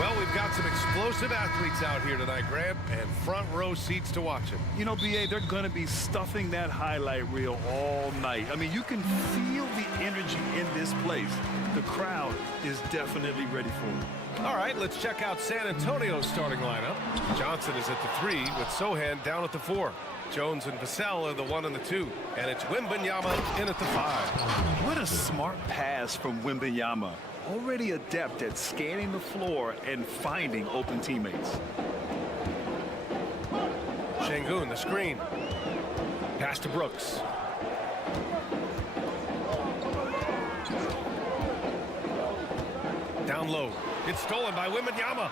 Well, we've got some explosive athletes out here tonight, Grant, and front row seats to watch them. You know, BA, they're going to be stuffing that highlight reel all night. I mean, you can feel the energy in this place. The crowd is definitely ready for it. All right, let's check out San Antonio's starting lineup. Johnson is at the 3 with Sohan down at the 4. Jones and Vassell are the 1 and the 2. And it's Wembanyama in at the 5. What a smart pass from Wembanyama. Already adept at scanning the floor and finding open teammates. Şengün, the screen. Pass to Brooks. Down low. It's stolen by Wembanyama.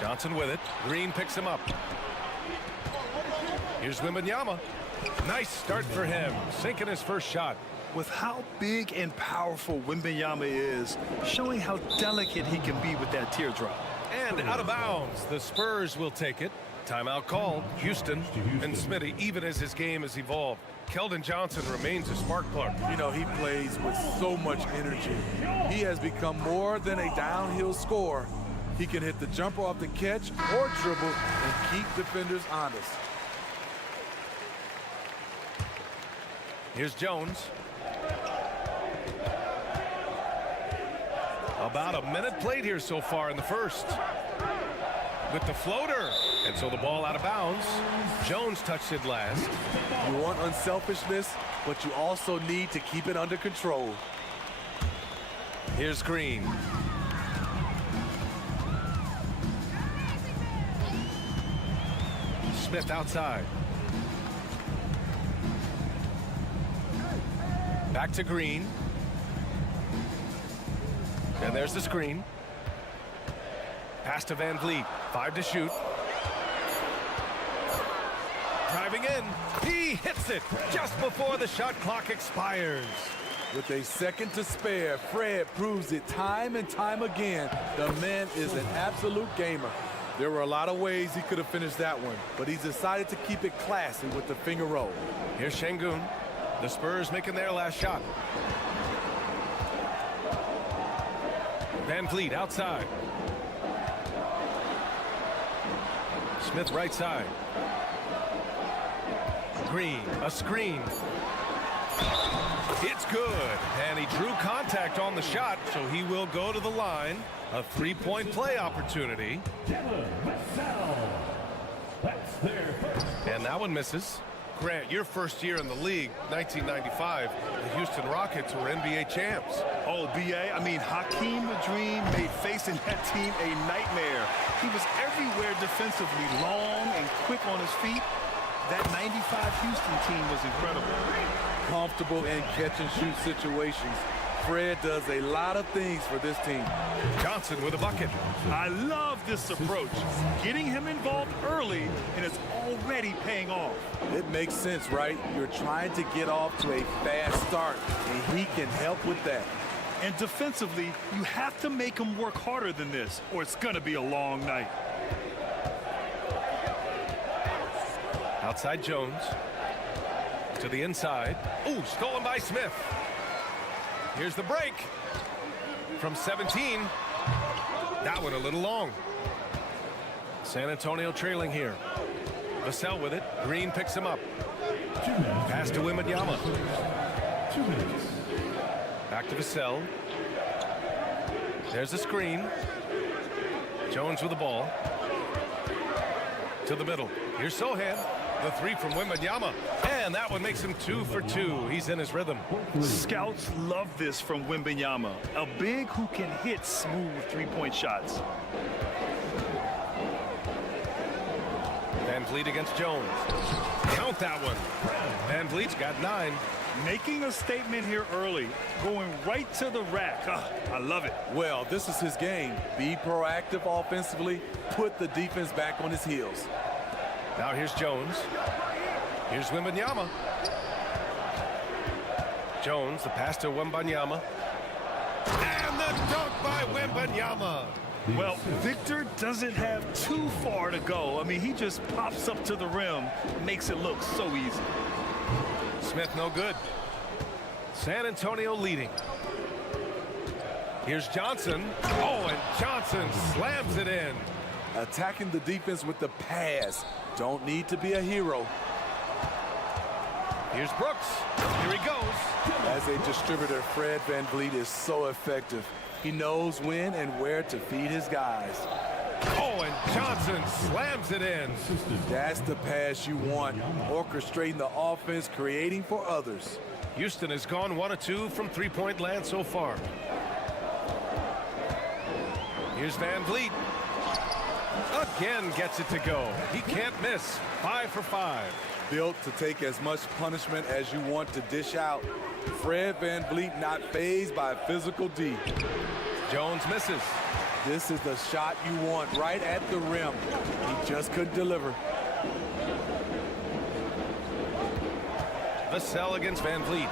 Johnson with it. Green picks him up. Here's Wembanyama. Nice start for him. Sinking his first shot. With how big and powerful Wembanyama is, showing how delicate he can be with that teardrop. And out of bounds, the Spurs will take it. Timeout called. Houston and Smitty, even as his game has evolved. Keldon Johnson remains a spark plug. You know, he plays with so much energy. He has become more than a downhill scorer. He can hit the jumper off the catch or dribble and keep defenders honest. Here's Jones. About a minute played here so far in the first. With the floater. And so the ball out of bounds. Jones touched it last. You want unselfishness, but you also need to keep it under control. Here's Green. Smith outside. Back to Green. And there's the screen. Pass to Van Vliet. 5 to shoot. Driving in. He hits it just before the shot clock expires. With a second to spare, Fred proves it time and time again. The man is an absolute gamer. There were a lot of ways he could have finished that one, but he's decided to keep it classy with the finger roll. Here's Şengün. The Spurs making their last shot. Van Vliet outside. Smith right side. Green, a screen. It's good, and he drew contact on the shot, so he will go to the line. A three-point play opportunity. And that one misses. Grant, your first year in the league, 1995, the Houston Rockets were NBA champs. Oh, BA, I mean, Hakeem the Dream made facing that team a nightmare. He was everywhere defensively, long and quick on his feet. That 95 Houston team was incredible. Comfortable in catch-and-shoot situations. Fred does a lot of things for this team. Johnson with a bucket. I love this approach. Getting him involved early, and it's already paying off. It makes sense, right? You're trying to get off to a fast start, and he can help with that. And defensively, you have to make him work harder than this, or it's going to be a long night. Outside Jones. to the inside. Ooh, stolen by Smith. Here's the break from 17. That one a little long. San Antonio trailing here. Vassell with it. Green picks him up. Pass to Wembanyama. Back to Vassell. There's a screen. Jones with the ball. To the middle. Here's Sohan. The three from Wembanyama. And that one makes him 2 for 2. He's in his rhythm. Scouts love this from Wembanyama. A big who can hit smooth three-point shots. Van Vliet against Jones. Count that one. Van Vliet's got 9. Making a statement here early. Going right to the rack. I love it. Well, this is his game. Be proactive offensively. Put the defense back on his heels. Now here's Jones. Here's Wembanyama. Jones, the pass to Wembanyama. And the dunk by Wembanyama. Well, Victor doesn't have too far to go. I mean, he just pops up to the rim, makes it look so easy. Smith no good. San Antonio leading. Here's Johnson. Oh, and Johnson slams it in. Attacking the defense with the pass. Don't need to be a hero. Here's Brooks. Here he goes. As a distributor, Fred Van Vliet is so effective. He knows when and where to feed his guys. Oh, and Johnson slams it in. That's the pass you want. Orchestrating the offense, creating for others. Houston has gone 1 of 2 from three-point land so far. Here's Van Vliet. Again gets it to go. He can't miss. 5 for 5. Built to take as much punishment as you want to dish out. Fred Van Vliet not fazed by physical D. Jones misses. This is the shot you want right at the rim. He just couldn't deliver. Vassell against Van Vliet.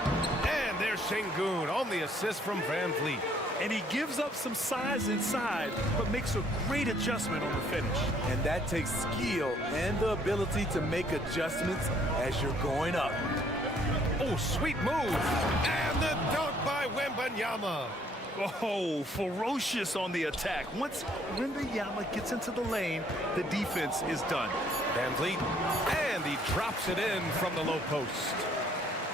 And there's Şengün on the assist from Van Vliet. And he gives up some size inside, but makes a great adjustment on the finish. And that takes skill and the ability to make adjustments as you're going up. Oh, sweet move. And the dunk by Wembanyama. Oh, ferocious on the attack. Once Wembanyama gets into the lane, the defense is done. Van Vliet. And he drops it in from the low post.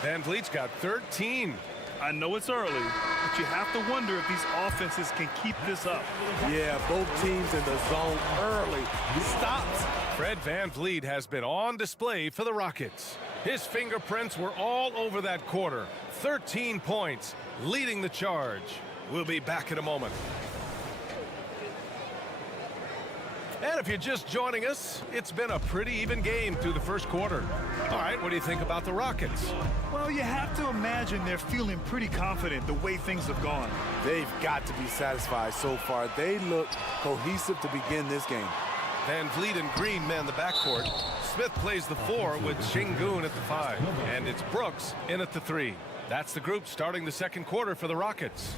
Van Vliet's got 13. I know it's early, but you have to wonder if these offenses can keep this up. Yeah, both teams in the zone early. He stops. Fred Van Vliet has been on display for the Rockets. His fingerprints were all over that quarter. 13 points, leading the charge. We'll be back in a moment. And if you're just joining us, it's been a pretty even game through the first quarter. All right, what do you think about the Rockets? Well, you have to imagine they're feeling pretty confident the way things have gone. They've got to be satisfied so far. They look cohesive to begin this game. Van Vliet and Green man the backcourt. Smith plays the 4 with Şengün at the 5. And it's Brooks in at the 3. That's the group starting the second quarter for the Rockets.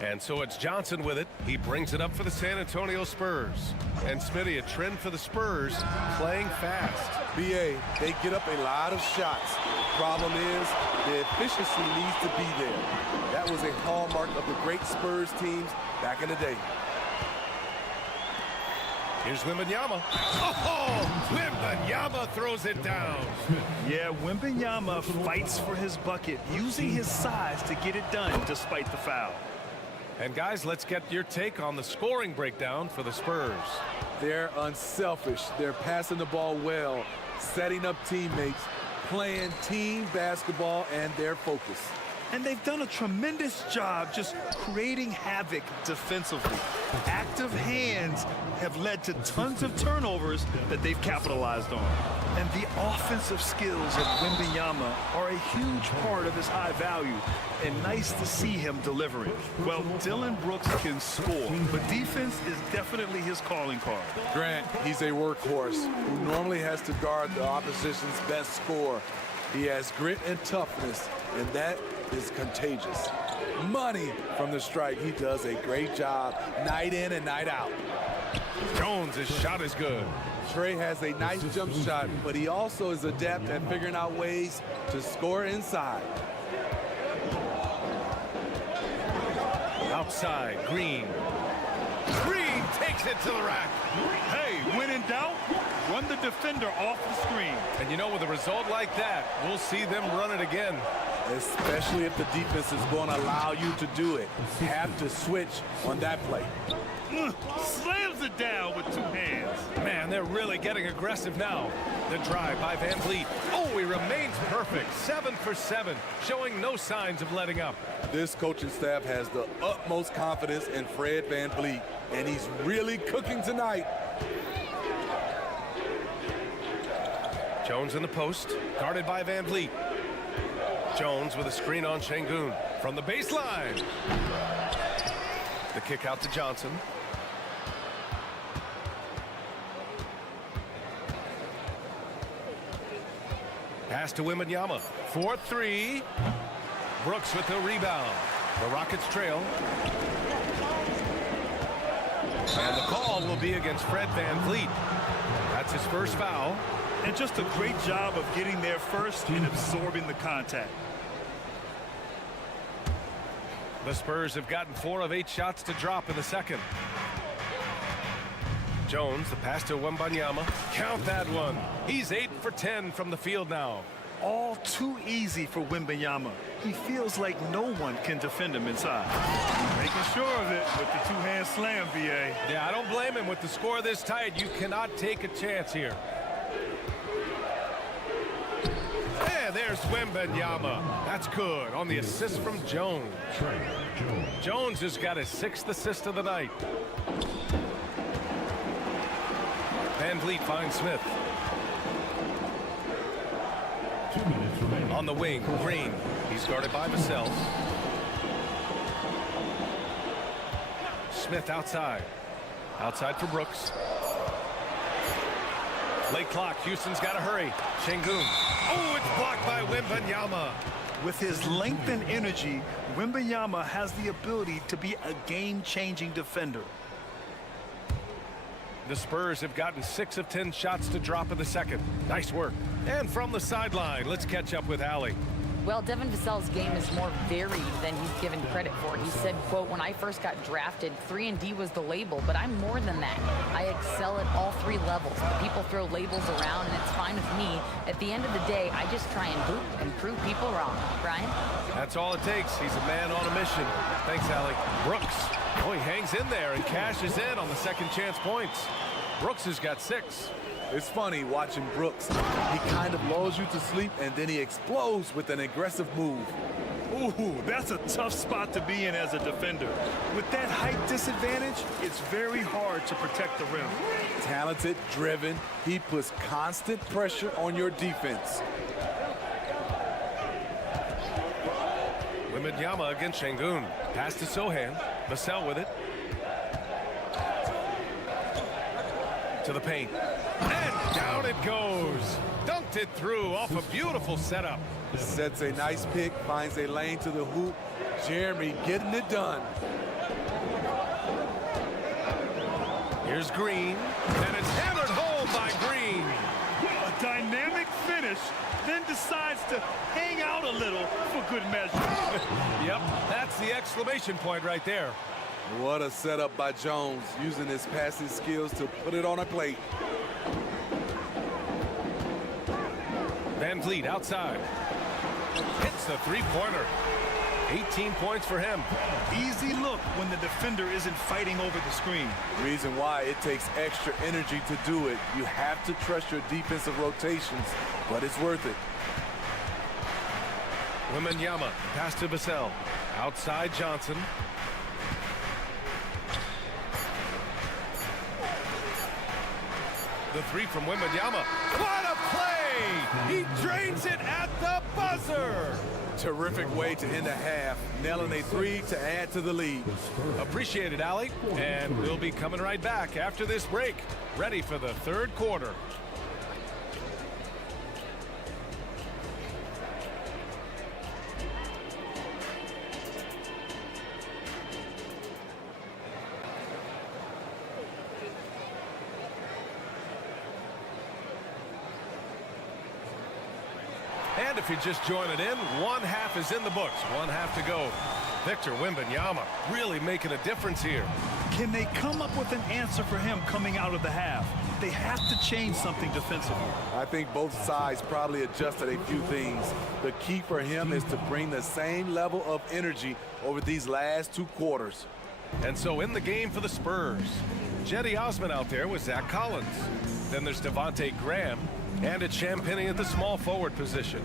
And so it's Johnson with it. He brings it up for the San Antonio Spurs. And Smitty, a trend for the Spurs, playing fast. BA, they get up a lot of shots. Problem is, the efficiency needs to be there. That was a hallmark of the great Spurs teams back in the day. Here's Wembanyama. Oh, Wembanyama throws it down. Yeah, Wembanyama fights for his bucket, using his size to get it done despite the foul. And guys, let's get your take on the scoring breakdown for the Spurs. They're unselfish. They're passing the ball well, setting up teammates, playing team basketball, and they're focused. And they've done a tremendous job just creating havoc defensively. Active hands have led to tons of turnovers that they've capitalized on. And the offensive skills of Wembanyama are a huge part of his high value. And nice to see him delivering. Well, Dillon Brooks can score, but defense is definitely his calling card. Grant, he's a workhorse who normally has to guard the opposition's best scorer. He has grit and toughness, and that is contagious. Money from the strike. He does a great job night in and night out. Jones' shot is good. Trey has a nice jump shot, but he also is adept at figuring out ways to score inside. Outside, Green. Green takes it to the rack. Hey, when in doubt, run the defender off the screen. And you know, with a result like that, we'll see them run it again. Especially if the defense is going to allow you to do it. Have to switch on that play. Slams it down with two hands. Man, they're really getting aggressive now. The drive by Van Vliet. Oh, he remains perfect. 7 for 7, showing no signs of letting up. This coaching staff has the utmost confidence in Fred Van Vliet, and he's really cooking tonight. Jones in the post, guarded by Van Vliet. Jones with a screen on Şengün from the baseline. The kick out to Johnson. Pass to Wembanyama. 4-3. Brooks with the rebound. The Rockets trail. And the call will be against Fred Van Vliet. That's his first foul. And just a great job of getting there first and absorbing the contact. The Spurs have gotten 4 of 8 shots to drop in the second. Jones, the pass to Wembanyama. Count that one. He's 8 for 10 from the field now. All too easy for Wembanyama. He feels like no one can defend him inside. Making sure of it with the two-hand slam, BA. Yeah, I don't blame him. With the score this tight, you cannot take a chance here. And there's Wembanyama. That's good on the assist from Jones. Jones has got his 6th assist of the night. Van Vliet finds Smith. On the wing, Green. He's guarded by Vassell. Smith outside. Outside for Brooks. Late clock. Houston's got to hurry. Şengün. Oh, it's blocked by Wembanyama. With his length and energy, Wembanyama has the ability to be a game-changing defender. The Spurs have gotten 6 of 10 shots to drop in the second. Nice work. And from the sideline, let's catch up with Allie. Well, Devin Vassell's game is more varied than he's given credit for. He said, quote, when I first got drafted, 3-and-D was the label, but I'm more than that. I excel at all 3 levels. The people throw labels around, and it's fine with me. At the end of the day, I just try and hoop and prove people wrong. Brian? That's all it takes. He's a man on a mission. Thanks, Allie. Brooks. Oh, he hangs in there and cashes in on the second chance points. Brooks has got 6. It's funny watching Brooks. He kind of lulls you to sleep, and then he explodes with an aggressive move. Ooh, that's a tough spot to be in as a defender. With that height disadvantage, it's very hard to protect the rim. Talented, driven, he puts constant pressure on your defense. Wembanyama against Şengün. Pass to Sohan. Vassell with it. To the paint. And down it goes. Dunked it through off a beautiful setup. Sets a nice pick, finds a lane to the hoop. Jeremy getting it done. Here's Green. And it's hammered home by Green. A dynamic finish, then decides to hang out a little for good measure. Yep, that's the exclamation point right there. What a setup by Jones, using his passing skills to put it on a plate. Van Vliet outside. Hits the three-pointer. 18 points for him. Easy look when the defender isn't fighting over the screen. Reason why it takes extra energy to do it. You have to trust your defensive rotations, but it's worth it. Wembanyama, pass to Vassell. Outside Johnson. The 3 from Wembanyama. What a play! He drains it at the buzzer! Terrific way to end the half, nailing a 3 to add to the lead. Appreciate it, Allie. And we'll be coming right back after this break, ready for the third quarter. And if you're just joining in, one half is in the books. One half to go. Victor Wembanyama really making a difference here. Can they come up with an answer for him coming out of the half? They have to change something defensively. I think both sides probably adjusted a few things. The key for him is to bring the same level of energy over these last 2 quarters. And so in the game for the Spurs, Jetty Osman out there with Zach Collins. Then there's Devontae Graham, and it's Champagnie at the small forward position.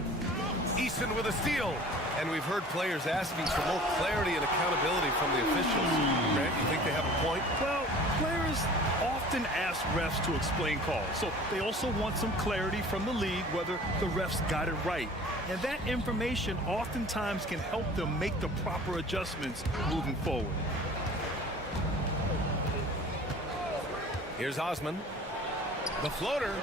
Eason with a steal. And we've heard players asking for more clarity and accountability from the officials. Grant, you think they have a point? Well, players often ask refs to explain calls. So they also want some clarity from the league whether the refs got it right. And that information oftentimes can help them make the proper adjustments moving forward. Here's Osman. The floater.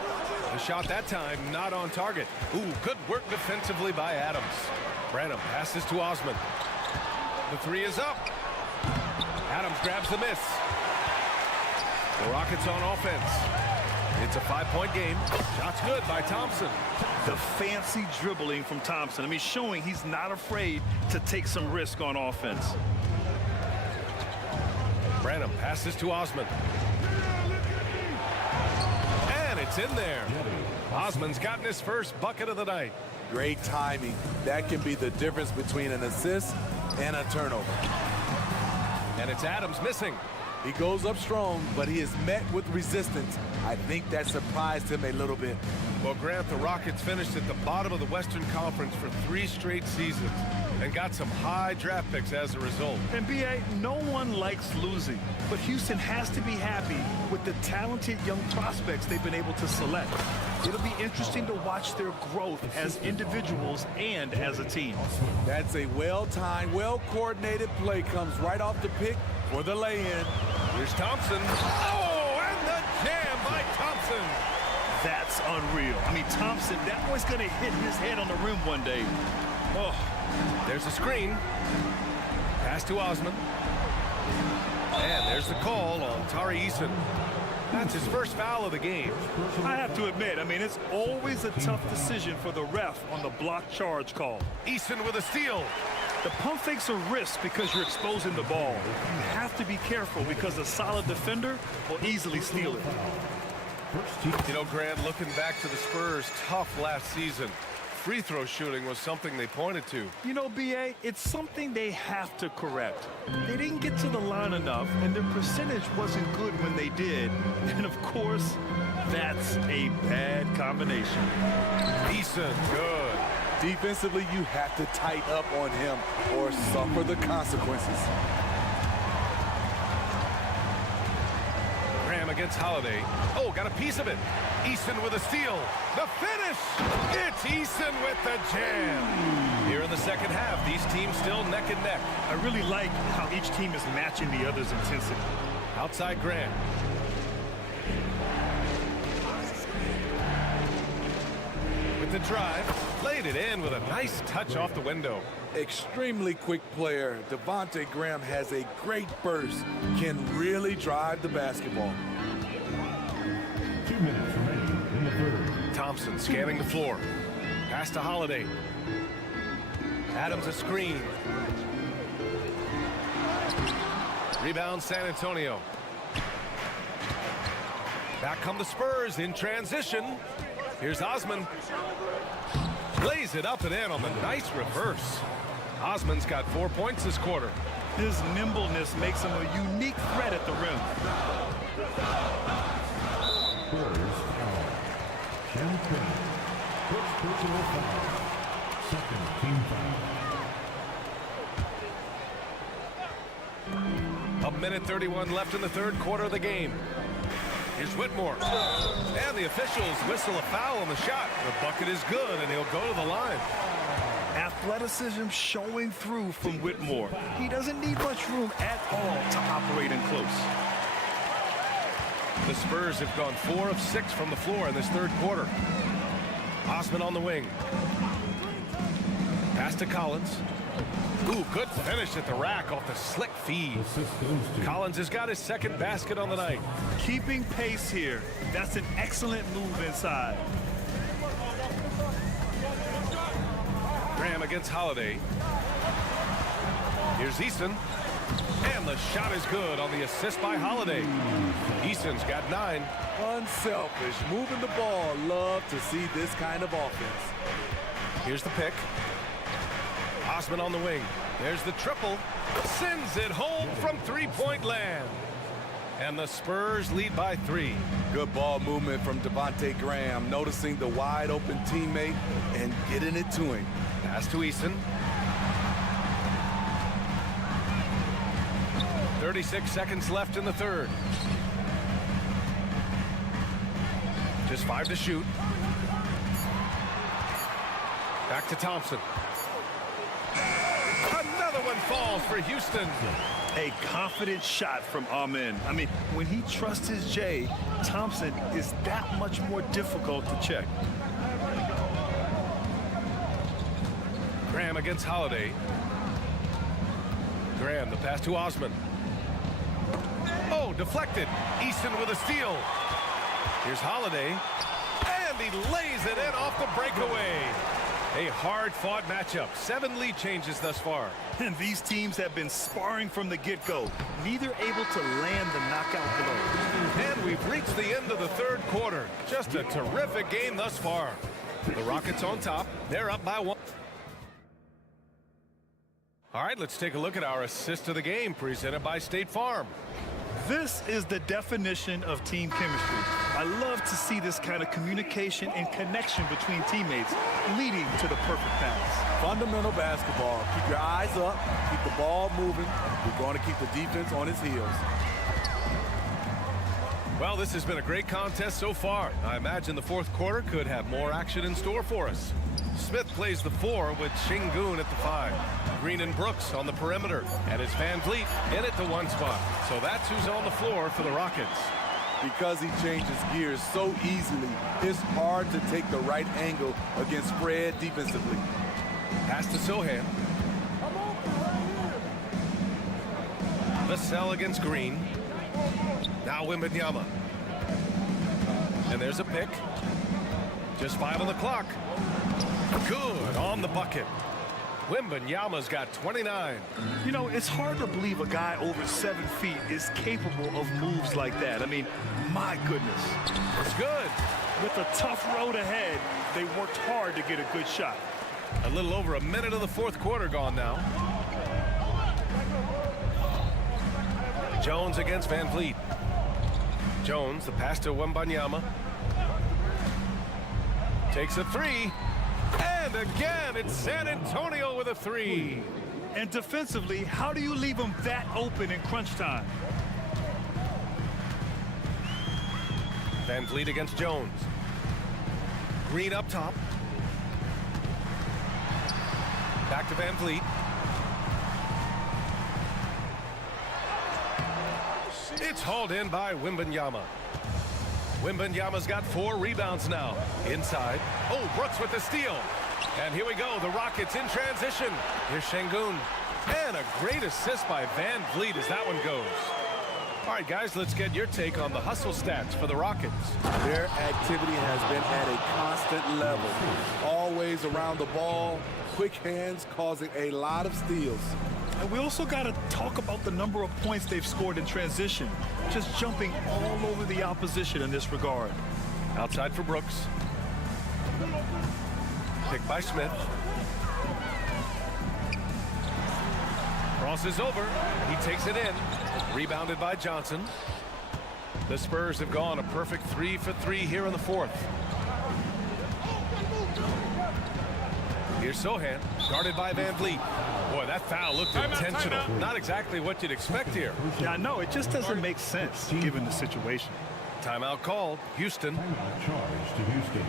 The shot that time not on target. Ooh, good work defensively by Adams. Branham passes to Osman. The 3 is up. Adams grabs the miss. The Rockets on offense. It's a 5-point game. Shot's good by Thompson. The fancy dribbling from Thompson. I mean, showing he's not afraid to take some risk on offense. Branham passes to Osman. And it's in there. Osman's gotten his first bucket of the night. Great timing. That can be the difference between an assist and a turnover. And it's Adams missing. He goes up strong, but he is met with resistance. I think that surprised him a little bit. Well, Grant, the Rockets finished at the bottom of the Western Conference for 3 straight seasons and got some high draft picks as a result. And B.A., no one likes losing, but Houston has to be happy with the talented young prospects they've been able to select. It'll be interesting to watch their growth as individuals and as a team. That's a well-timed, well-coordinated play. Comes right off the pick for the lay-in. Here's Thompson. Oh, and the jam by Thompson. That's unreal. I mean, Thompson, that boy's going to hit his head on the rim one day. Oh. There's a screen. Pass to Osman. And there's the call on Tari Eason. That's his first foul of the game. I have to admit, I mean, it's always a tough decision for the ref on the block charge call. Eason with a steal. The pump fake's a risk because you're exposing the ball. You have to be careful because a solid defender will easily steal it. You know, Grant, looking back to the Spurs' tough last season, free throw shooting was something they pointed to. You know, B.A., it's something they have to correct. They didn't get to the line enough, and their percentage wasn't good when they did. And, of course, that's a bad combination. Eason, good. Defensively, you have to tighten up on him or suffer the consequences. Graham against Holiday. Oh, got a piece of it. Eason with a steal. The finish. It's Eason with the jam. Here in the second half, these teams still neck and neck. I really like how each team is matching the other's intensity. Outside Grant. With the drive, laid it in with a nice touch off the window. Extremely quick player. Devontae Graham has a great burst. Can really drive the basketball. 2 minutes remaining in the third. Thompson scanning the floor. Pass to Holiday. Adams a screen. Rebound San Antonio. Back come the Spurs in transition. Here's Osman. Lays it up and in on the nice reverse. Osman's got 4 points this quarter. His nimbleness makes him a unique threat at the rim. Spurs foul. Champagnie. First personal foul. Second team foul. 1:31 left in the third quarter of the game. Here's Whitmore. And the officials whistle a foul on the shot. The bucket is good, and he'll go to the line. Athleticism showing through from Whitmore. He doesn't need much room at all to operate in close. The Spurs have gone 4 of 6 from the floor in this third quarter. Osman on the wing. Pass to Collins. Ooh, good finish at the rack off the slick feed. Collins has got his second basket on the night. Keeping pace here. That's an excellent move inside. Graham against Holiday. Here's Easton. And the shot is good on the assist by Holiday. Easton's got 9. Unselfish, moving the ball. Love to see this kind of offense. Here's the pick. Osman on the wing. There's the triple. Sends it home from three-point land. And the Spurs lead by 3. Good ball movement from Devontae Graham, noticing the wide open teammate and getting it to him. Pass to Easton. 36 seconds left in the third. Just 5 to shoot. Back to Thompson. Another one falls for Houston. A confident shot from Amen. I mean, when he trusts his J, Thompson is that much more difficult to check. Graham against Holiday. Graham, the pass to Osman. Oh, deflected. Easton with a steal. Here's Holiday. And he lays it in off the breakaway. A hard-fought matchup. 7 lead changes thus far. And these teams have been sparring from the get-go, neither able to land the knockout blow. And we've reached the end of the third quarter. Just a terrific game thus far. The Rockets on top. They're up by 1. All right, let's take a look at our assist of the game presented by State Farm. This is the definition of team chemistry. I love to see this kind of communication and connection between teammates leading to the perfect pass. Fundamental basketball. Keep your eyes up, keep the ball moving. We're going to keep the defense on its heels. Well, this has been a great contest so far. I imagine the fourth quarter could have more action in store for us. Smith plays the 4 with Shingun at the 5. Green and Brooks on the perimeter. And it's Van Vliet in at the 1 spot. So that's who's on the floor for the Rockets. Because he changes gears so easily, it's hard to take the right angle against Fred defensively. Pass to Sohan. Vassell against Green. Now Wembanyama. And there's a pick. Just 5 on the clock. Good on the bucket. Wembanyama's got 29. You know, it's hard to believe a guy over 7 feet is capable of moves like that. I mean, my goodness. It's good. With a tough road ahead, they worked hard to get a good shot. A little over a minute of the fourth quarter gone now. Jones against Van Vliet. Jones, the pass to Wembanyama. Takes a 3. And again, it's San Antonio with a 3. And defensively, how do you leave them that open in crunch time? Van Vliet against Jones. Green up top. Back to Van Vliet. It's hauled in by Wembanyama. Wembanyama's got 4 rebounds now. Inside. Oh, Brooks with the steal. And here we go. The Rockets in transition. Here's Shingun. And a great assist by Van Vliet as that one goes. All right, guys, let's get your take on the hustle stats for the Rockets. Their activity has been at a constant level. Always around the ball. Quick hands causing a lot of steals. And we also got to talk about the number of points they've scored in transition. Just jumping all over the opposition in this regard. Outside for Brooks. Picked by Smith. Crosses over. He takes it in. Rebounded by Johnson. The Spurs have gone a perfect 3 for 3 here in the fourth. Here's Sohan, guarded by Van Vliet. Boy, that foul looked intentional. Not exactly what you'd expect here. Yeah, I know. It just doesn't make sense given the situation. Timeout called. Houston. Charge to Houston.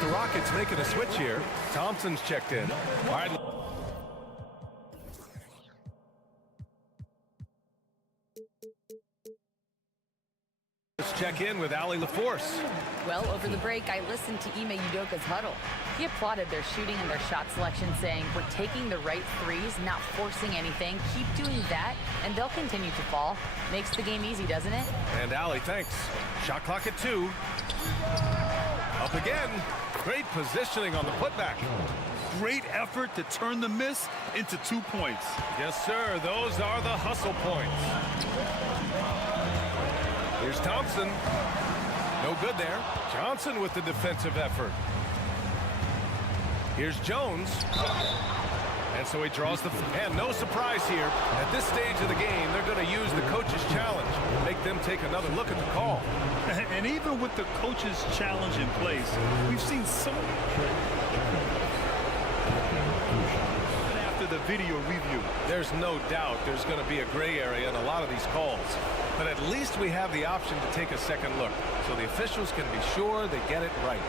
The Rockets making a switch here. Thompson's checked in. All right. Let's check in with Ali LaForce. Well, over the break, I listened to Ime Udoka's huddle. He applauded their shooting and their shot selection, saying, "We're taking the right threes, not forcing anything. Keep doing that, and they'll continue to fall." Makes the game easy, doesn't it? And Ali, thanks. Shot clock at 2. Up again. Great positioning on the putback. Great effort to turn the miss into 2 points. Yes, sir. Those are the hustle points. Here's Thompson. No good there. Johnson with the defensive effort. Here's Jones. And so he draws the... And no surprise here. At this stage of the game, they're going to use the coach's challenge. Make them take another look at the call. And even with the coach's challenge in place, we've seen so after the video review. There's no doubt there's going to be a gray area in a lot of these calls. But at least we have the option to take a second look, so the officials can be sure they get it right.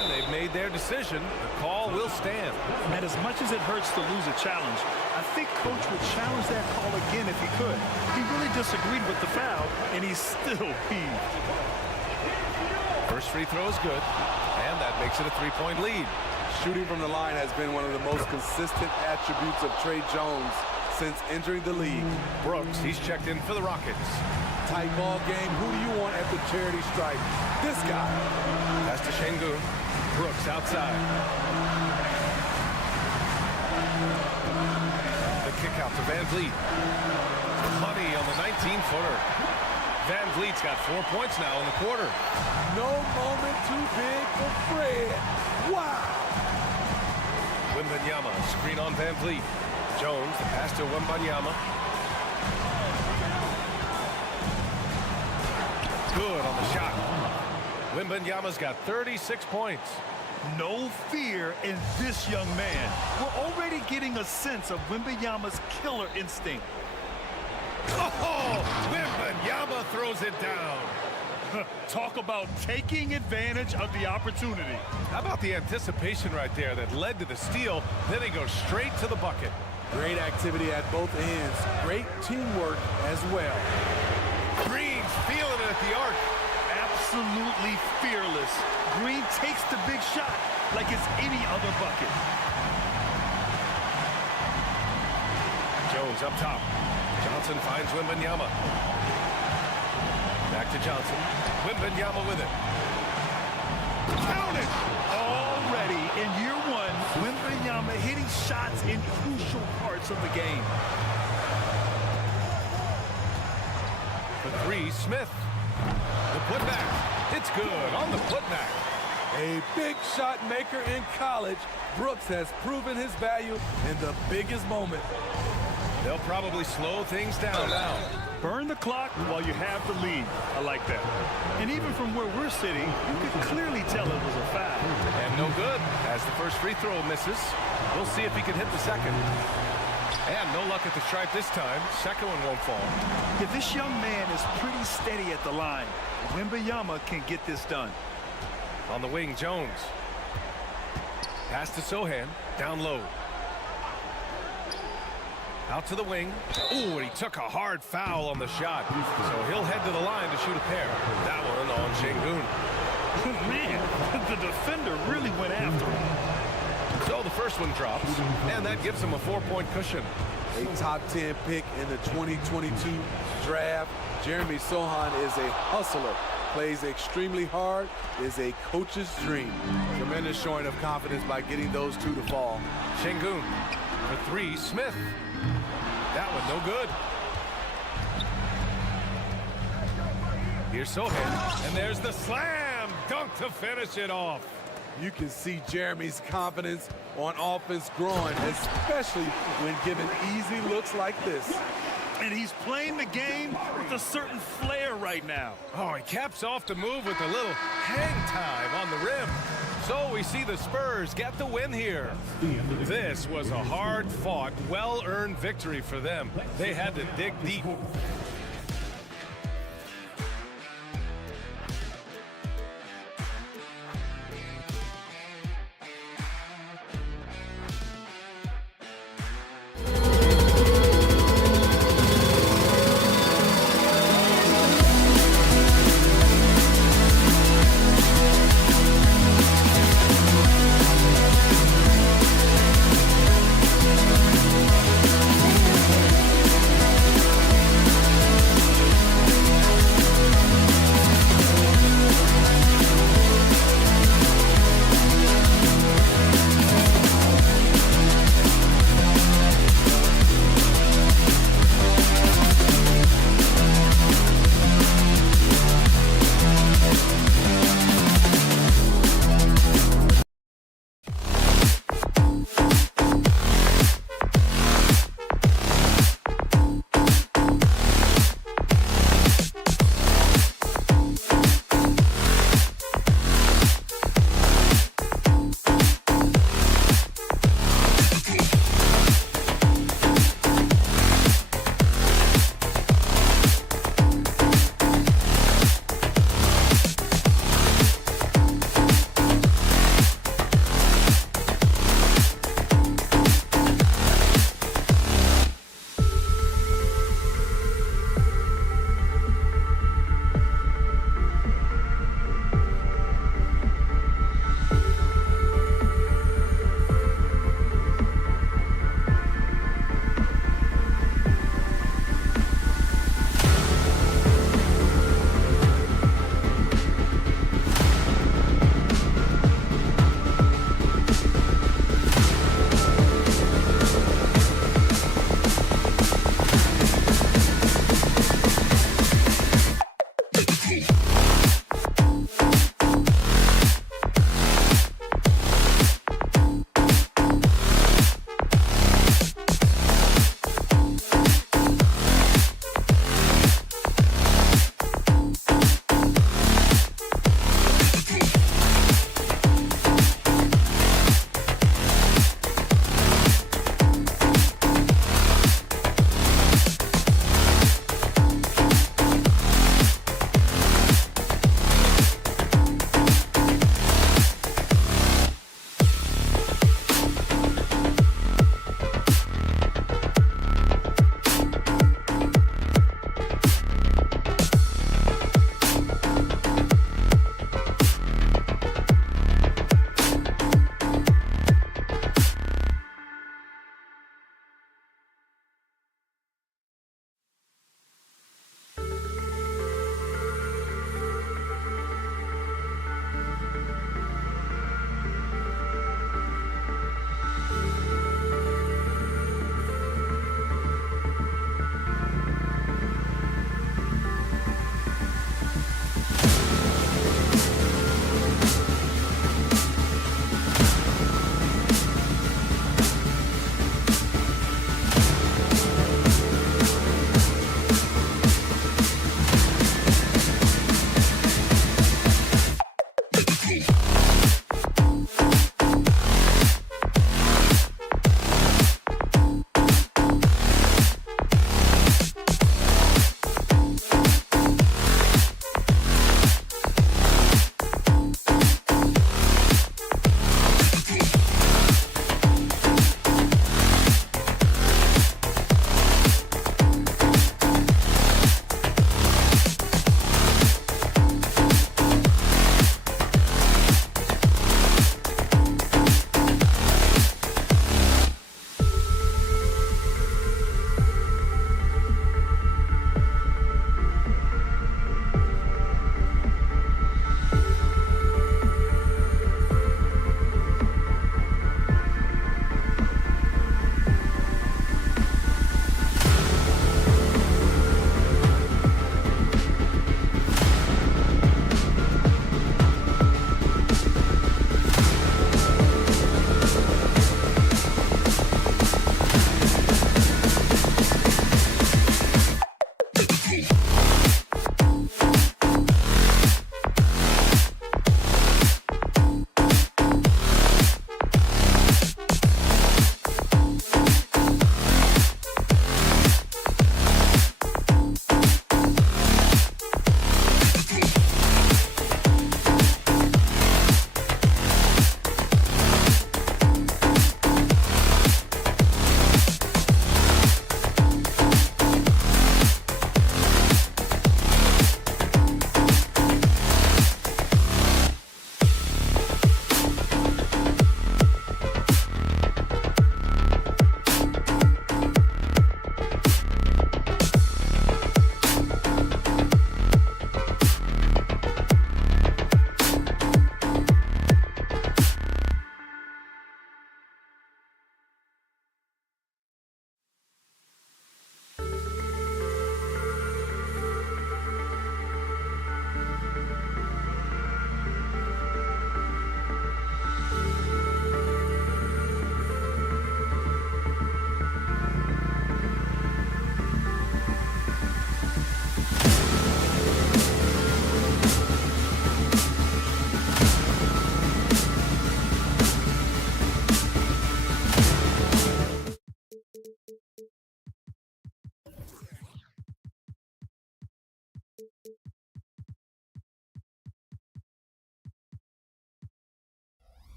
And they've made their decision. The call will stand. And as much as it hurts to lose a challenge, I think Coach would challenge that call again if he could. He really disagreed with the foul, and he's still peeved. First free throw is good, and that makes it a 3-point lead. Shooting from the line has been one of the most consistent attributes of Trey Jones since entering the league. Brooks, he's checked in for the Rockets. Tight ball game. Who do you want at the charity stripe? This guy. Pass to Şengün. Brooks outside. The kick out to Van Vliet. Money on the 19-footer. Van Vliet's got 4 points now in the quarter. No moment too big for Fred. Wow. Wembanyama, screen on Van Vliet. Jones, the pass to Wembanyama. Good on the shot. Wembanyama's got 36 points. No fear in this young man. We're already getting a sense of Wembanyama's killer instinct. Oh, Wembanyama throws it down. Talk about taking advantage of the opportunity. How about the anticipation right there that led to the steal? Then he goes straight to the bucket. Great activity at both ends. Great teamwork as well. Green's feeling it at the arc. Absolutely fearless. Green takes the big shot like it's any other bucket. Jones up top. Johnson finds Wembanyama. Back to Johnson. Wembanyama with it. Count it! Already in year 1, Wembanyama hitting shots in crucial parts of the game. For 3, Smith. The putback. It's good on the putback. A big shot maker in college, Brooks has proven his value in the biggest moment. They'll probably slow things down now. Burn the clock while you have the lead. I like that. And even from where we're sitting, you can clearly tell it was a foul. And no good as the first free throw misses. We'll see if he can hit the second. And no luck at the stripe this time. Second one won't fall. If this young man is pretty steady at the line, Wembanyama can get this done. On the wing, Jones. Pass to Sohan. Down low. Out to the wing. Ooh, and he took a hard foul on the shot. So he'll head to the line to shoot a pair. That one on Şengün. Man, the defender really went after him. So the first one drops, and that gives him a 4-point cushion. A top 10 pick in the 2022 draft. Jeremy Sohan is a hustler, plays extremely hard, is a coach's dream. Tremendous showing of confidence by getting those two to fall. Şengün for 3, Smith. That one no good. Here's Sohan, and there's the slam dunk to finish it off. You can see Jeremy's confidence on offense growing, especially when given easy looks like this. And he's playing the game with a certain flair right now. Oh, he caps off the move with a little hang time on the rim. So we see the Spurs get the win here. This was a hard-fought, well-earned victory for them. They had to dig deep.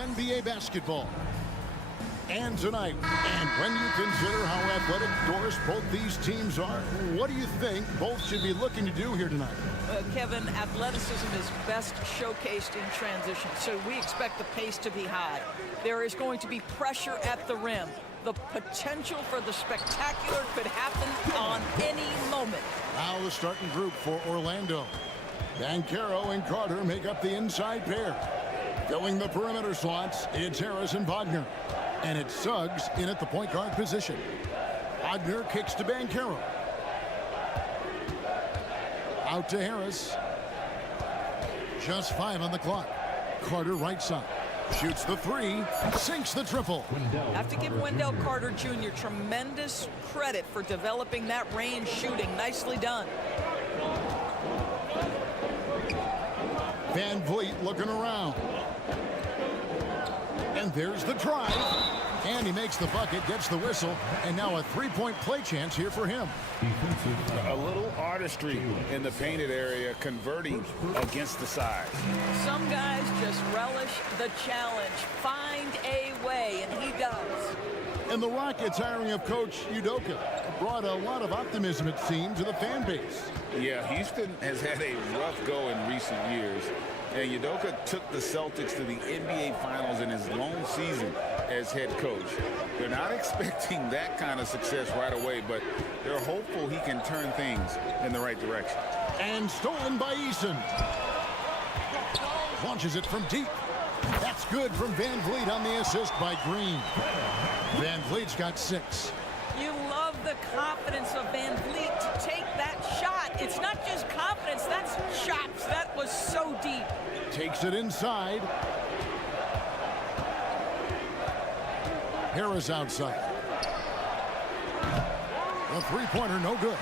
NBA basketball. And tonight, and when you consider how athletic Doris both these teams are, what do you think both should be looking to do here tonight? Kevin, athleticism is best showcased in transition, so we expect the pace to be high. There is going to be pressure at the rim. The potential for the spectacular could happen on any moment. Now the starting group for Orlando. Banchero and Carter make up the inside pair. Filling the perimeter slots, it's Harris and Wagner. And it's Suggs in at the point guard position. Wagner kicks to Banchero. Out to Harris. Just 5 on the clock. Carter right side. Shoots the 3. Sinks the triple. Have to give Wendell Carter Jr. tremendous credit for developing that range shooting. Nicely done. Van Vliet looking around. And there's the drive. And he makes the bucket, gets the whistle, and now a three-point play chance here for him. A little artistry in the painted area, converting against the size. Some guys just relish the challenge. Find a way, and he does. And the Rockets hiring of Coach Udoka brought a lot of optimism, it seemed, to the fan base. Yeah, Houston has had a rough go in recent years. And Udoka took the Celtics to the NBA Finals in his lone season as head coach. They're not expecting that kind of success right away, but they're hopeful he can turn things in the right direction. And stolen by Eason. Launches it from deep. That's good from Van Vliet on the assist by Green. Van Vliet's got 6. You love the confidence of Van Vliet to take that shot. It's not just confidence, that's shots. That was so deep. Takes it inside. Harris outside. A three-pointer, no good.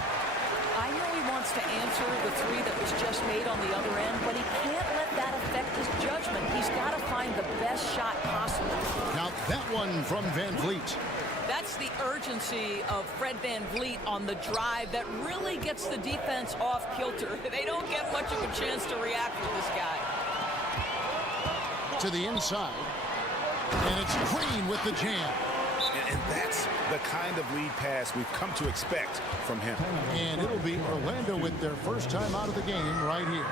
I know he wants to answer the 3 that was just made on the other end, but he can't let that affect his judgment. He's got to find the best shot possible. Now that one from Van Vliet. That's the urgency of Fred Van Vliet on the drive that really gets the defense off kilter. They don't get much of a chance to react with this guy. To the inside. And it's Green with the jam. And that's the kind of lead pass we've come to expect from him. And it'll be Orlando with their first time out of the game right here.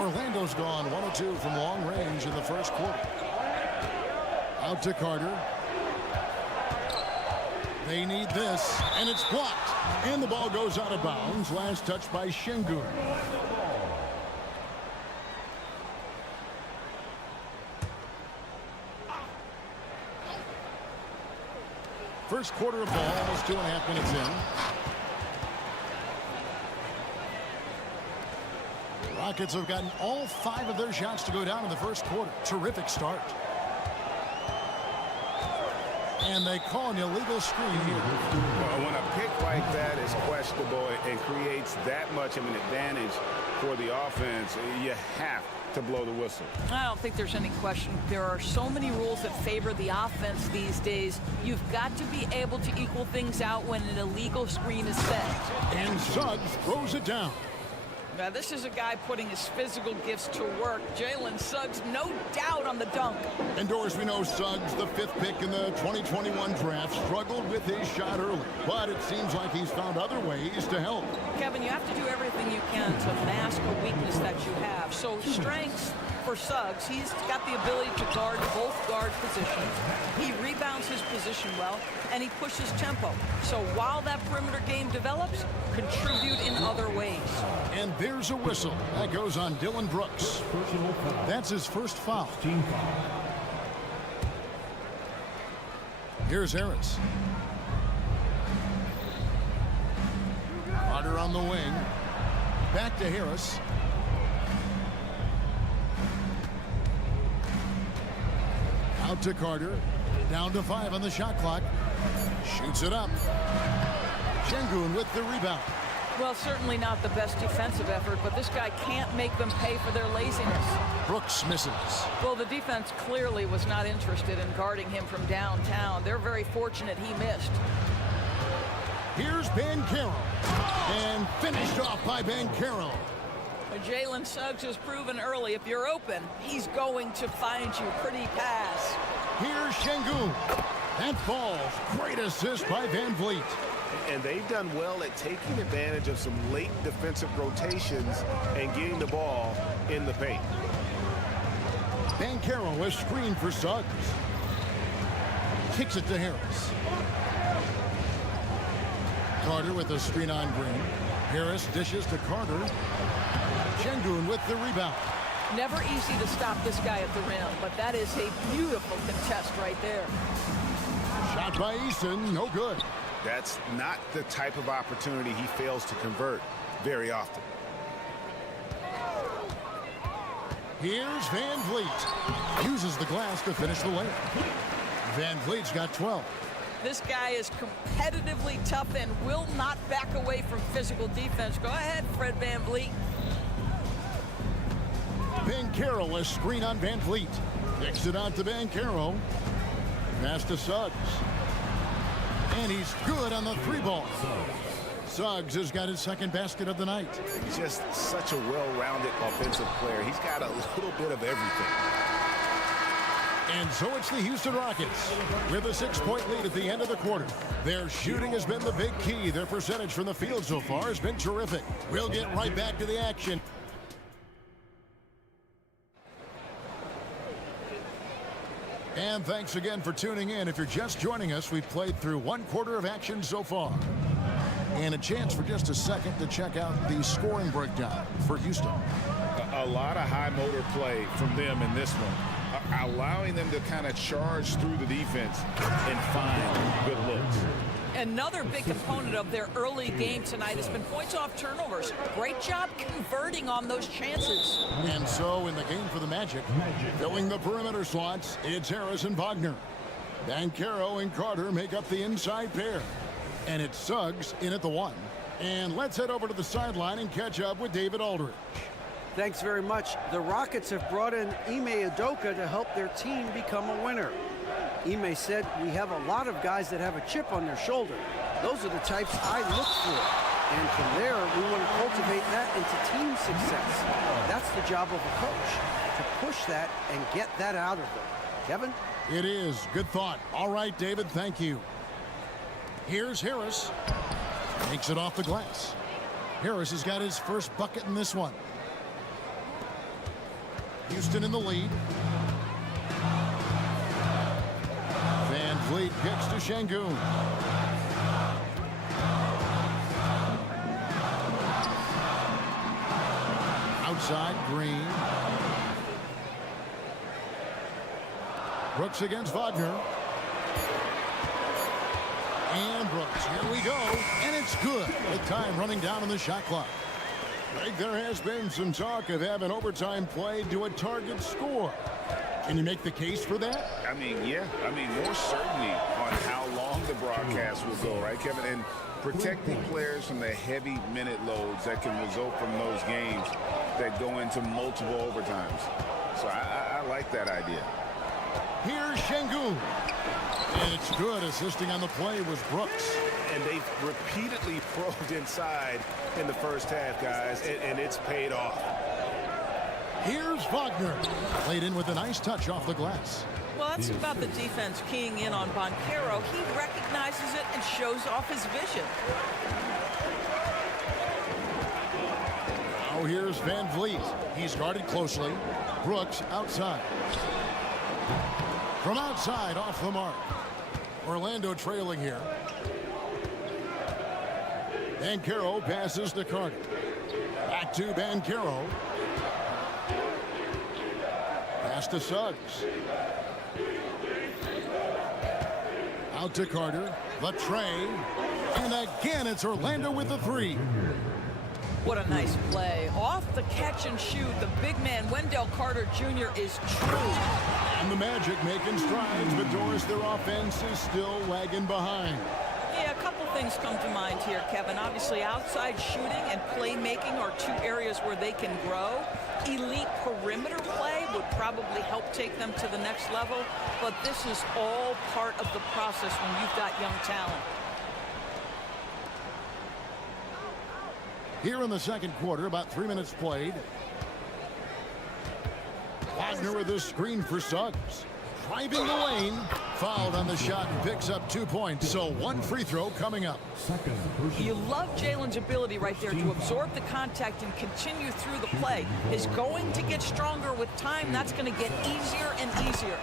Orlando's gone 1 of 2 from long range in the first quarter. Out to Carter. They need this, and it's blocked. And the ball goes out of bounds. Last touch by Şengün. First quarter of ball, almost 2.5 minutes in. Rockets have gotten all 5 of their shots to go down in the first quarter. Terrific start. And they call an illegal screen here. Well, when a pick like that is questionable and creates that much of an advantage for the offense, you have to blow the whistle. I don't think there's any question. There are so many rules that favor the offense these days. You've got to be able to equal things out when an illegal screen is set. And Suggs throws it down. Now, this is a guy putting his physical gifts to work. Jalen Suggs, no doubt on the dunk. And Doris, we know Suggs, the 5th pick in the 2021 draft, struggled with his shot early. But it seems like he's found other ways to help. Kevin, you have to do everything you can to mask a weakness that you have. So strengths for Suggs, he's got the ability to guard both guard positions. He rebounds his position well, and he pushes tempo. So while that perimeter game develops, contribute in other ways. And there's a whistle. That goes on Dylan Brooks. That's his first foul. Here's Harris. Carter on the wing. Back to Harris. Out to Carter. Down to 5 on the shot clock. Shoots it up. Şengün with the rebound. Well, certainly not the best defensive effort, but this guy can't make them pay for their laziness. Brooks misses. Well, the defense clearly was not interested in guarding him from downtown. They're very fortunate he missed. Here's Banchero. And finished off by Banchero. Jalen Suggs has proven early, if you're open, he's going to find you. Pretty pass. Here's Şengün. That falls. Great assist by Van Vliet. And they've done well at taking advantage of some late defensive rotations and getting the ball in the paint. Banchero is screened for Suggs. Kicks it to Harris. Carter with a screen on Green. Harris dishes to Carter. Şengün with the rebound. Never easy to stop this guy at the rim, but that is a beautiful contest right there. Shot by Eason, no good. That's not the type of opportunity he fails to convert very often. Here's Van Vliet. Uses the glass to finish the layup. Van Vliet's got 12. This guy is competitively tough and will not back away from physical defense. Go ahead, Fred Van Vliet. Banchero is screen on Van Vliet. Kicks it out to Banchero. Pass to Suggs. And he's good on the three ball. Suggs has got his second basket of the night. He's just such a well-rounded offensive player. He's got a little bit of everything. And so it's the Houston Rockets with a 6-point lead at the end of the quarter. Their shooting has been the big key. Their percentage from the field so far has been terrific. We'll get right back to the action. And thanks again for tuning in. If you're just joining us, we've played through one quarter of action so far. And a chance for just a second to check out the scoring breakdown for Houston. A lot of high motor play from them in this one, allowing them to kind of charge through the defense and find good looks. Another big component of their early game tonight has been points off turnovers. Great job converting on those chances. And so in the game for the Magic, filling the perimeter slots, it's Harris and Wagner. Banchero and Carter make up the inside pair. And it's Suggs in at the 1. And let's head over to the sideline and catch up with David Aldridge. Thanks very much. The Rockets have brought in Ime Udoka to help their team become a winner. Ime said, "We have a lot of guys that have a chip on their shoulder. Those are the types I look for. And from there, we want to cultivate that into team success. That's the job of a coach, to push that and get that out of them." Kevin? It is. Good thought. All right, David, thank you. Here's Harris. Takes it off the glass. Harris has got his first bucket in this one. Houston in the lead. Van Vliet kicks to Şengün. Outside, Green. Brooks against Wagner. And Brooks, here we go. And it's good. The time running down on the shot clock. I think there has been some talk of having overtime played to a target score. Can you make the case for that? I mean, yeah. I mean, more certainty on how long the broadcast will go, right, Kevin? And protecting players from the heavy minute loads that can result from those games that go into multiple overtimes. So I like that idea. Here's Şengün. And it's good. Assisting on the play was Brooks. And they've repeatedly probed inside in the first half, guys, and it's paid off. Here's Wagner. Played in with a nice touch off the glass. Well, that's about the defense keying in on Banchero. He recognizes it and shows off his vision. Now here's Van Vliet. He's guarded closely. Brooks outside. From outside, off the mark. Orlando trailing here. Banchero passes to Carter. Back to Banchero. Pass to Suggs. Out to Carter. The tray. And again, it's Orlando with the 3. What a nice play. Off the catch and shoot, the big man, Wendell Carter Jr. is true. And the Magic making strides, but Doris, their offense is still lagging behind. Yeah, a couple things come to mind here, Kevin. Obviously, outside shooting and playmaking are two areas where they can grow. Elite perimeter play would probably help take them to the next level, but this is all part of the process when you've got young talent. Here in the second quarter, about 3 minutes played. Wagner with a screen for Suggs. Driving the lane, fouled on the shot and picks up 2 points. So 1 free throw coming up. You love Jalen's ability right there to absorb the contact and continue through the play. Is going to get stronger with time. That's going to get easier and easier.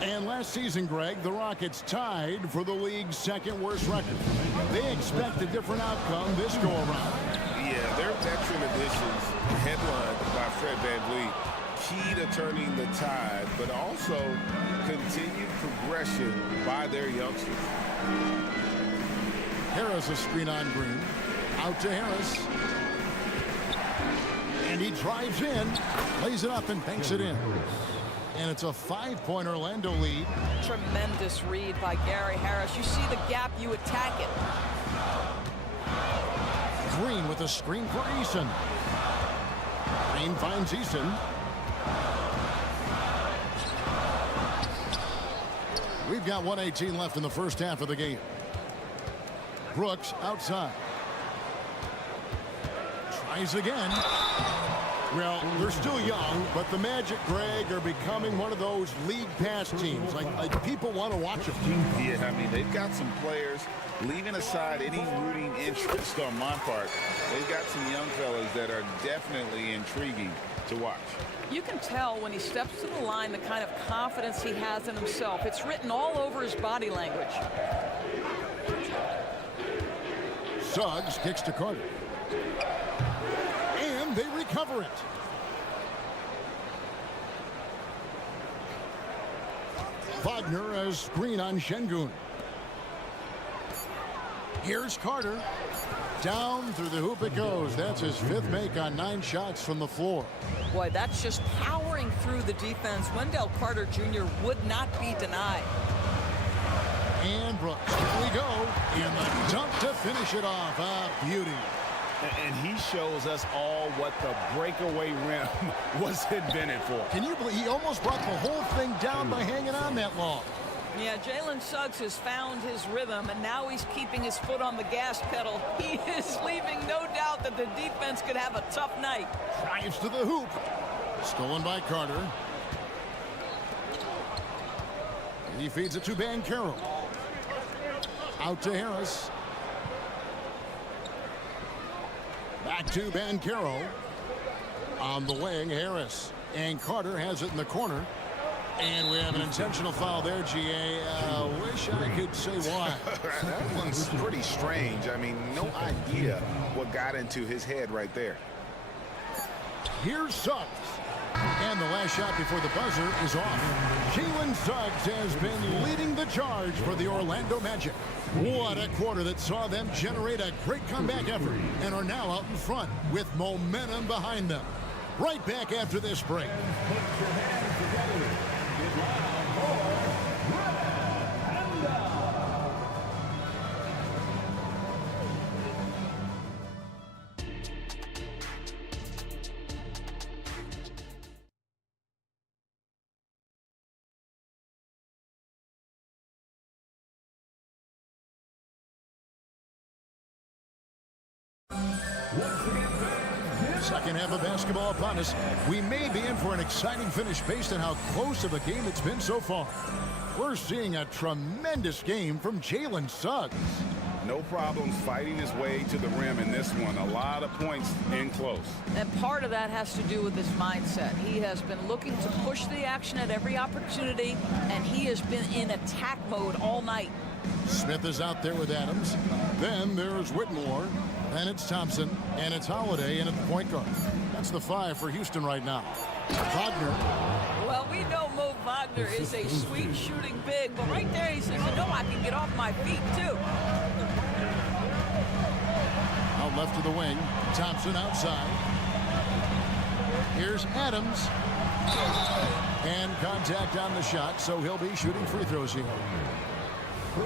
And last season, Greg, the Rockets tied for the league's second worst record. They expect a different outcome this go-around. Yeah, their veteran additions, headlined by Fred VanVleet, key to turning the tide, but also continued progression by their youngsters. Harris a screen on Green. Out to Harris. And he drives in, lays it up and banks it in. And it's a 5-point Orlando lead. Tremendous read by Gary Harris. You see the gap, you attack it. Green with a screen for Eason. Green finds Eason. We've got 1:18 left in the first half of the game. Brooks outside. Tries again. Well, they're still young, but the Magic, Greg, are becoming one of those league pass teams. Like people want to watch them. Yeah, I mean, they've got some players, leaving aside any rooting interest on my part, they've got some young fellas that are definitely intriguing to watch. You can tell when he steps to the line the kind of confidence he has in himself. It's written all over his body language. Suggs kicks to Carter. And they recover it. Wagner as screen on Şengün. Here's Carter. Down through the hoop it goes. That's his 5th make on 9 shots from the floor. Boy, that's just powering through the defense. Wendell Carter Jr. would not be denied. And Brooks, here we go. And the dunk to finish it off. Ah, beauty. And he shows us all what the breakaway rim was invented for. Can you believe he almost brought the whole thing down by hanging on that long? Yeah, Jalen Suggs has found his rhythm, and now he's keeping his foot on the gas pedal. He is leaving no doubt that the defense could have a tough night. Drives to the hoop. Stolen by Carter. He feeds it to Banchero. Out to Harris. Back to Banchero. On the wing, Harris. And Carter has it in the corner. And we have an intentional foul there, GA. Wish I could say why. That one's pretty strange. I mean, no idea what got into his head right there. Here's Suggs. And the last shot before the buzzer is off. Jalen Suggs has been leading the charge for the Orlando Magic. What a quarter that saw them generate a great comeback effort and are now out in front with momentum behind them. Right back after this break. Second half of basketball upon us. We may be in for an exciting finish based on how close of a game it's been so far. We're seeing a tremendous game from Jalen Suggs. No problems fighting his way to the rim in this one. A lot of points in close. And part of that has to do with his mindset. He has been looking to push the action at every opportunity, and he has been in attack mode all night. Smith is out there with Adams. Then there's Whitmore. Then it's Thompson. And it's Holiday in at the point guard. That's the 5 for Houston right now. Wagner. Well, we know Mo Wagner is a sweet shooting big, but right there he says, you know, I can get off my feet too. Out left to the wing. Thompson outside. Here's Adams. And contact on the shot, so he'll be shooting free throws here.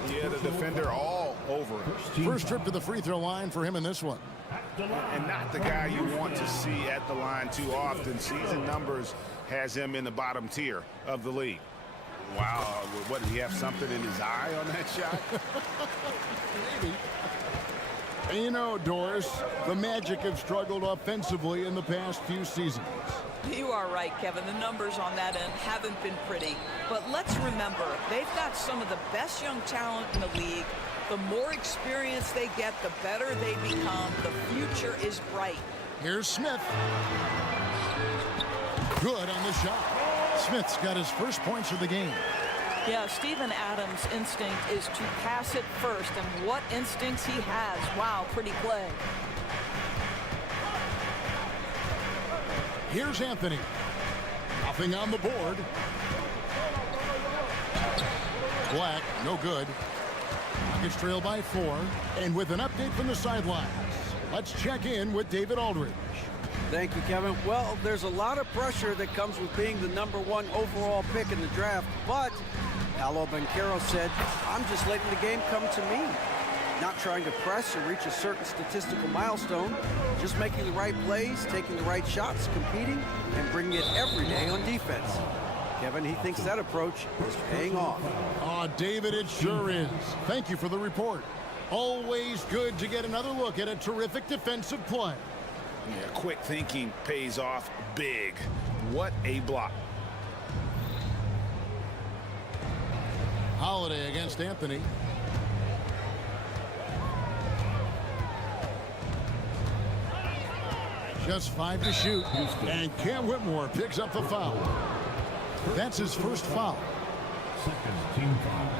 Yeah, the defender all over. First trip to the free throw line for him in this one. And not the guy you want to see at the line too often. Season numbers has him in the bottom tier of the league. Wow, what, did he have something in his eye on that shot? Maybe. And you know, Doris, the Magic have struggled offensively in the past few seasons. You are right, Kevin. The numbers on that end haven't been pretty. But let's remember, they've got some of the best young talent in the league. The more experience they get, the better they become. The future is bright. Here's Smith. Good on the shot. Smith's got his first points of the game. Yeah, Steven Adams' instinct is to pass it first, and what instincts he has. Wow, pretty play. Here's Anthony. Nothing on the board. Black, no good. Rockets trail by 4. And with an update from the sidelines, let's check in with David Aldridge. Thank you, Kevin. Well, there's a lot of pressure that comes with being the #1 overall pick in the draft, but Paolo Banchero said, I'm just letting the game come to me. Not trying to press or reach a certain statistical milestone, just making the right plays, taking the right shots, competing, and bringing it every day on defense. Kevin, he thinks that approach is paying off. Oh, David, it sure is. Thank you for the report. Always good to get another look at a terrific defensive play. Yeah, quick thinking pays off big. What a block. Holiday against Anthony. Just 5 to shoot. And Cam Whitmore picks up the foul. That's his first foul. Second team foul.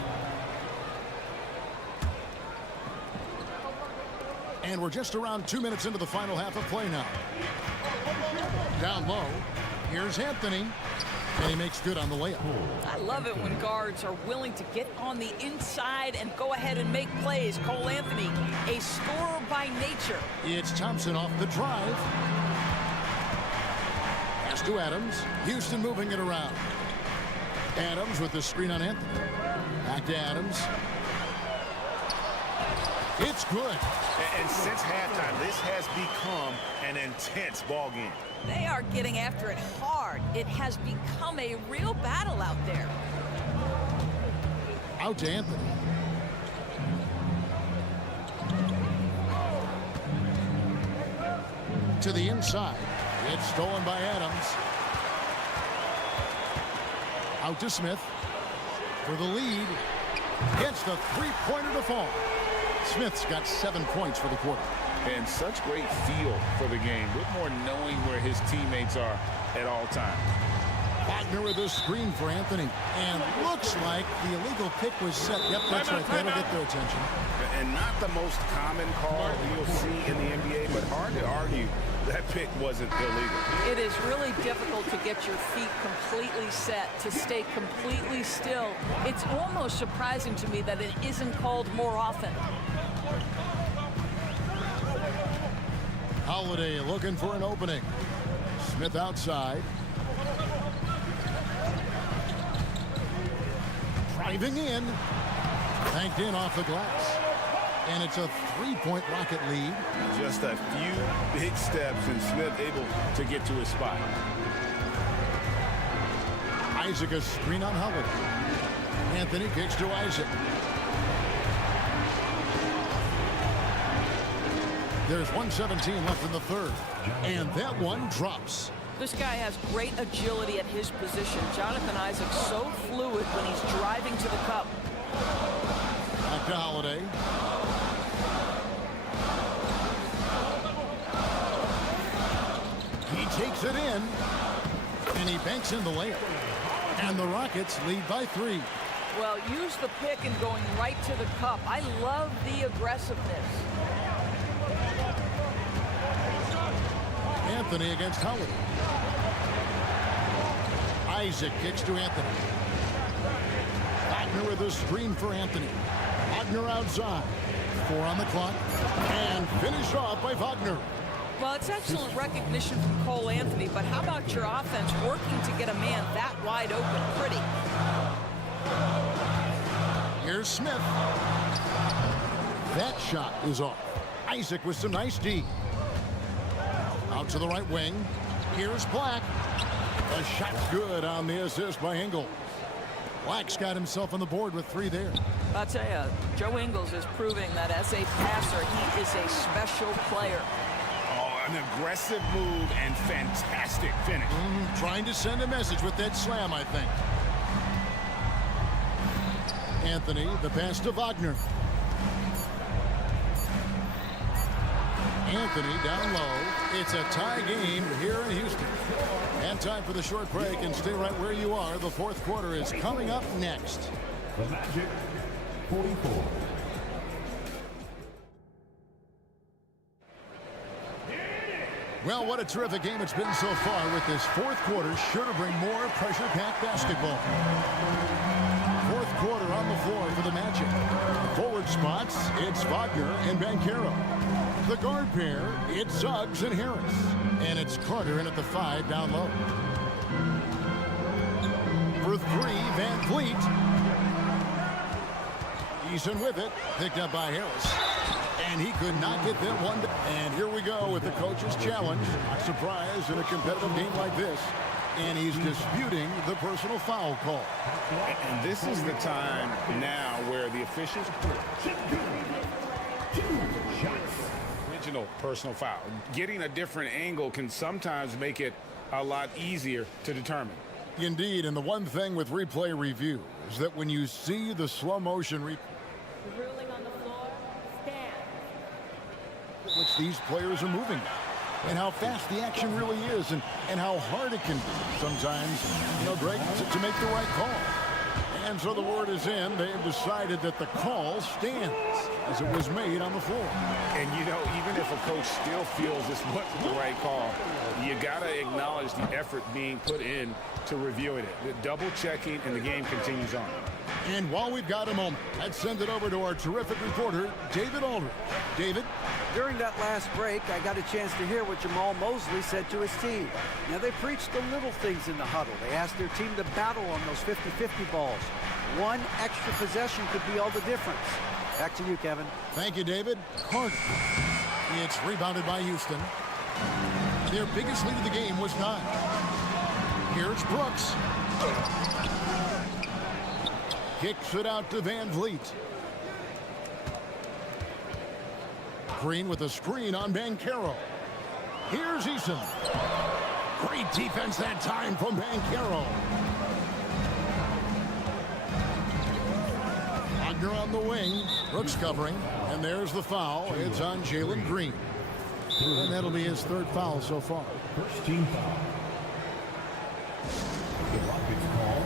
And we're just around 2 minutes into the final half of play now. Down low. Here's Anthony. And he makes good on the layup. I love it when guards are willing to get on the inside and go ahead and make plays. Cole Anthony, a scorer by nature. It's Thompson off the drive. Pass to Adams. Houston moving it around. Adams with the screen on Anthony. Back to Adams. It's good. And since halftime, this has become an intense ball game. They are getting after it hard. It has become a real battle out there. Out to Anthony. To the inside. It's stolen by Adams. Out to Smith. For the lead. Gets the three-pointer to fall. Smith's got 7 points for the quarter. And such great feel for the game. Whitmore knowing where his teammates are at all times. Wagner with a screen for Anthony. And looks like the illegal pick was set. Yep, that's right. That'll get their attention. And not the most common call you'll see in the NBA, but hard to argue that pick wasn't illegal. It is really difficult to get your feet completely set, to stay completely still. It's almost surprising to me that it isn't called more often. Holiday looking for an opening. Smith outside. Driving in. Banked in off the glass. And it's a 3-point Rocket lead. Just a few big steps and Smith able to get to his spot. Isaac a screen on Holiday. Anthony kicks to Isaac. There's 1:17 left in the third. And that one drops. This guy has great agility at his position. Jonathan Isaac so fluid when he's driving to the cup. Back to Holiday. He takes it in. And he banks in the layup. And the Rockets lead by 3. Well, use the pick and going right to the cup. I love the aggressiveness. Anthony against Howard. Isaac kicks to Anthony. Wagner with a screen for Anthony. Wagner outside. 4 on the clock. And finished off by Wagner. Well, it's excellent recognition from Cole Anthony, but how about your offense working to get a man that wide open? Pretty. Here's Smith. That shot is off. Isaac with some nice D. Out to the right wing. Here's Black. A shot's good on the assist by Engel. Black's got himself on the board with 3 there. I'll tell you, Joe Ingles is proving that as a passer, he is a special player. Oh, an aggressive move and fantastic finish. Trying to send a message with that slam, I think. Anthony, the pass to Wagner. Anthony down low. It's a tie game here in Houston. And time for the short break, and stay right where you are. The fourth quarter is coming up next. The Magic, 44. Well, what a terrific game it's been so far, with this fourth quarter sure to bring more pressure-packed basketball. Fourth quarter on the floor for the Magic. Forward spots, it's Wagner and Banchero. The guard pair, it's Suggs and Harris. And it's Carter in at the 5 down low. For 3, Van Vliet. Eason with it, picked up by Harris. And he could not get that one. And here we go with the coach's challenge. Not surprised in a competitive game like this. And he's disputing the personal foul call. And this is the time now where the officials... Original personal foul. Getting a different angle can sometimes make it a lot easier to determine. Indeed, and the one thing with replay review is that when you see the slow motion Ruling on the floor, stand. which these players are moving, and how fast the action really is, and how hard it can be sometimes, Greg, to make the right call. And so the word is in. They've decided that the call stands as it was made on the floor. And, even if a coach still feels this wasn't the right call, you got to acknowledge the effort being put in to reviewing it. The double checking, and the game continues on. And while we've got a moment, let's send it over to our terrific reporter, David Aldridge. David? During that last break, I got a chance to hear what Jamal Mosley said to his team. Now, they preached the little things in the huddle. They asked their team to battle on those 50-50 balls. One extra possession could be all the difference. Back to you, Kevin. Thank you, David. Carter. It's rebounded by Houston. Their biggest lead of the game was 9. Here's Brooks. Kicks it out to Van Vliet. Green with a screen on Banchero. Here's Eason. Great defense that time from Banchero. Wagner on the wing. Brooks covering. And there's the foul. It's on Jalen Green. And that'll be his 3rd foul so far. First team foul. The Rockets call.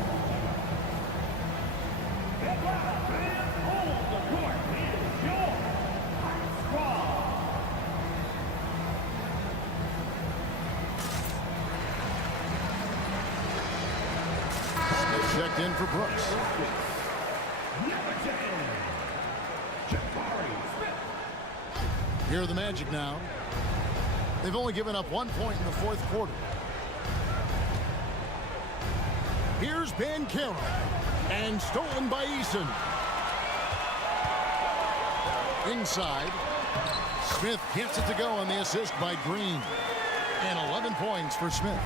Checked in for Brooks. Here are the Magic now. They've only given up 1 point in the 4th quarter. Here's Banchero. And stolen by Eason. Inside. Smith gets it to go on the assist by Green. And 11 points for Smith.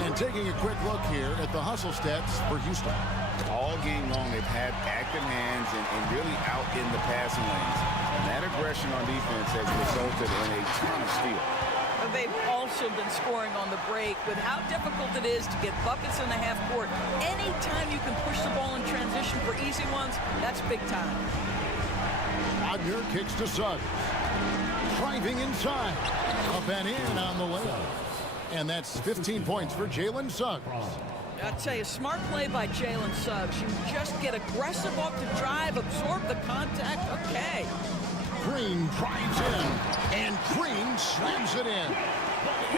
And taking a quick look here at the hustle stats for Houston. All game long, they've had active hands and really out in the passing lanes. And that aggression on defense has resulted in a ton of steals. They've also been scoring on the break. With how difficult it is to get buckets in the half court, anytime you can push the ball in transition for easy ones, that's big time. Wagner kicks to Suggs. Driving inside. Up and in on the layup. And that's 15 points for Jalen Suggs. I'll tell you, smart play by Jalen Suggs. You just get aggressive off the drive, absorb the contact, okay. Green drives in, and Green slams it in.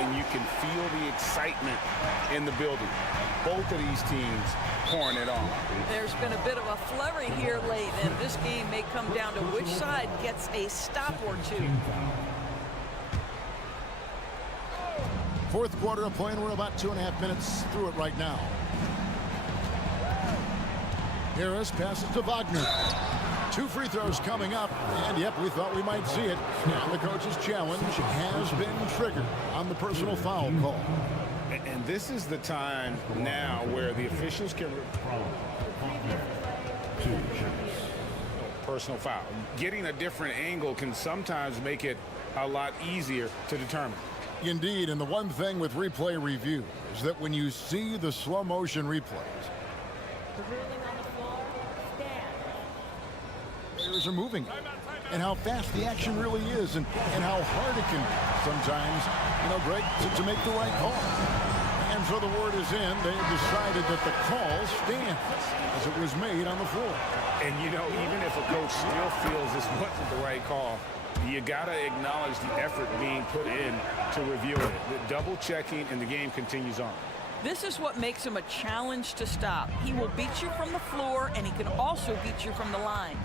And you can feel the excitement in the building. Both of these teams pouring it on. There's been a bit of a flurry here late, and this game may come down to which side gets a stop or two. 4th quarter of play, and we're about 2.5 minutes through it right now. Harris passes to Wagner. 2 free throws coming up, and yep, we thought we might see it. And the coach's challenge has been triggered on the personal foul call. And this is the time now where the officials can personal foul. Getting a different angle can sometimes make it a lot easier to determine. Indeed, and the one thing with replay review is that when you see the slow motion replays, The ruling on the floor, stand. players are moving, and how fast the action really is, and how hard it can be sometimes, Greg, to make the right call. And so the word is in. They have decided that the call stands as it was made on the floor. And, even if a coach still feels this wasn't the right call, you got to acknowledge the effort being put in to review it. The double checking, and the game continues on. This is what makes him a challenge to stop. He will beat you from the floor, and he can also beat you from the line.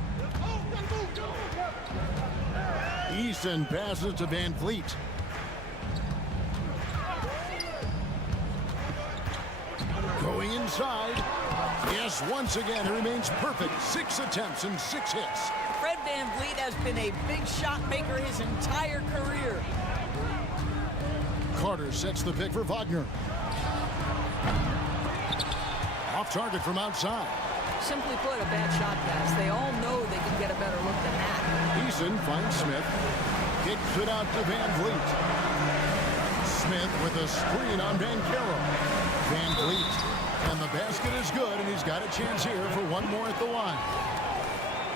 Eason passes to Van Vliet. Going inside. Yes, once again, he remains perfect. 6 attempts and 6 hits. Fred Van Vliet has been a big shot maker his entire career. Carter sets the pick for Wagner. Off target from outside. Simply put, a bad shot pass. They all know they can get a better look than that. Eason finds Smith. Kicks it out to Van Vliet. Smith with a screen on Bancaro. Van Vliet. And the basket is good, and he's got a chance here for one more at the line.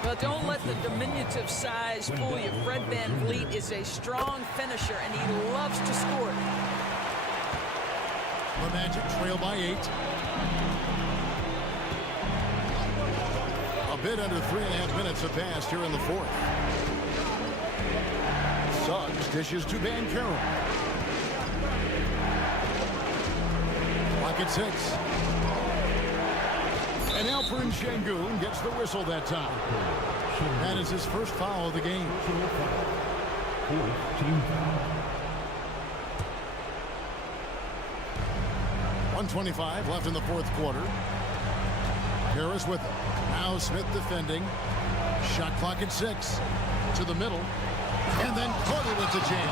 But don't let the diminutive size fool you. Fred Van Vliet is a strong finisher, and he loves to score. The Magic trail by 8. A bit under 3.5 minutes have passed here in the fourth. Suggs dishes to Bancaro. Clock at 6. And Alperen Şengün gets the whistle that time. That is his first foul of the game. 1:25 left in the fourth quarter. Harris with it. Now Smith defending. Shot clock at 6. To the middle. And then Carter with the jam.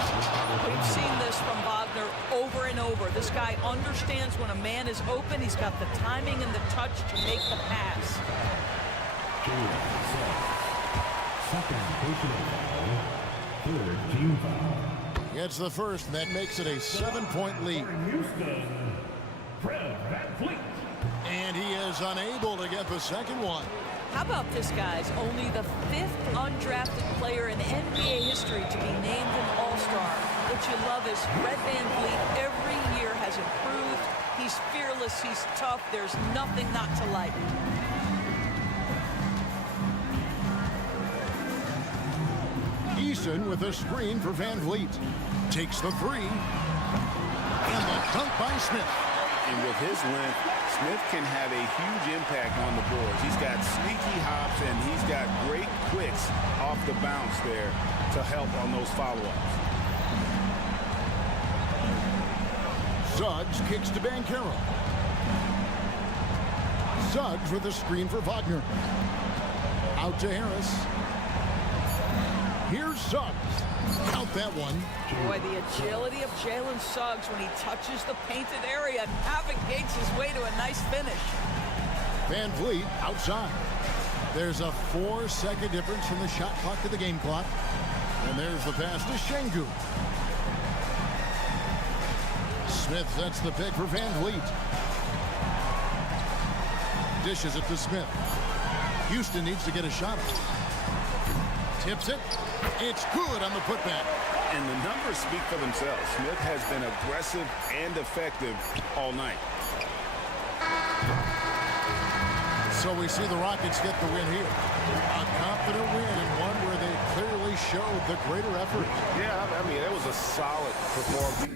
We've seen this from Wagner over and over. This guy understands when a man is open. He's got the timing and the touch to make the pass. Gets the first, and that makes it a 7-point lead. And he is unable to get the second one. How about this, guys? Only the 5th undrafted player in NBA history to be named an All-Star. What you love is Fred Van Vliet every year has improved. He's fearless. He's tough. There's nothing not to like. Eason with a screen for Van Vliet. Takes the 3. And the dunk by Smith. And with his length, Smith can have a huge impact on the boards. He's got sneaky hops, and he's got great quicks off the bounce there to help on those follow-ups. Suggs kicks to Bancaro. Suggs with a screen for Wagner. Out to Harris. Here's Suggs. Count that one. Boy, the agility of Jalen Suggs when he touches the painted area and navigates his way to a nice finish. Van Vliet outside. There's a 4-second difference from the shot clock to the game clock. And there's the pass to Şengün. Smith sets the pick for Van Vliet. Dishes it to Smith. Houston needs to get a shot off. Tips it. It's good on the putback. And the numbers speak for themselves. Smith has been aggressive and effective all night. So we see the Rockets get the win here. A confident win, and one where they clearly showed the greater effort. Yeah, I mean, it was a solid performance.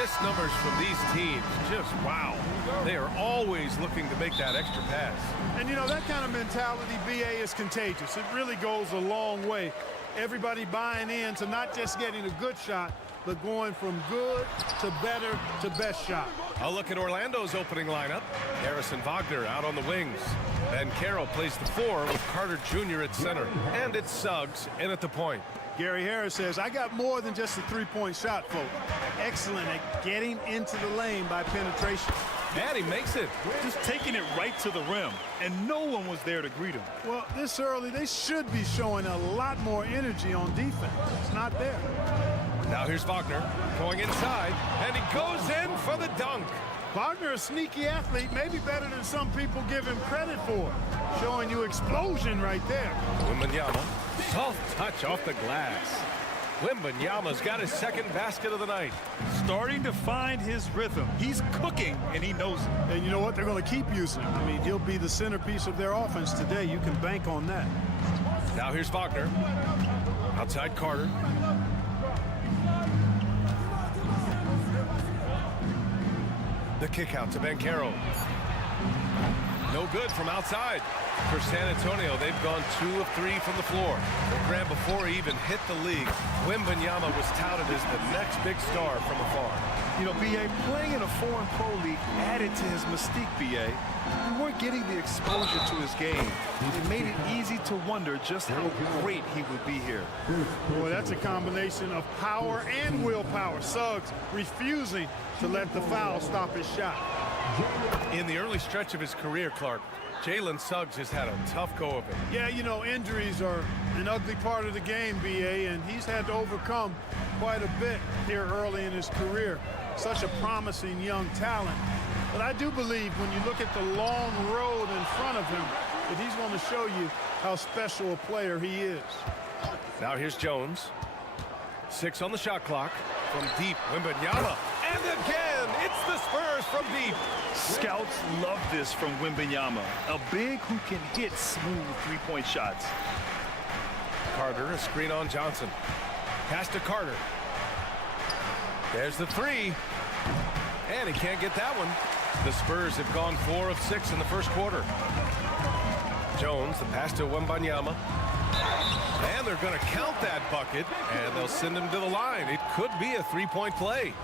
assist numbers from these teams, just wow. They are always looking to make that extra pass. And, you know, that kind of mentality, BA, is contagious. It really goes a long way. Everybody buying in to not just getting a good shot, but going from good to better to best shot. I'll look at Orlando's opening lineup. Harrison Wagner out on the wings. Ben Carroll plays the 4 with Carter Jr. at center. And it's Suggs in at the point. Gary Harris says, I got more than just a three-point shot, folks. Excellent at getting into the lane by penetration. And he makes it. Just taking it right to the rim, and no one was there to greet him. Well, this early, they should be showing a lot more energy on defense. It's not there. Now here's Wagner going inside, and he goes in for the dunk. Wagner, a sneaky athlete, maybe better than some people give him credit for. Showing you explosion right there. Wembanyama, soft touch off the glass. Wembanyama's got his second basket of the night. Starting to find his rhythm. He's cooking, and he knows it. And you know what? They're going to keep using him. I mean, he'll be the centerpiece of their offense today. You can bank on that. Now here's Wagner. Outside Carter. The kick out to Ben Carroll. No good from outside. For San Antonio, they've gone 2 of 3 from the floor. Grant, before he even hit the league, Wembanyama was touted as the next big star from afar. You know, B.A., playing in a foreign pro league added to his mystique, B.A. We weren't getting the exposure to his game. It made it easy to wonder just how great he would be here. Boy, that's a combination of power and willpower. Suggs refusing to let the foul stop his shot. In the early stretch of his career, Clark, Jalen Suggs has had a tough go of it. Yeah, you know, injuries are an ugly part of the game, B.A., and he's had to overcome quite a bit here early in his career. Such a promising young talent. But I do believe when you look at the long road in front of him, that he's going to show you how special a player he is. Now here's Jones. 6 on the shot clock from deep. Wembanyama. And again, it's the Spurs from deep. Scouts love this from Wembanyama, a big who can hit smooth three-point shots. Carter, a screen on Johnson. Pass to Carter. There's the 3. And he can't get that one. The Spurs have gone 4 of 6 in the first quarter. Jones, the pass to Wembanyama. And they're going to count that bucket, and they'll send him to the line. It could be a three-point play.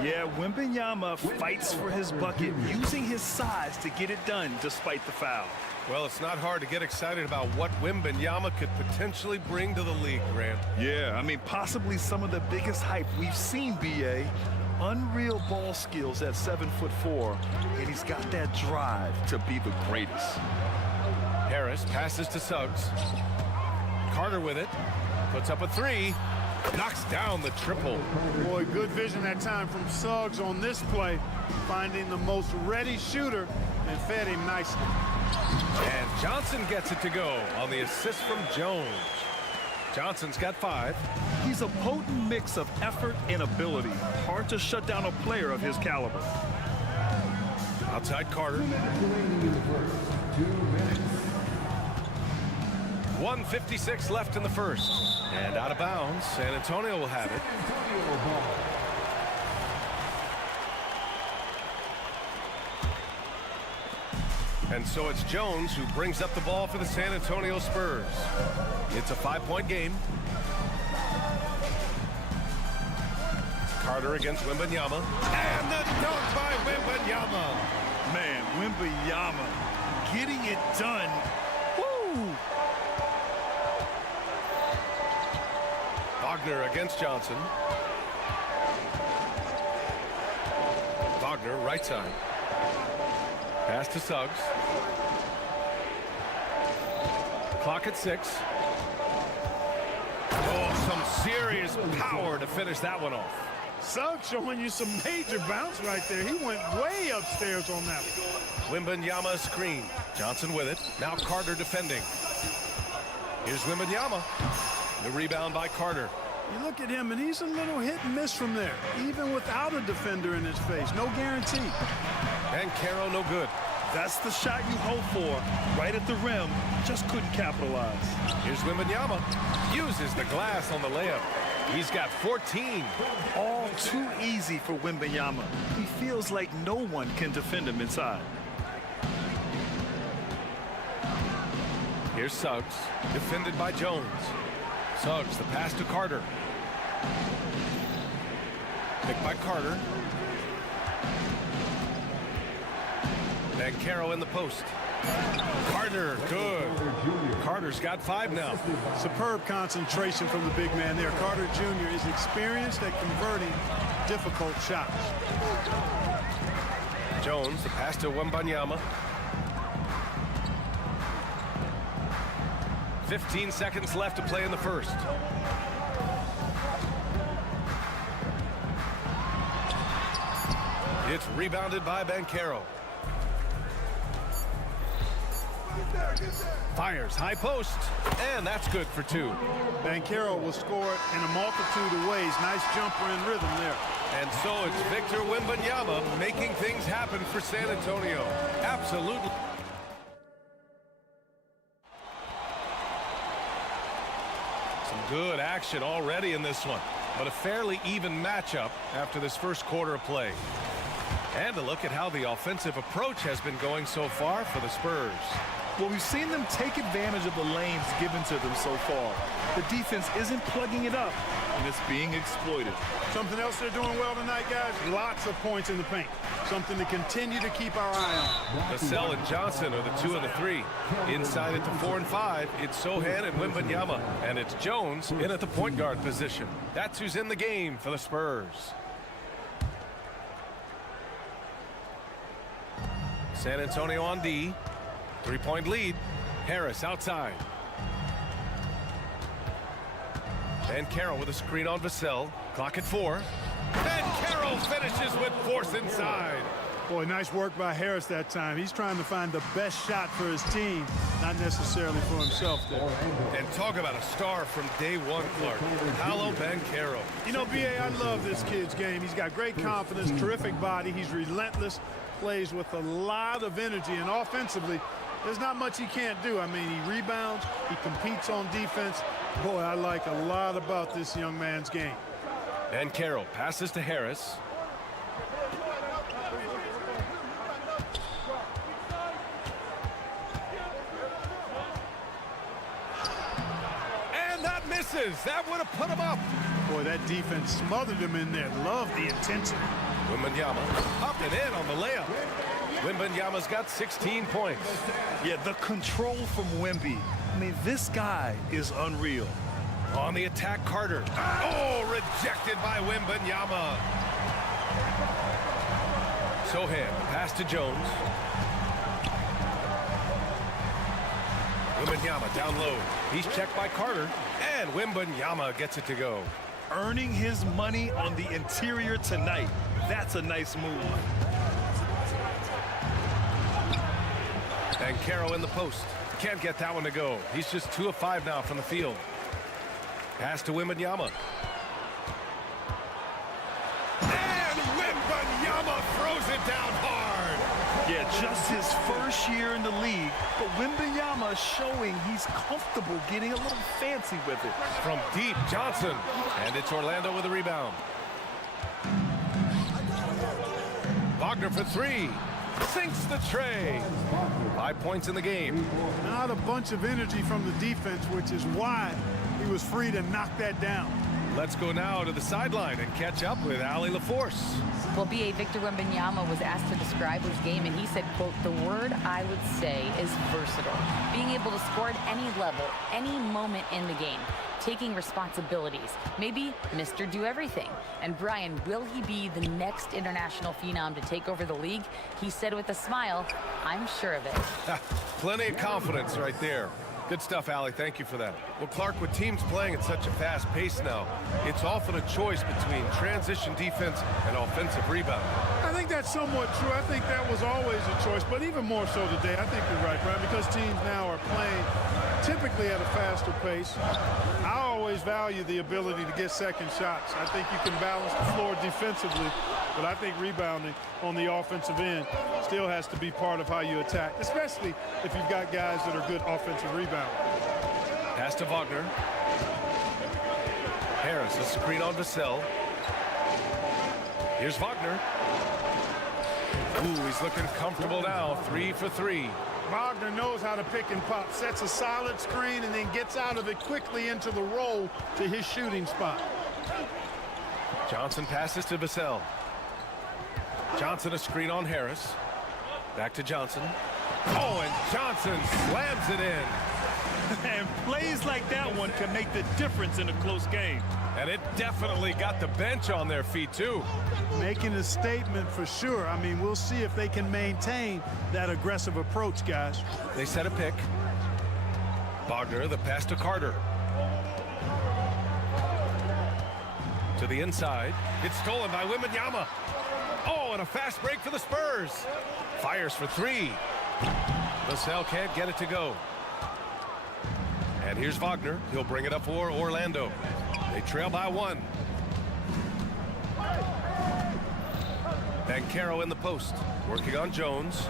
Yeah, Wembanyama fights for his bucket, using his size to get it done despite the foul. Well, it's not hard to get excited about what Wembanyama could potentially bring to the league, Grant. Yeah, I mean, possibly some of the biggest hype we've seen, B.A. Unreal ball skills at 7'4", and he's got that drive to be the greatest. Harris passes to Suggs. Carter with it. Puts up a 3. Knocks down the triple. Boy, good vision that time from Suggs on this play. Finding the most ready shooter and fed him nicely. And Johnson gets it to go on the assist from Jones. Johnson's got 5. He's a potent mix of effort and ability. Hard to shut down a player of his caliber. Outside Carter. 1:56 left in the first. And out of bounds, San Antonio will have it. And so it's Jones who brings up the ball for the San Antonio Spurs. It's a 5-point game. Carter against Wembanyama. And the dunk by Wembanyama. Man, Wembanyama getting it done. Woo! Wagner against Johnson. Wagner, right side. Pass to Suggs. Clock at 6. Oh, some serious power to finish that one off. Suggs showing you some major bounce right there. He went way upstairs on that one. Wembanyama screen. Johnson with it. Now Carter defending. Here's Wembanyama. The rebound by Carter. You look at him, and he's a little hit and miss from there, even without a defender in his face. No guarantee. And Caro no good. That's the shot you hope for. Right at the rim. Just couldn't capitalize. Here's Wembanyama. Uses the glass on the layup. He's got 14. All too easy for Wembanyama. He feels like no one can defend him inside. Here's Suggs, defended by Jones. Suggs, the pass to Carter. Picked by Carter. Bankero in the post. Carter, good. Carter's got 5 now. Superb concentration from the big man there. Carter Jr. is experienced at converting difficult shots. Jones, the pass to Wembanyama. 15 seconds left to play in the first. It's rebounded by Bankero. Fires high post, and that's good for 2. Bankero will score it in a multitude of ways. Nice jumper and rhythm there. And so it's Victor Wembanyama making things happen for San Antonio. Absolutely. Some good action already in this one, but a fairly even matchup after this first quarter of play. And a look at how the offensive approach has been going so far for the Spurs. Well, we've seen them take advantage of the lanes given to them so far. The defense isn't plugging it up, and it's being exploited. Something else they're doing well tonight, guys, lots of points in the paint. Something to continue to keep our eye on. Vassell and Johnson are the 2 and the 3. Inside at the 4 and 5, it's Sohan and Wembanyama. And it's Jones in at the point guard position. That's who's in the game for the Spurs. San Antonio on D. 3-point lead. Harris outside. Bankero with a screen on Vassell. Clock at 4. Bankero finishes with force inside. Boy, nice work by Harris that time. He's trying to find the best shot for his team, not necessarily for himself there. And talk about a star from day one, Clark. Paolo Bankero. You know, B.A., I love this kid's game. He's got great confidence, terrific body. He's relentless, plays with a lot of energy, and offensively, there's not much he can't do. I mean, he rebounds, he competes on defense. Boy, I like a lot about this young man's game. Bankero passes to Harris. And that misses. That would have put him up. Boy, that defense smothered him in there. Love the intensity. Wembanyama up and in on the layup. Wembanyama's got 16 points. Yeah, the control from Wemby. I mean, this guy is unreal. On the attack, Carter. Oh, rejected by Wembanyama. Sohan, pass to Jones. Wembanyama down low. He's checked by Carter, and Wembanyama gets it to go. Earning his money on the interior tonight. That's a nice move. Bankero in the post. Can't get that one to go. He's just 2 of 5 now from the field. Pass to Wembanyama. And Wembanyama throws it down hard. Yeah, just his first year in the league, but Wembanyama is showing he's comfortable getting a little fancy with it. From deep, Johnson. And it's Orlando with a rebound. Wagner for 3. Sinks the tray. 5 points in the game. Not a bunch of energy from the defense, which is why he was free to knock that down. Let's go now to the sideline and catch up with Allie LaForce. Well, B.A. Victor Wembanyama was asked to describe his game, and he said, quote, "The word I would say is versatile. Being able to score at any level, any moment in the game. Taking responsibilities. Maybe Mr. Do Everything." And Brian, will he be the next international phenom to take over the league? He said with a smile, "I'm sure of it." Plenty of confidence right there. Good stuff, Allie. Thank you for that. Well, Clark, with teams playing at such a fast pace now, it's often a choice between transition defense and offensive rebound. I think that's somewhat true. I think that was always a choice, but even more so today. I think you're right, Brian, because teams now are playing typically at a faster pace. I always value the ability to get second shots. I think you can balance the floor defensively, but I think rebounding on the offensive end still has to be part of how you attack, especially if you've got guys that are good offensive rebounders. Pass to Wagner. Harris, a screen on Vassell. Here's Wagner. Ooh, he's looking comfortable now. 3 for 3. Wagner knows how to pick and pop. Sets a solid screen and then gets out of it quickly into the roll to his shooting spot. Johnson passes to Vassell. Johnson a screen on Harris. Back to Johnson. Oh, and Johnson slams it in. And plays like that one can make the difference in a close game. And it definitely got the bench on their feet, too. Making a statement for sure. I mean, we'll see if they can maintain that aggressive approach, guys. They set a pick. Wagner, the pass to Carter. To the inside. It's stolen by Wembanyama. Oh, and a fast break for the Spurs. Fires for 3. Vassell can't get it to go. And here's Wagner. He'll bring it up for Orlando. They trail by 1. Banchero in the post. Working on Jones.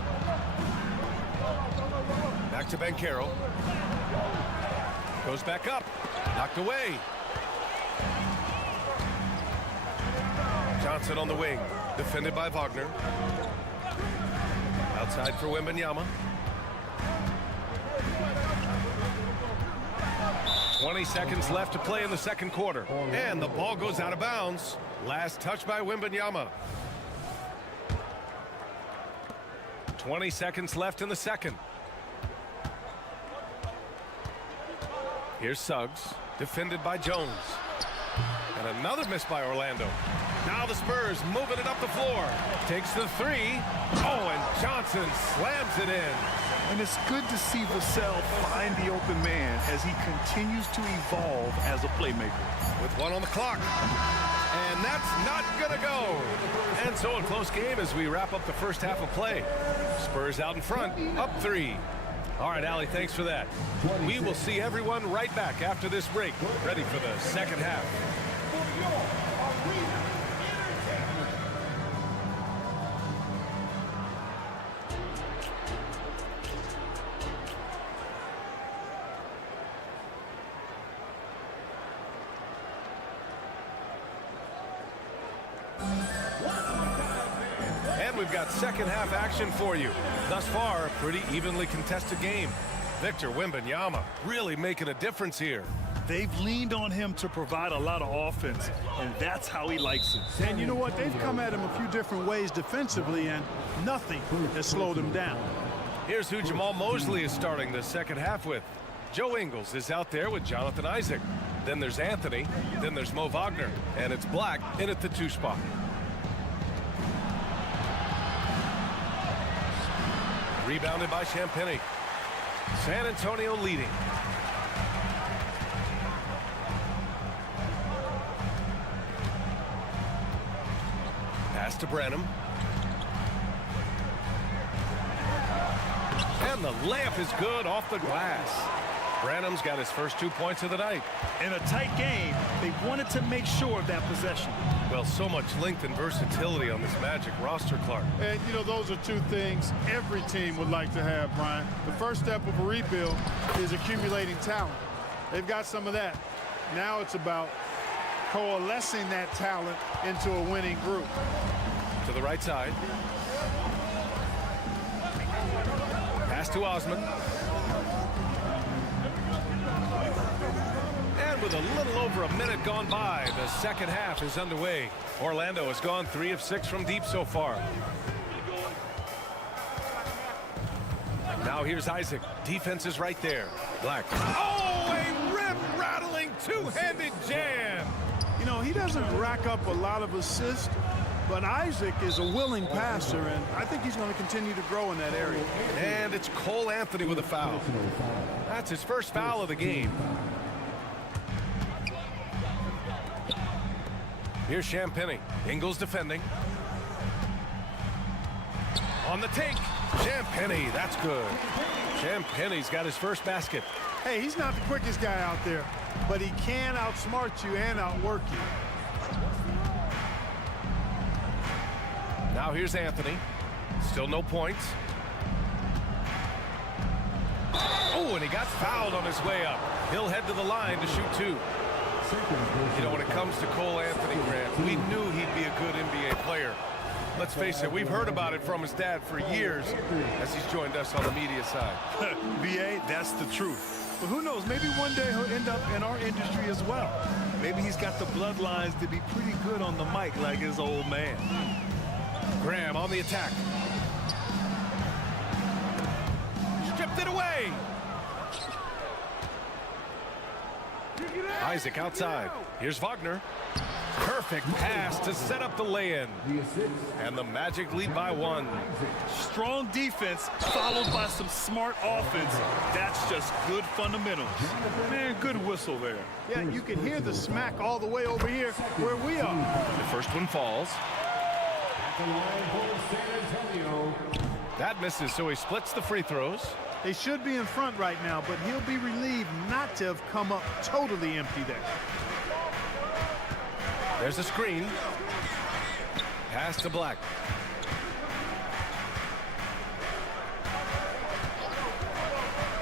Back to Banchero. Goes back up. Knocked away. Johnson on the wing. Defended by Wagner. Outside for Wembanyama. 20 seconds left to play in the second quarter. And the ball goes out of bounds. Last touch by Wembanyama. 20 seconds left in the second. Here's Suggs. Defended by Jones. And another miss by Orlando. Now the Spurs moving it up the floor. Takes the 3. Oh, and Johnson slams it in. And it's good to see Vassell find the open man as he continues to evolve as a playmaker. With 1 on the clock. And that's not going to go. And so a close game as we wrap up the first half of play. Spurs out in front, up 3. All right, Allie, thanks for that. We will see everyone right back after this break, ready for the second half. We've got second half action for you. Thus far, a pretty evenly contested game. Victor Wembanyama really making a difference here. They've leaned on him to provide a lot of offense, and that's how he likes it. And you know what? They've come at him a few different ways defensively, and nothing has slowed him down. Here's who Jamal Mosley is starting the second half with. Joe Ingles is out there with Jonathan Isaac. Then there's Anthony. Then there's Mo Wagner. And it's Black in at the 2 spot. Rebounded by Champagny. San Antonio leading. Pass to Branham. And the layup is good off the glass. Branham's got his first 2 points of the night. In a tight game, they wanted to make sure of that possession. Well, so much length and versatility on this Magic roster, Clark. And, you know, those are 2 things every team would like to have, Brian. The first step of a rebuild is accumulating talent. They've got some of that. Now it's about coalescing that talent into a winning group. To the right side. Pass to Osman. And with a little over a minute gone by, the second half is underway. Orlando has gone 3 of 6 from deep so far. Now here's Isaac. Defense is right there. Black. Oh, a rip-rattling two-handed jam. You know, he doesn't rack up a lot of assists, but Isaac is a willing passer, and I think he's going to continue to grow in that area. And it's Cole Anthony with a foul. That's his first foul of the game. Here's Champagny. Ingles defending. On the take. Champagny, that's good. Champagny's got his first basket. Hey, he's not the quickest guy out there, but he can outsmart you and outwork you. Now here's Anthony. Still no points. Oh, and he got fouled on his way up. He'll head to the line to shoot 2. You know, when it comes to Cole Anthony, Grant, we knew he'd be a good NBA player. Let's face it, we've heard about it from his dad for years as he's joined us on the media side. BA, that's the truth. But who knows, maybe one day he'll end up in our industry as well. Maybe he's got the bloodlines to be pretty good on the mic like his old man. Graham on the attack. Stripped it away. Isaac outside. Here's Wagner. Perfect pass to set up the lay-in. And the Magic lead by 1. Strong defense followed by some smart offense. That's just good fundamentals. Man, good whistle there. Yeah, you can hear the smack all the way over here where we are. The first one falls. That misses, so he splits the free throws. They should be in front right now, but he'll be relieved not to have come up totally empty there. There's a screen. Pass to Black.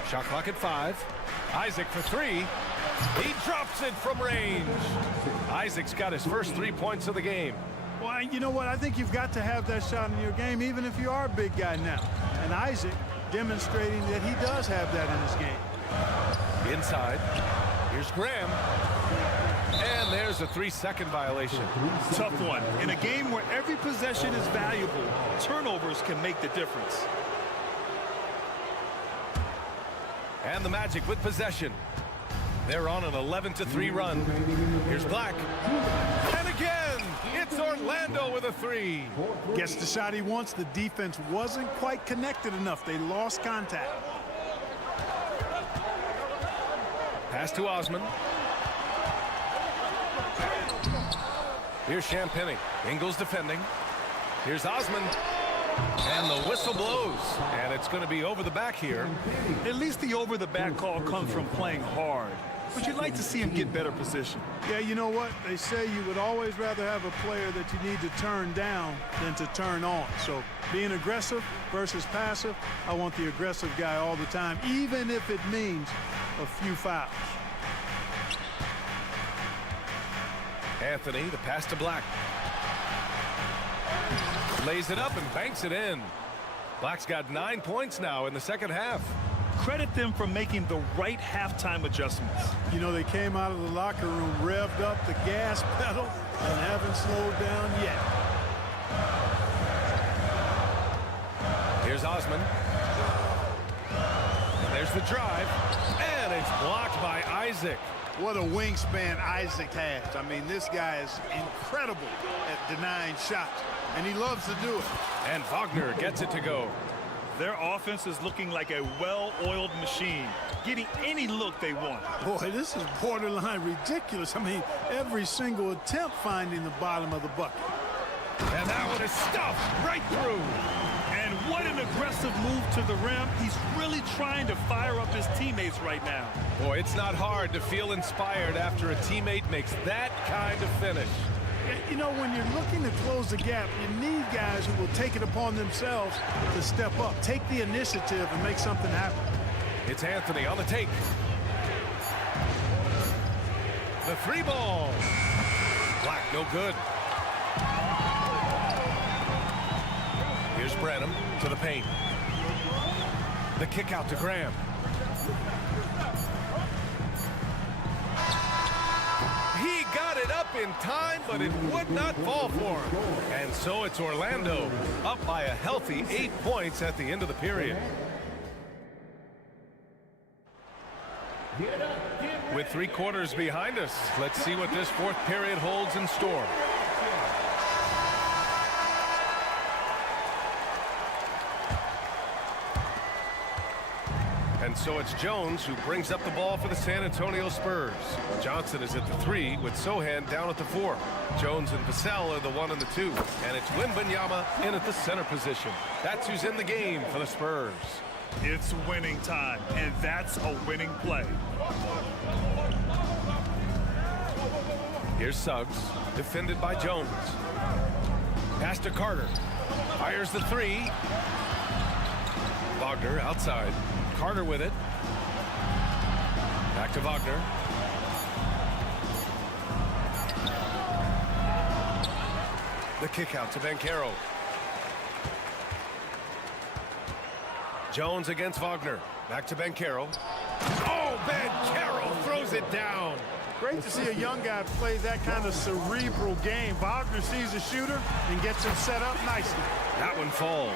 Shot clock at 5. Isaac for 3. He drops it from range. Isaac's got his first 3 points of the game. Well, you know what? I think you've got to have that shot in your game, even if you are a big guy now. And Isaac demonstrating that he does have that in his game. Inside. Here's Graham. And there's a 3-second violation. Tough one. In a game where every possession is valuable, turnovers can make the difference. And the Magic with possession. They're on an 11-3 run. Here's Black. And again, it's Orlando with a 3. Gets the shot he wants. The defense wasn't quite connected enough. They lost contact. Pass to Osman. Here's Champagny. Ingles defending. Here's Osman. And the whistle blows. And it's going to be over the back here. At least the over the back call comes from playing hard. But you'd like to see him get better position. Yeah, you know what? They say you would always rather have a player that you need to turn down than to turn on. So being aggressive versus passive, I want the aggressive guy all the time, even if it means a few fouls. Anthony, the pass to Black. Lays it up and banks it in. Black's got 9 points now in the second half. Credit them for making the right halftime adjustments. You know, they came out of the locker room, revved up the gas pedal, and haven't slowed down yet. Here's Osman. And there's the drive. And it's blocked by Isaac. What a wingspan Isaac has. I mean, this guy is incredible at denying shots, and he loves to do it. And Wagner gets it to go. Their offense is looking like a well-oiled machine, getting any look they want. Boy, this is borderline ridiculous. I mean, every single attempt finding the bottom of the bucket. And that one is stuffed right through. And what an aggressive move to the rim. He's really trying to fire up his teammates right now. Boy, it's not hard to feel inspired after a teammate makes that kind of finish. You know, when you're looking to close the gap, you need guys who will take it upon themselves to step up, take the initiative, and make something happen. It's Anthony on the take. The 3 ball. Black, no good. Here's Branham to the paint. The kick out to Graham. He got it up in time, but it would not fall for him. And so it's Orlando up by a healthy 8 points at the end of the period. With 3 quarters behind us, let's see what this 4th period holds in store. And so it's Jones who brings up the ball for the San Antonio Spurs. Johnson is at the 3 with Sohan down at the 4. Jones and Vassell are the 1 and the 2. And it's Wembanyama in at the center position. That's who's in the game for the Spurs. It's winning time, and that's a winning play. Here's Suggs, defended by Jones. Pass to Carter. Fires the 3. Wagner outside. Carter with it. Back to Wagner. The kick out to Banchero. Jones against Wagner. Back to Banchero. Oh, Banchero throws it down. Great to see a young guy play that kind of cerebral game. Wagner sees a shooter and gets him set up nicely. That one falls.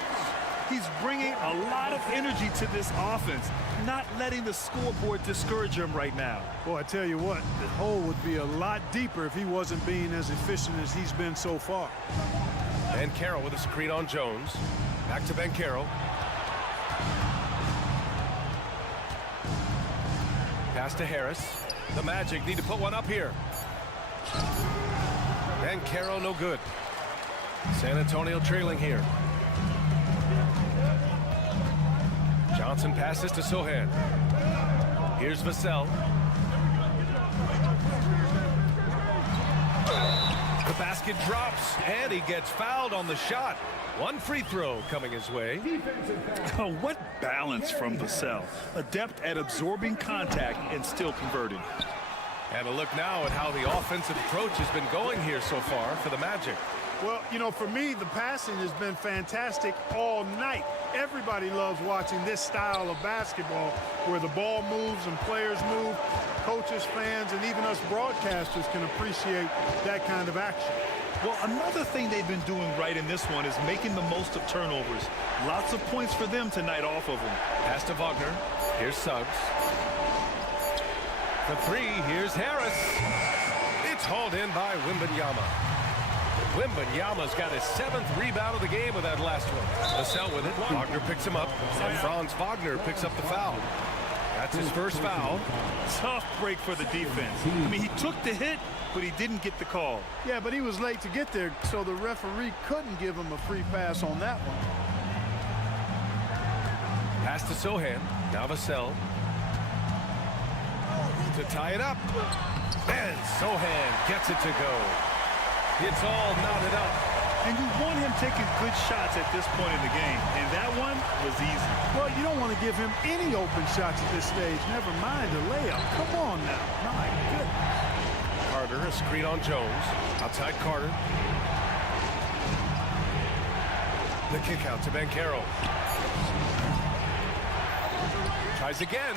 He's bringing a lot of energy to this offense, not letting the scoreboard discourage him right now. Boy, I tell you what, the hole would be a lot deeper if he wasn't being as efficient as he's been so far. Banchero with a screen on Jones. Back to Banchero. Pass to Harris. The Magic need to put one up here. Banchero no good. San Antonio trailing here. Johnson passes to Sohan. Here's Vassell. The basket drops, and he gets fouled on the shot. One free throw coming his way. Oh, what balance from Vassell. Adept at absorbing contact and still converting. And a look now at how the offensive approach has been going here so far for the Magic. Well, you know, for me, the passing has been fantastic all night. Everybody loves watching this style of basketball where the ball moves and players move. Coaches, fans, and even us broadcasters can appreciate that kind of action. Well, another thing they've been doing right in this one is making the most of turnovers. Lots of points for them tonight off of them. Pass to Wagner. Here's Suggs. The three, here's Harris. It's hauled in by Wembanyama. Wembanyama's got his 7th rebound of the game with that last one. Vassell with it. Wagner picks him up, and Franz Wagner picks up the foul. That's his first foul. Tough break for the defense. I mean, he took the hit, but he didn't get the call. Yeah, but he was late to get there, so the referee couldn't give him a free pass on that one. Pass to Sohan. Now Vassell. To tie it up. And Sohan gets it to go. It's all knotted up. And you want him taking good shots at this point in the game. And that one was easy. Well, you don't want to give him any open shots at this stage. Never mind a layup. Come on now. My goodness. Carter, a screen on Jones. Outside Carter. The kick out to Banchero. Tries again.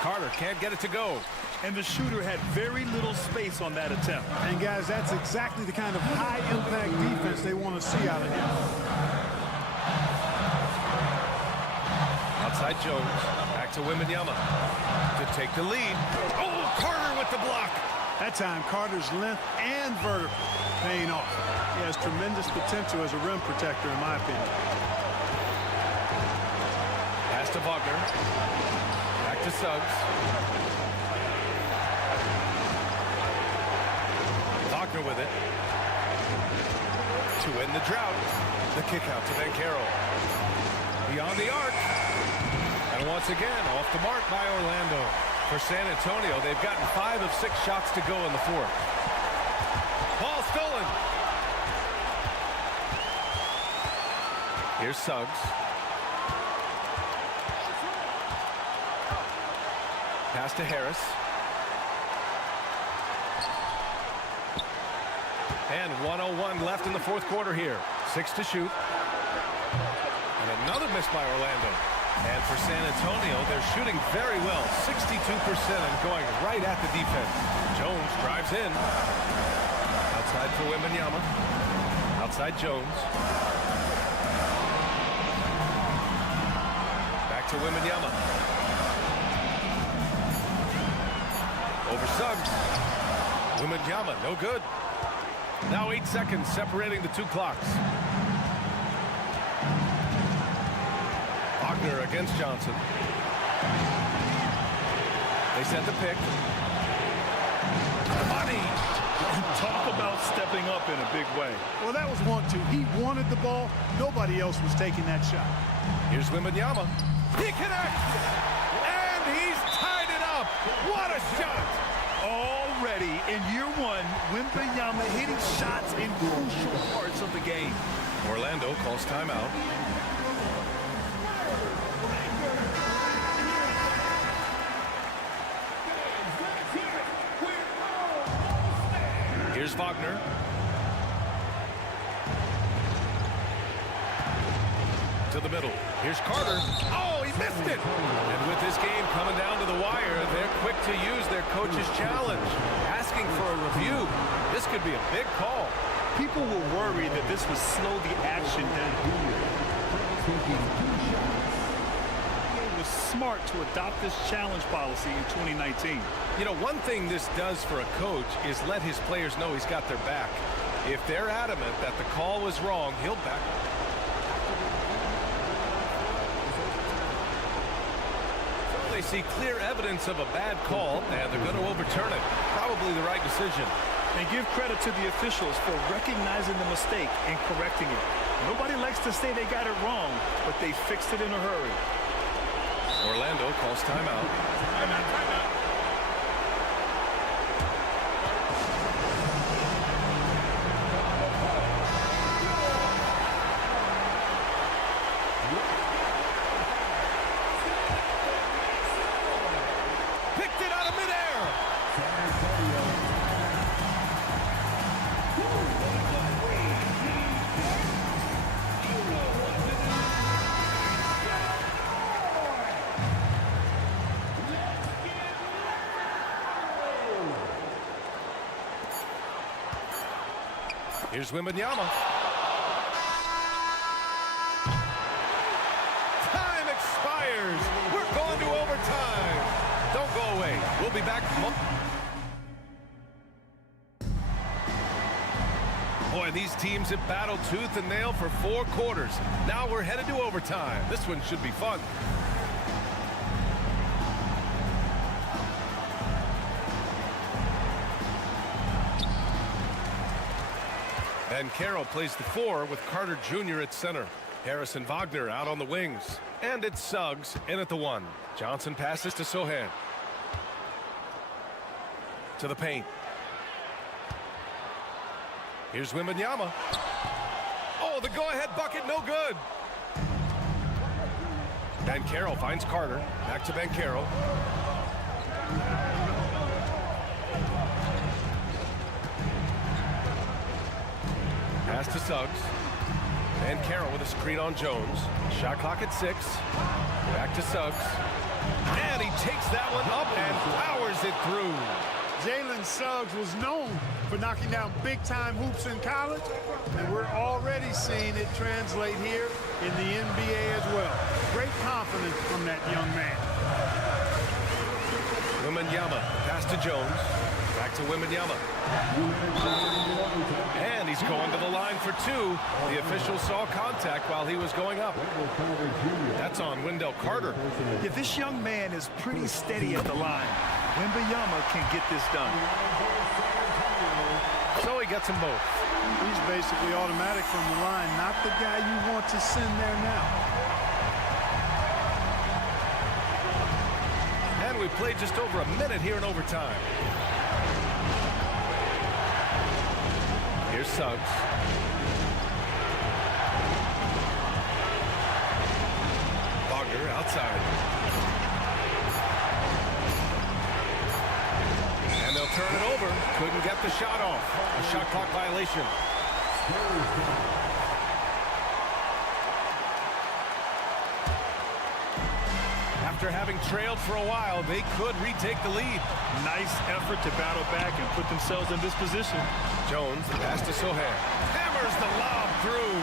Carter can't get it to go. And the shooter had very little space on that attempt. And guys, that's exactly the kind of high-impact defense they want to see out of him. Outside Jones. Back to Wembanyama. To take the lead. Oh, Carter with the block. That time, Carter's length and vertical paying off. He has tremendous potential as a rim protector, in my opinion. Pass to Wagner. Back to Suggs. Wagner with it. To end the drought. The kick out to Banchero. Beyond the arc. And once again, off the mark by Orlando. For San Antonio, they've gotten 5 of 6 shots to go in the fourth. Ball stolen. Here's Suggs. Pass to Harris. And 1:01 left in the fourth quarter here. 6 to shoot. And another miss by Orlando. And for San Antonio, they're shooting very well. 62% and going right at the defense. Jones drives in. Outside for Wembanyama. Outside Jones. Back to Wembanyama. Over Suggs. Wembanyama, no good. Now 8 seconds separating the 2 clocks. Wagner against Johnson. They set the pick. Money. Talk about stepping up in a big way. Well, that was 1-2. He wanted the ball. Nobody else was taking that shot. Here's Wembanyama. He connects. And he's tied it up. What a shot. Already in year 1, Wembanyama hitting shots in crucial parts of the game. Orlando calls timeout. Here's Wagner. To the middle. Here's Carter. Oh, he missed it. And with this game coming down to the wire, they're quick to use their coach's challenge, asking for a review. This could be a big call. People were worried that this would slow the action down. It was smart to adopt this challenge policy in 2019. You know, one thing this does for a coach is let his players know he's got their back. If they're adamant that the call was wrong, he'll back up. They see clear evidence of a bad call, and they're going to overturn it. Probably the right decision. And give credit to the officials for recognizing the mistake and correcting it. Nobody likes to say they got it wrong, but they fixed it in a hurry. Orlando calls timeout. Timeout. Picked it out of midair. Here's Wembanyama. Time expires. We're going to overtime. Don't go away. We'll be back. Boy, these teams have battled tooth and nail for 4 quarters. Now we're headed to overtime. This one should be fun. And Carroll plays the 4 with Carter Jr. at center. Harrison Wagner out on the wings. And it's Suggs in at the 1. Johnson passes to Sohan. To the paint. Here's Wembanyama. Oh, the go-ahead bucket, no good. Banchero finds Carter. Back to Banchero. Pass to Suggs. Banchero with a screen on Jones. Shot clock at 6. Back to Suggs. And he takes that one up and powers it through. Jalen Suggs was known for knocking down big-time hoops in college, and we're already seeing it translate here in the NBA as well. Great confidence from that young man. Wembanyama, pass to Jones. Back to Wembanyama. And he's going to the line for 2. The official saw contact while he was going up. That's on Wendell Carter. Yeah, this young man is pretty steady at the line. Wembanyama can get this done. So he gets them both. He's basically automatic from the line, not the guy you want to send there now. And we've played just over a minute here in overtime. Here's Suggs. Wagner outside. And they'll turn it over. Couldn't get the shot off. A shot clock violation. After having trailed for a while, they could retake the lead. Nice effort to battle back and put themselves in this position. Jones, the pass to Sohan. Hammers the lob through.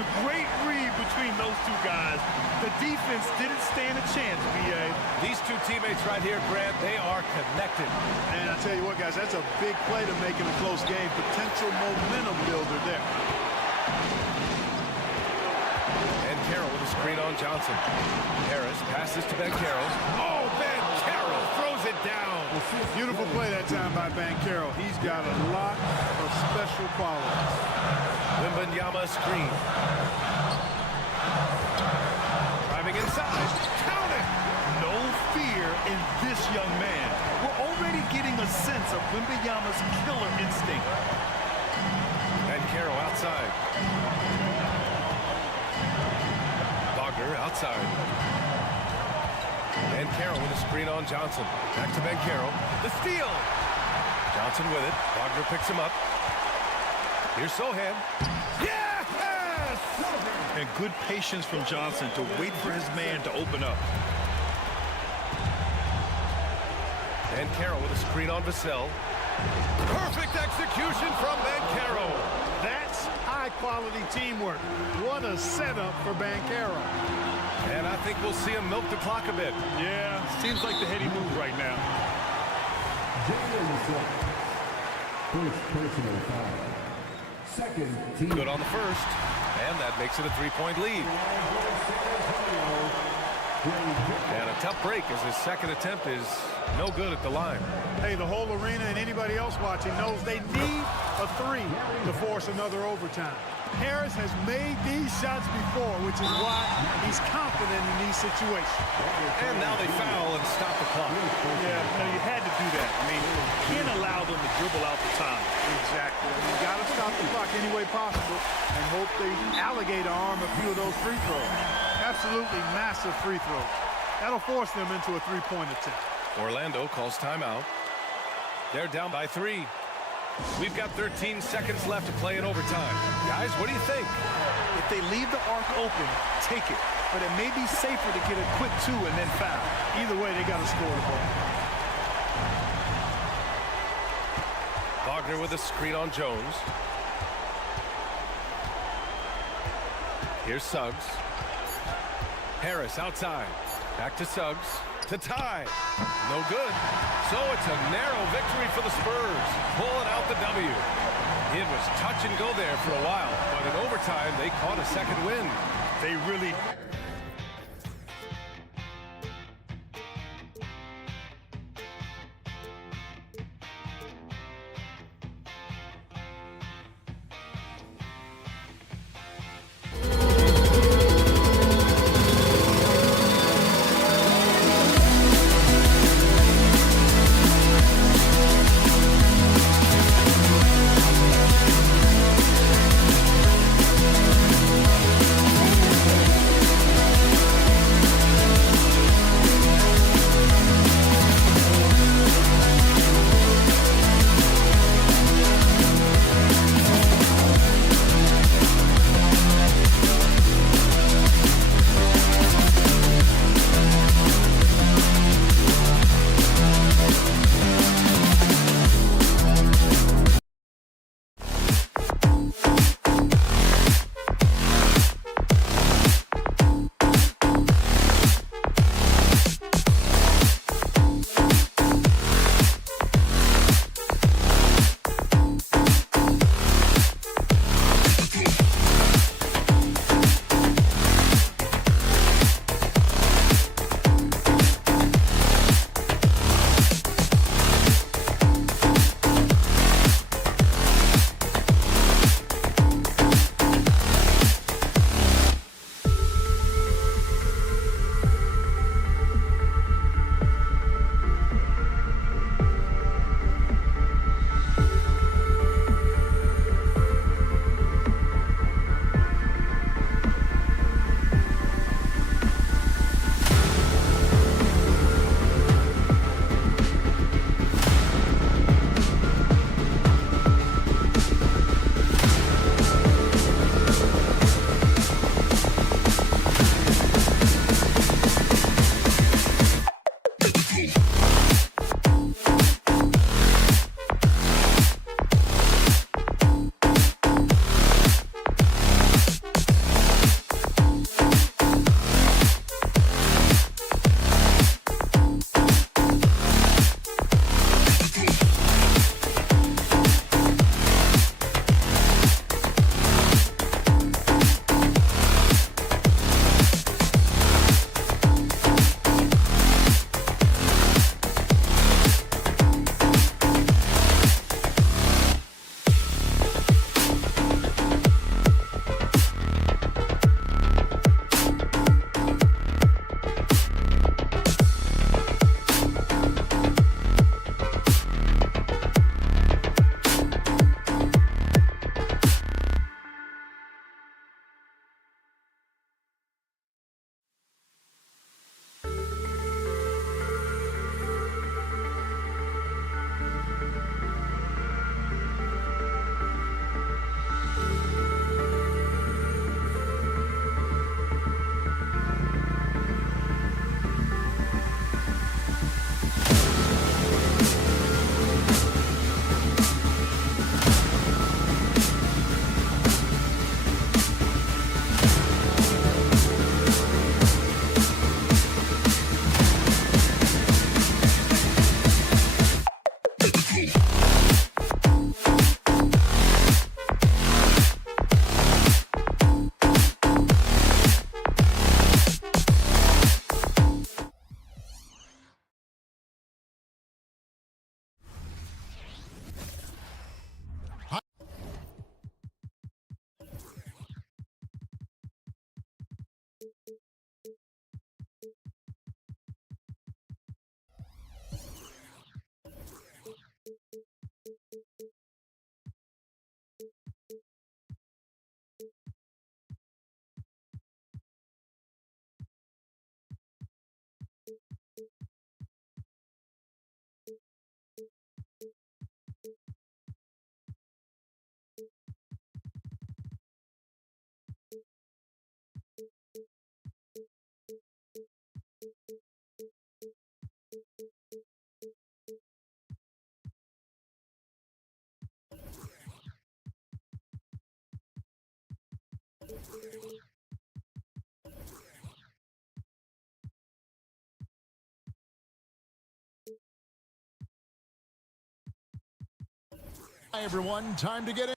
A great read between those 2 guys. The defense didn't stand a chance, B.A. These 2 teammates right here, Grant, they are connected. And I tell you what, guys, that's a big play to make it a close game. Potential momentum builder there. And Carroll with a screen on Johnson. Harris passes to Banchero. Oh, Banchero throws it down. Beautiful play that time by Banchero. He's got a lot of special qualities. Wembanyama screen. Driving inside. Count it! No fear in this young man. We're already getting a sense of Wembanyama's killer instinct. Banchero outside. Wagner outside. Banchero with a screen on Johnson. Back to Banchero. The steal! Johnson with it. Wagner picks him up. Here's Sohan. Yes! And good patience from Johnson to wait for his man to open up. And Carroll with a screen on Vassell. Perfect execution from Bancaro. That's high-quality teamwork. What a setup for Bancaro. And I think we'll see him milk the clock a bit. Yeah, seems like the heady move right now. First personal foul. Second team. Good on the first. And that makes it a 3-point lead. And a tough break as his second attempt is no good at the line. Hey, the whole arena and anybody else watching knows they need a 3 to force another overtime. Harris has made these shots before, which is why he's confident in these situations. And now they foul and stop the clock. Yeah, no, you had to do that. I mean, you can't allow them to dribble out the time. Exactly. You got to stop the clock any way possible and hope they alligator arm a few of those free throws. Absolutely massive free throws. That'll force them into a 3-point attempt. Orlando calls timeout. They're down by 3. We've got 13 seconds left to play in overtime. Guys, what do you think? If they leave the arc open, take it. But it may be safer to get a quick 2 and then foul. Either way, they got to score the ball. Wagner with a screen on Jones. Here's Suggs. Harris outside. Back to Suggs. To tie. No good. So it's a narrow victory for the Spurs. Pulling out the W. It was touch and go there for a while, but in overtime, they caught a second win. They really... Hi, everyone. Time to get in.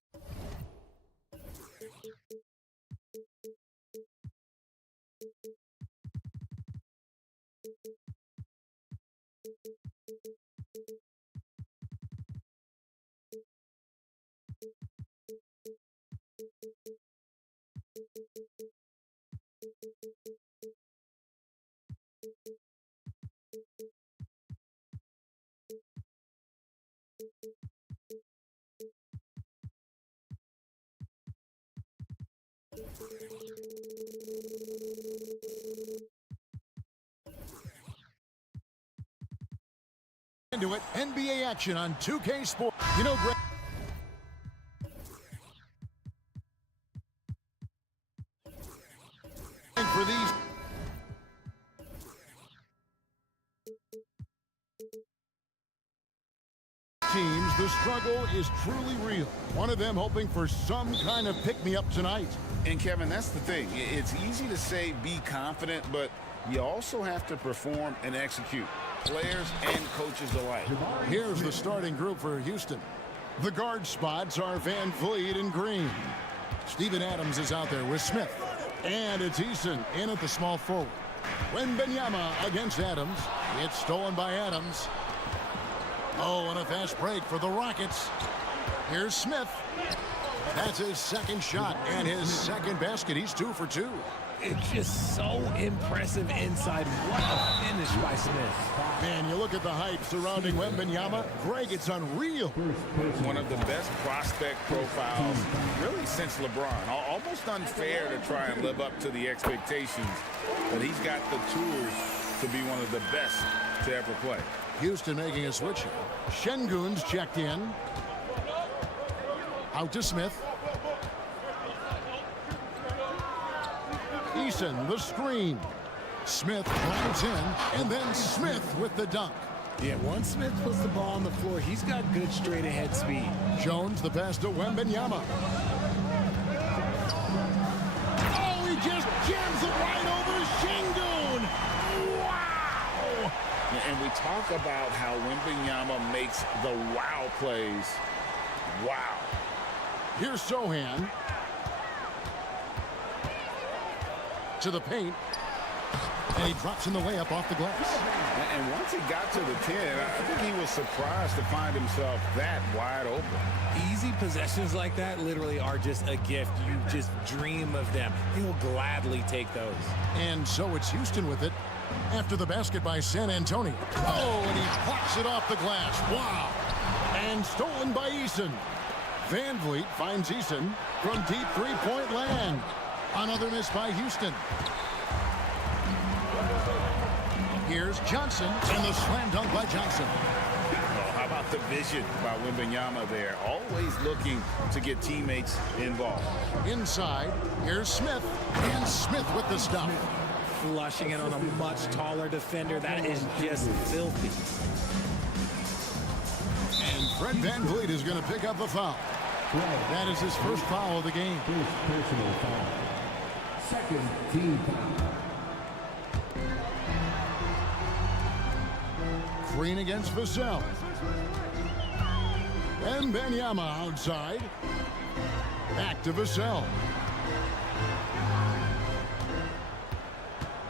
Into it, NBA action on 2K Sports. You know, Greg, for these teams, the struggle is truly real. One of them hoping for some kind of pick-me-up tonight. And Kevin, that's the thing. It's easy to say be confident, but you also have to perform and execute. Players and coaches alike. Here's the starting group for Houston. The guard spots are Van Vliet and Green. Steven Adams is out there with Smith. And it's Eason in at the small forward. Wembanyama against Adams. It's stolen by Adams. Oh, and a fast break for the Rockets. Here's Smith. That's his second shot and his second basket. He's 2 for 2. It's just so impressive inside. What a finish by Smith. Man, you look at the hype surrounding Wembanyama. Greg, it's unreal. One of the best prospect profiles really since LeBron. Almost unfair to try and live up to the expectations, but he's got the tools to be one of the best to ever play. Houston making a switch. Şengün's checked in. Out to Smith. Eason, the screen. Smith climbs in, and then Smith with the dunk. Yeah, once Smith puts the ball on the floor, he's got good straight-ahead speed. Jones, the pass to Wembanyama. Oh, he just jams it right over Şengün. Wow! And we talk about how Wembanyama makes the wow plays. Wow. Here's Sohan. To the paint. And he drops in the layup off the glass. And once he got to the 10, I think he was surprised to find himself that wide open. Easy possessions like that literally are just a gift. You just dream of them. He'll gladly take those. And so it's Houston with it after the basket by San Antonio. Oh, and he plucks it off the glass. Wow. And stolen by Eason. Van Vliet finds Eason from deep three-point land. Another miss by Houston. Here's Johnson, and the slam dunk by Johnson. Oh, how about the vision by Wembanyama there? Always looking to get teammates involved. Inside, here's Smith, and Smith with the stop. Flushing it on a much taller defender. That is just filthy. And Fred Van Vliet is going to pick up a foul. That is his first foul of the game. First personal foul. Second team foul. Green against Vassell. And Wembanyama outside. Back to Vassell.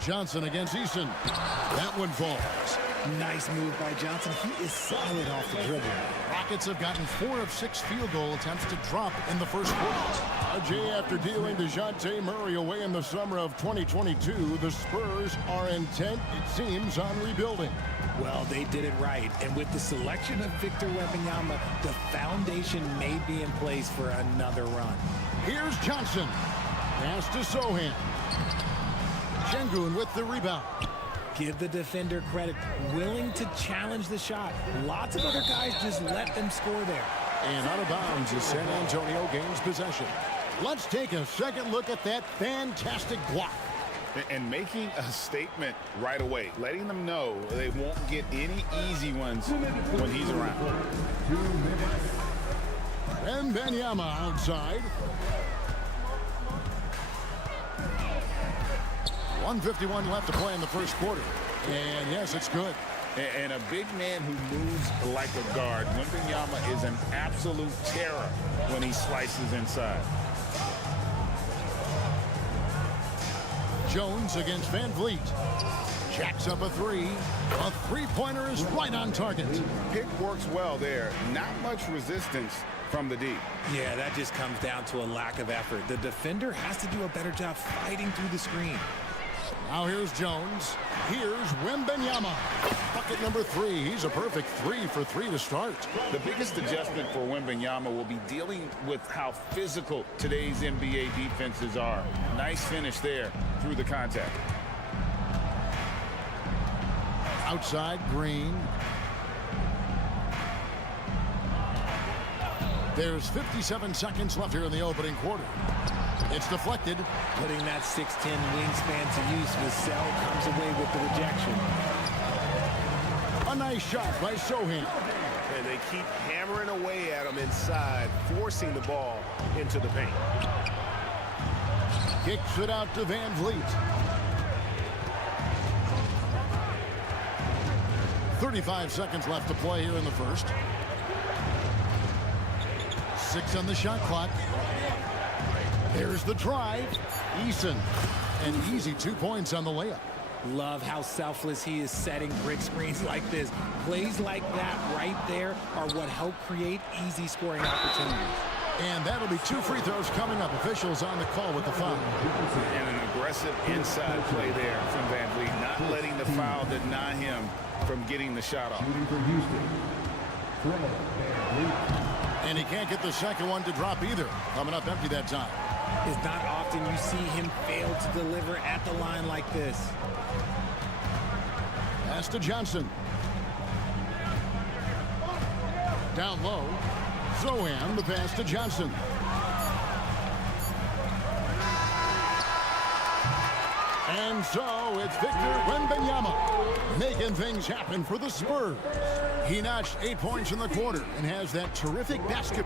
Johnson against Eason. That one falls. Nice move by Johnson. He is solid off the dribble. Rockets have gotten 4 of 6 field goal attempts to drop in the first quarter. Jay, after dealing DeJounte Murray away in the summer of 2022, the Spurs are intent, it seems, on rebuilding. Well, they did it right. And with the selection of Victor Wembanyama, the foundation may be in place for another run. Here's Johnson. Pass to Sohan. Şengün with the rebound. Give the defender credit. Willing to challenge the shot. Lots of other guys just let them score there. And out of bounds as San Antonio gains possession. Let's take a second look at that fantastic block. And making a statement right away, letting them know they won't get any easy ones when he's around. 2 minutes. And Wembanyama outside. 1:51 left to play in the first quarter. And yes, it's good. And a big man who moves like a guard. Wembanyama is an absolute terror when he slices inside. Jones against Van Vliet. Jacks up a three. A three-pointer is right on target. Pick works well there. Not much resistance from the deep. Yeah, that just comes down to a lack of effort. The defender has to do a better job fighting through the screen. Now here's Jones. Here's Wembanyama. Bucket number 3. He's a perfect 3 for 3 to start. The biggest adjustment for Wembanyama will be dealing with how physical today's NBA defenses are. Nice finish there through the contact. Outside, Green. There's 57 seconds left here in the opening quarter. It's deflected. Putting that 6'10 wingspan to use, Vassell comes away with the rejection. A nice shot by Sohan. And they keep hammering away at him inside, forcing the ball into the paint. Kicks it out to Van Vliet. 35 seconds left to play here in the first. 6 on the shot clock. There's the drive. Eason. An easy 2 points on the layup. Love how selfless he is setting brick screens like this. Plays like that right there are what help create easy scoring opportunities. And that'll be 2 free throws coming up. Officials on the call with the foul. And an aggressive inside play there from Van Vliet, not letting the foul deny him from getting the shot off. And he can't get the second one to drop either. Coming up empty that time. It's not often you see him fail to deliver at the line like this. Pass to Johnson. Down low. Zohan, the pass to Johnson. And so it's Victor Wembanyama making things happen for the Spurs. He notched 8 points in the quarter and has that terrific basket.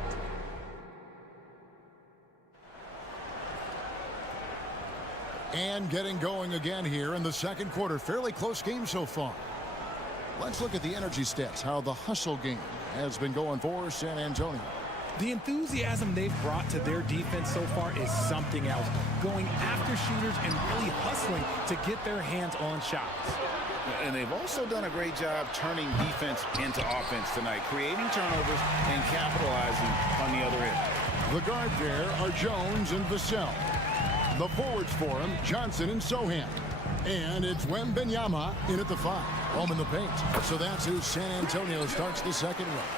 And getting going again here in the second quarter. Fairly close game so far. Let's look at the energy stats, how the hustle game has been going for San Antonio. The enthusiasm they've brought to their defense so far is something else. Going after shooters and really hustling to get their hands on shots. And they've also done a great job turning defense into offense tonight, creating turnovers and capitalizing on the other end. The guard there are Jones and Vassell. The forwards for him, Johnson and Sohan. And it's Wembanyama in at the 5, home in the paint. So that's who San Antonio starts the second round.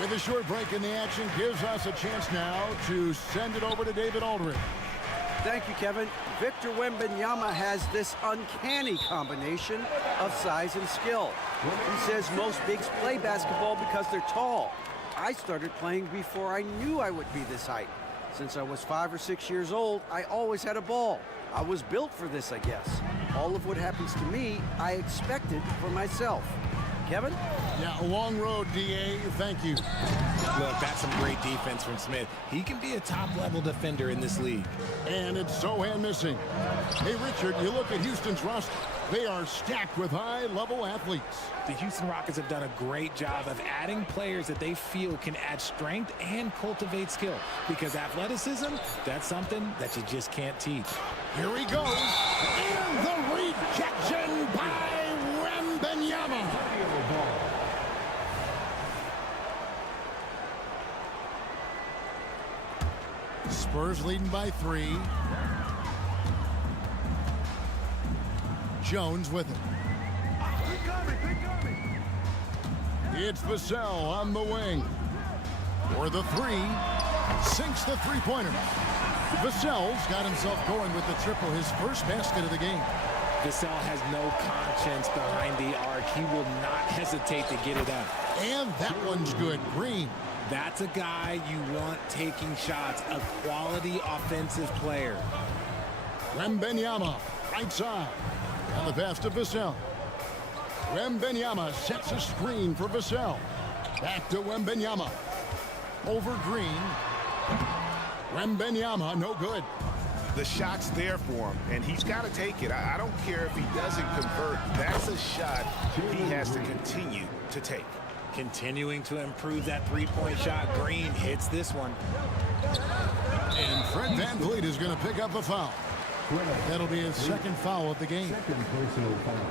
With a short break in the action, gives us a chance now to send it over to David Aldridge. Thank you, Kevin. Victor Wembanyama has this uncanny combination of size and skill. He says most bigs play basketball because they're tall. I started playing before I knew I would be this height. Since I was 5 or 6 years old, I always had a ball. I was built for this, I guess. All of what happens to me, I expected for myself. Kevin? Yeah, a long road, D.A. Thank you. Look, that's some great defense from Smith. He can be a top-level defender in this league. And it's Sohan missing. Hey, Richard, you look at Houston's roster. They are stacked with high-level athletes. The Houston Rockets have done a great job of adding players that they feel can add strength and cultivate skill. Because athleticism, that's something that you just can't teach. Here he goes. And the rejection by Wembanyama. Spurs leading by 3. Jones with it. It's Vassell on the wing. For the 3. Sinks the three-pointer. Vassell's got himself going with the triple, his first basket of the game. Vassell has no conscience behind the arc. He will not hesitate to get it up. And that one's good. Green. That's a guy you want taking shots, a quality offensive player. Wembanyama, right side. On the pass to Vassell. Wembanyama sets a screen for Vassell. Back to Wembanyama. Over Green. Wembanyama, no good. The shot's there for him, and he's got to take it. I don't care if he doesn't convert. That's a shot he has to continue to take. Continuing to improve that three-point shot. Green hits this one. And Fred VanVleet is going to pick up a foul. That'll be his second foul of the game. Second personal foul.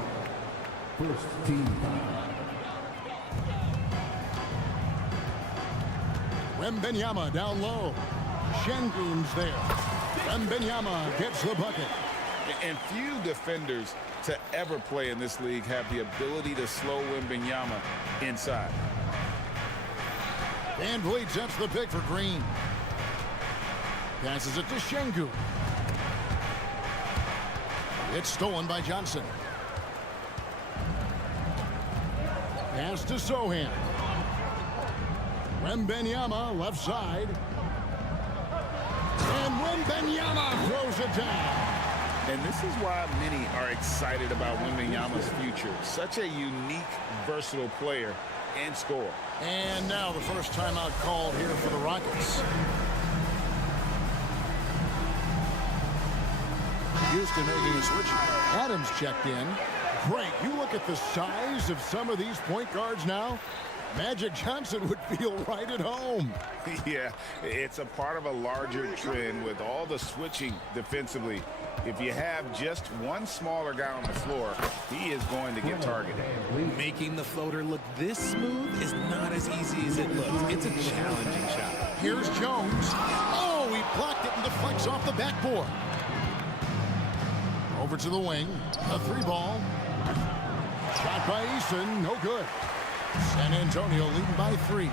First team foul. Wembanyama down low. Şengün's there. Wembanyama gets the bucket. And few defenders to ever play in this league have the ability to slow Wembanyama inside. VanVleet sets the pick for Green. Passes it to Şengün. It's stolen by Johnson. Pass to Sohan. Wembanyama left side. And Wembanyama throws it down. And this is why many are excited about Wembanyama's future. Such a unique, versatile player and scorer. And now the first timeout called here for the Rockets. Houston making a switch. Adams checked in. Great. You look at the size of some of these point guards now. Magic Johnson would feel right at home. Yeah, it's a part of a larger trend with all the switching defensively. If you have just one smaller guy on the floor, he is going to get targeted. Making the floater look this smooth is not as easy as it looks. It's a challenging shot. Here's Jones. Oh, he blocked it and deflects off the backboard. Over to the wing. A three ball. Shot by Eason. No good. San Antonio leading by 3.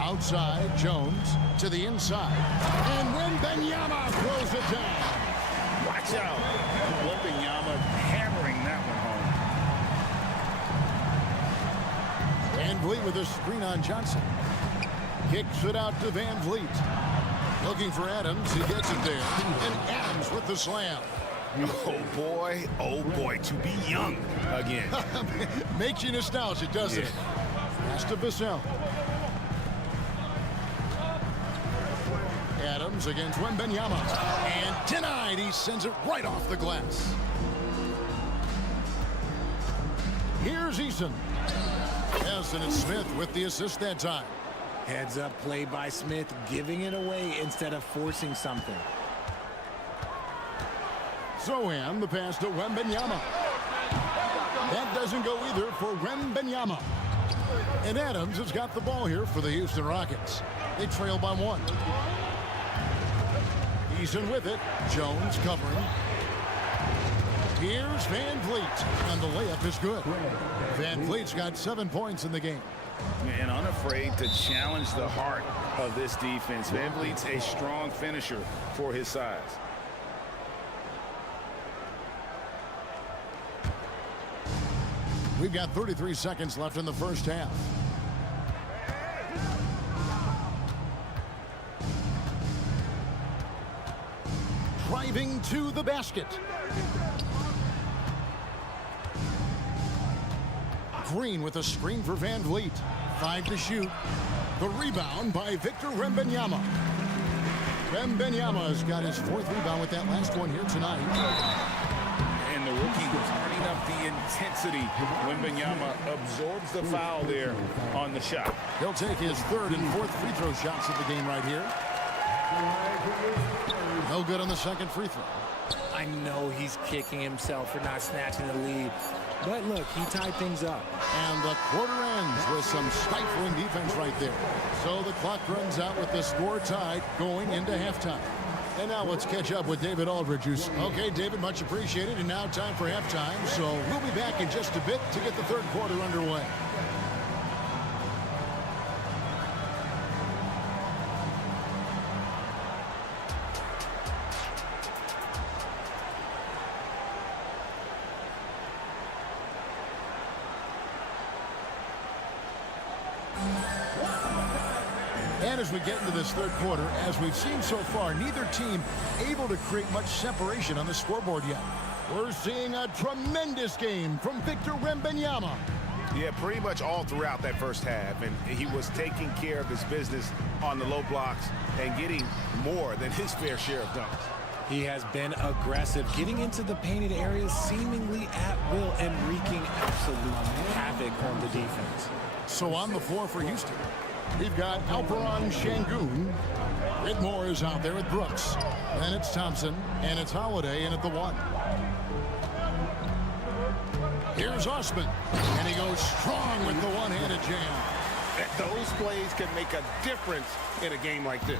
Outside, Jones to the inside. And Wembanyama throws it down. Watch out. Wembanyama hammering that one home. VanVleet with a screen on Johnson. Kicks it out to VanVleet. Looking for Adams. He gets it there. And Adams with the slam. Oh boy, to be young again. Makes you nostalgic, doesn't it? Pass to Vassell. Adams against Wembanyama. And denied. He sends it right off the glass. Here's Eason. Yes, and it's Smith with the assist that time. Heads up play by Smith, giving it away instead of forcing something. Sohan, the pass to Wembanyama. That doesn't go either for Wembanyama. And Adams has got the ball here for the Houston Rockets. They trail by 1. Eason with it. Jones covering. Here's VanVleet. And the layup is good. VanVleet's got 7 points in the game. And unafraid to challenge the heart of this defense. VanVleet's a strong finisher for his size. We've got 33 seconds left in the first half. Driving to the basket. Green with a screen for VanVleet. 5 to shoot. The rebound by Victor Wembanyama. Wembanyama's got his 4th rebound with that last one here tonight. And the rookie turning up the intensity. Wembanyama absorbs the foul there on the shot. He'll take his 3rd and 4th free throw shots of the game right here. No good on the 2nd free throw. I know he's kicking himself for not snatching the lead. But look, he tied things up. And the quarter ends with some stifling defense right there. So the clock runs out with the score tied going into halftime. And now let's catch up with David Aldridge. Okay, David, much appreciated. And now time for halftime. So we'll be back in just a bit to get the 3rd quarter underway. And as we get into this 3rd quarter, as we've seen so far, neither team able to create much separation on the scoreboard yet. We're seeing a tremendous game from Victor Wembanyama. Yeah, pretty much all throughout that first half, and he was taking care of his business on the low blocks and getting more than his fair share of dunks. He has been aggressive, getting into the painted areas seemingly at will and wreaking absolute havoc on the defense. So on the floor for Houston, we've got Alperon Şengün. Whitmore is out there with Brooks. Then it's Thompson, and it's Holiday in at the 1. Here's Osman, and he goes strong with the one-handed jam. Those plays can make a difference in a game like this.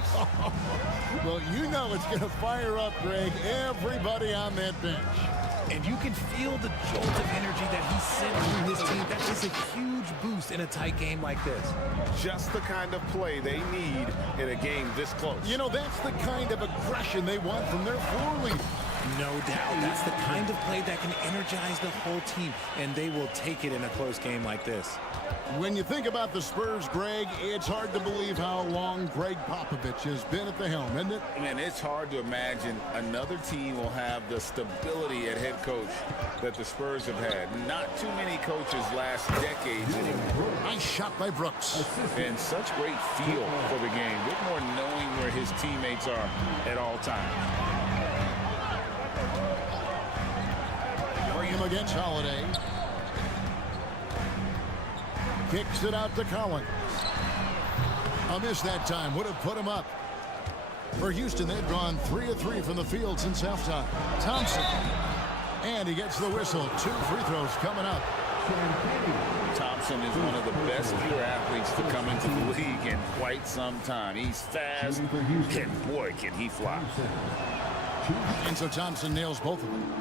Well, you know it's going to fire up, Greg, everybody on that bench. And you can feel the jolt of energy that he sent through his team. That's just a huge boost in a tight game like this. Just the kind of play they need in a game this close. You know, that's the kind of aggression they want from their floor leader. No doubt. That's the kind of play that can energize the whole team, and they will take it in a close game like this. When you think about the Spurs, Greg, it's hard to believe how long Greg Popovich has been at the helm, isn't it? Man, it's hard to imagine another team will have the stability at head coach that the Spurs have had. Not too many coaches last decades anymore. Nice shot by Brooks. And such great feel for the game. Whitmore knowing where his teammates are at all times. Him against Holiday. Kicks it out to Collins. A miss that time would have put him up. For Houston, they've gone 3 of 3 from the field since halftime. Thompson. And he gets the whistle. 2 free throws coming up. Thompson is one of the best pure athletes to come into the league in quite some time. He's fast, and boy, can he fly. And so Thompson nails both of them.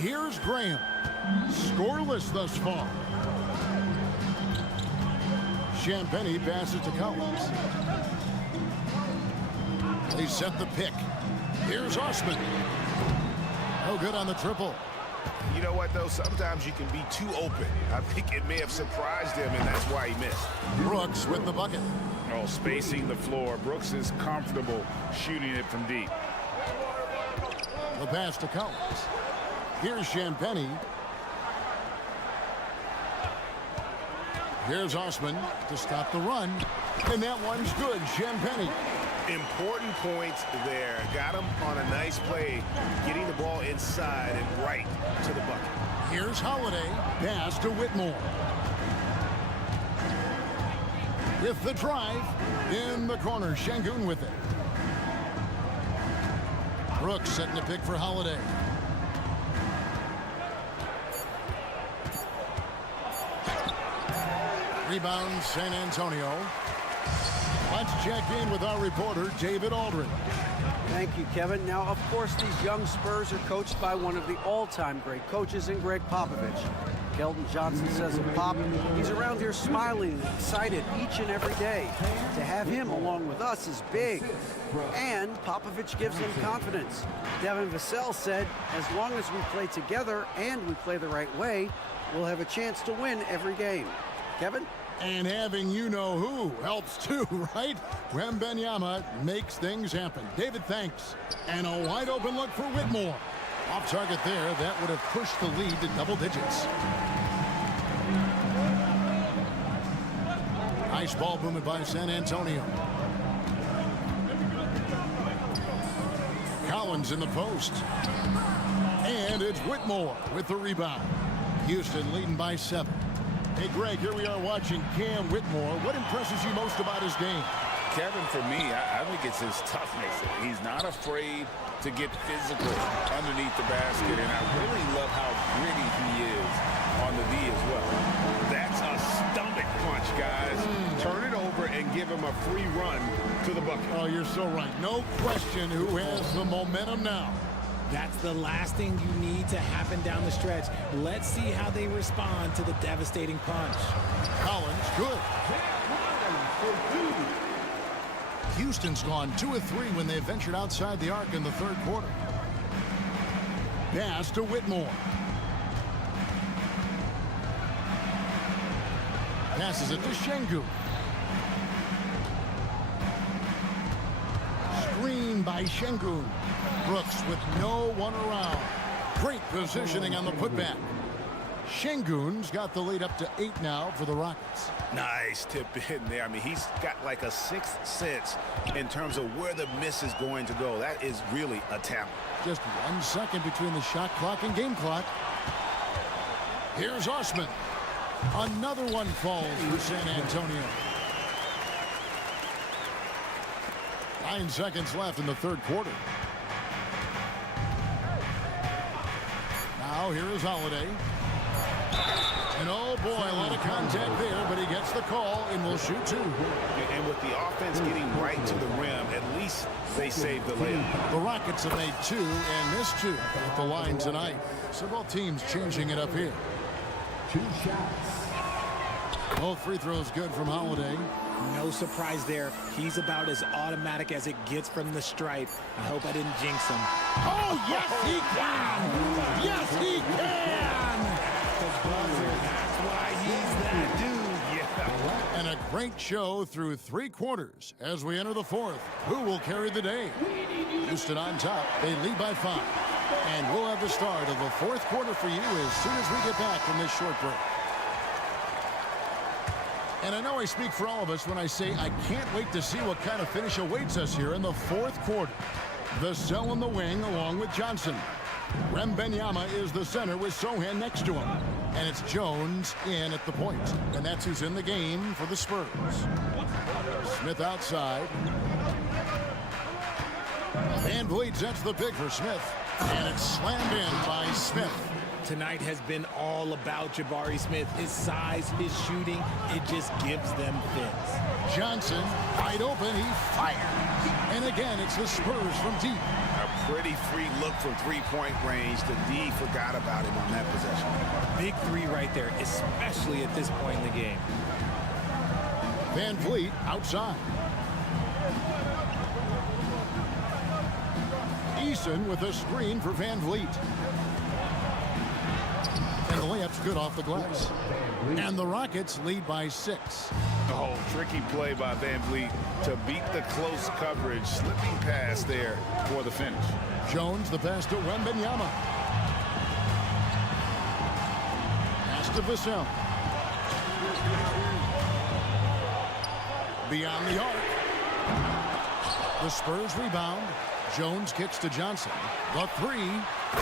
Here's Graham. Scoreless thus far. Champagny passes to Collins. They set the pick. Here's Osman. No good on the triple. You know what, though? Sometimes you can be too open. I think it may have surprised him, and that's why he missed. Brooks with the bucket. Oh, spacing the floor. Brooks is comfortable shooting it from deep. The pass to Collins. Here's Champagny. Here's Osman to stop the run. And that one's good. Champagny. Important points there. Got him on a nice play, getting the ball inside and right to the bucket. Here's Holiday. Pass to Whitmore. With the drive in the corner. Şengün with it. Brooks setting the pick for Holiday. Rebound, San Antonio. Let's check in with our reporter, David Aldridge. Thank you, Kevin. Now, of course, these young Spurs are coached by one of the all-time great coaches in Greg Popovich. Keldon Johnson says of Pop, he's around here smiling and excited each and every day. To have him along with us is big. And Popovich gives him confidence. Devin Vassell said, as long as we play together and we play the right way, we'll have a chance to win every game. Kevin? And having you-know-who helps too, right? Wembanyama makes things happen. David, thanks. And a wide-open look for Whitmore. Off target there. That would have pushed the lead to double digits. Nice ball movement by San Antonio. Collins in the post. And it's Whitmore with the rebound. Houston leading by 7. Hey, Greg, here we are watching Cam Whitmore. What impresses you most about his game? Kevin, for me, I think it's his toughness. He's not afraid to get physical underneath the basket, and I really love how gritty he is on the D as well. That's a stomach punch, guys. Turn it over and give him a free run to the bucket. Oh, you're so right. No question who has the momentum now. That's the last thing you need to happen down the stretch. Let's see how they respond to the devastating punch. Collins, good. Houston's gone 2 of 3 when they ventured outside the arc in the third quarter. Pass to Whitmore. Passes it to Şengün. Screen by Şengün. Brooks with no one around. Great positioning on the putback. Şengün's got the lead up to 8 now for the Rockets. Nice tip in there. I mean, he's got like a sixth sense in terms of where the miss is going to go. That is really a talent. Just 1 second between the shot clock and game clock. Here's Osman. Another one falls for San Antonio. 9 seconds left in the third quarter. Now here is Holiday. And oh boy, a lot of contact there, but he gets the call and will shoot 2. And with the offense getting right to the rim, at least they saved the layup. The Rockets have made 2 and missed 2 at the line tonight. So both teams changing it up here. 2 shots. Both free throws good from Holiday. No surprise there. He's about as automatic as it gets from the stripe. I hope I didn't jinx him. Oh, yes, he can! Yes, he can! That's why he's that dude. Yeah. And a great show through 3 quarters as we enter the 4th. Who will carry the day? Houston on top. They lead by 5. And we'll have the start of the 4th quarter for you as soon as we get back from this short break. And I know I speak for all of us when I say I can't wait to see what kind of finish awaits us here in the 4th quarter. Vassell in the wing along with Johnson. Wembanyama is the center with Sohan next to him. And it's Jones in at the point. And that's who's in the game for the Spurs. Smith outside. Van Vliet sets the pick for Smith. And it's slammed in by Smith. Tonight has been all about Jabari Smith. His size, his shooting, it just gives them fits. Johnson, wide open, he fires. And again, it's the Spurs from deep. A pretty free look from three-point range. The D forgot about him on that possession. Big 3 right there, especially at this point in the game. Van Vliet outside. Eason with a screen for Van Vliet. And the layup's good off the glass. And the Rockets lead by 6. Oh, tricky play by Van Vliet to beat the close coverage. Slipping pass there for the finish. Jones, the pass to Wembanyama. Pass to Vassell. Beyond the arc. The Spurs rebound. Jones kicks to Johnson. The 3.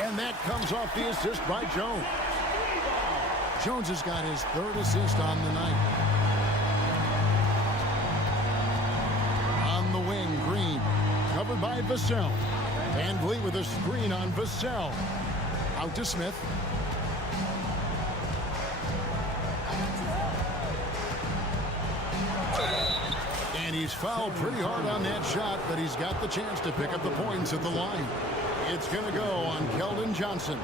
And that comes off the assist by Jones. Jones has got his 3rd assist on the night. On the wing, Green. Covered by Vassell. Van Vliet with a screen on Vassell. Out to Smith. And he's fouled pretty hard on that shot, but he's got the chance to pick up the points at the line. It's going to go on Keldon Johnson.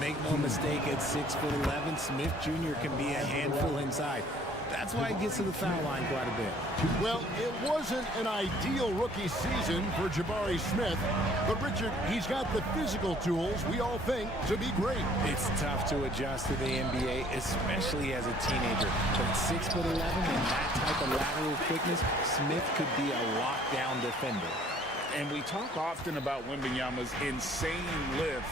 Make no mistake, at 6'11", Smith Jr. can be a handful inside. That's why he gets to the foul line quite a bit. Well, it wasn't an ideal rookie season for Jabari Smith, but Richard, he's got the physical tools we all think to be great. It's tough to adjust to the NBA, especially as a teenager. But at 6'11" and that type of lateral quickness, Smith could be a lockdown defender. And we talk often about Wembanyama's insane lift.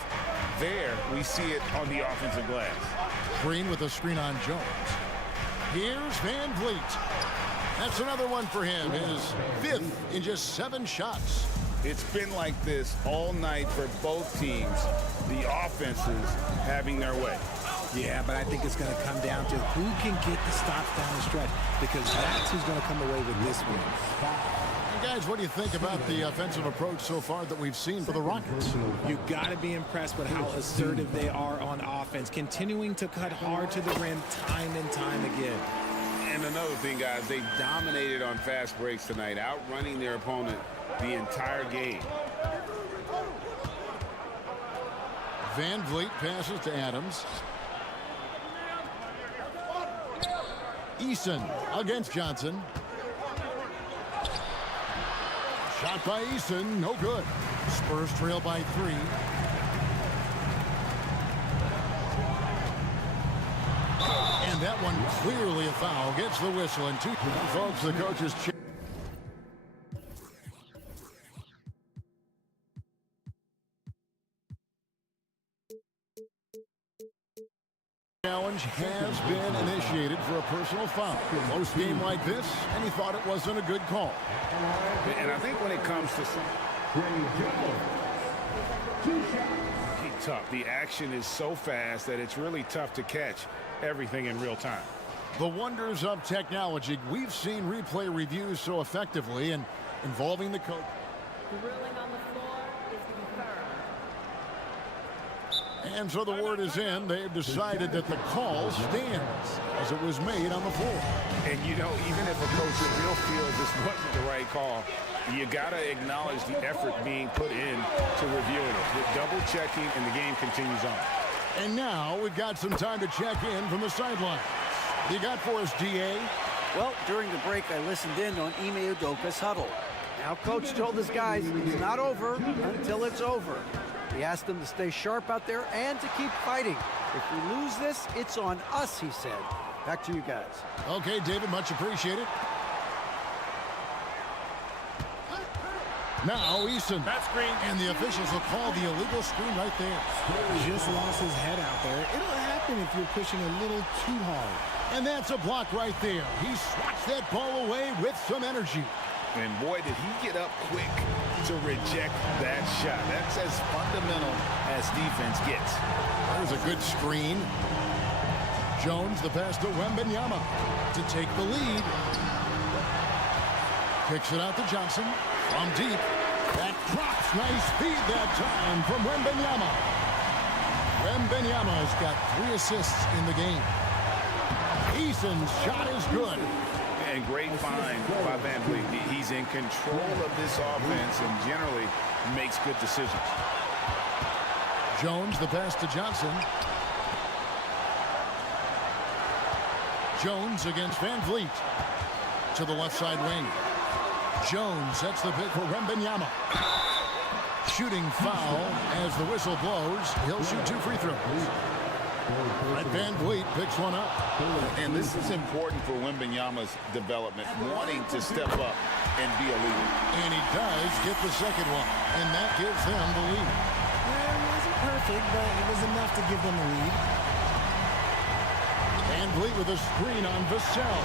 There, we see it on the offensive glass. Green with a screen on Jones. Here's Van Vliet. That's another one for him. His 5th in just 7 shots. It's been like this all night for both teams. The offenses having their way. Yeah, but I think it's going to come down to who can get the stops down the stretch, because that's who's going to come away with this win. Guys, what do you think about the offensive approach so far that we've seen for the Rockets? You got to be impressed with how assertive they are on offense, continuing to cut hard to the rim time and time again. And another thing, guys, they dominated on fast breaks tonight, outrunning their opponent the entire game. Van Vliet passes to Adams. Eason against Johnson. Shot by Eason, no good. Spurs trail by 3. And that one clearly a foul. Gets the whistle and 2. Folks, the coaches Challenge has been initiated for a personal foul. Close game like this, and he thought it wasn't a good call. And I think when it comes to tough, the action is so fast that it's really tough to catch everything in real time. The wonders of technology. We've seen replay reviews so effectively and involving the coach. The ruling on the floor is confirmed. And so the word is in. They've decided that the call stands as it was made on the floor. And you know, even if a coach real feels this wasn't the right call, you got to acknowledge the effort being put in to reviewing it. With double checking, and the game continues on. And now we've got some time to check in from the sideline. What you got for us, DA? Well, during the break, I listened in on Ime Udoka's huddle. Now, Coach told his guys it's not over until it's over. He asked them to stay sharp out there and to keep fighting. If we lose this, it's on us, he said. Back to you guys. Okay, David, much appreciated. Now, Easton. That screen. And the officials will call the illegal screen right there. Just lost his head out there. It'll happen if you're pushing a little too hard. And that's a block right there. He swats that ball away with some energy. And boy, did he get up quick to reject that shot. That's as fundamental as defense gets. There's a good screen. Jones, the pass to Wembanyama to take the lead. Kicks it out to Johnson from deep. That drops. Nice feed that time from Wembanyama. Wembanyama's got 3 assists in the game. Eason's shot is good. And great find by Van Vliet. He's in control of this offense and generally makes good decisions. Jones, the pass to Johnson. Jones against Van Vliet. To the left side wing. Jones sets the pick for Wembanyama. Shooting foul as the whistle blows. He'll shoot 2 free throws. Van Vliet picks one up. And this is important for Wembanyama's development, wanting to step up and be a leader. And he does get the second one, and that gives them the lead. Well, it wasn't perfect, but it was enough to give them the lead. Van Vliet with a screen on Vassell.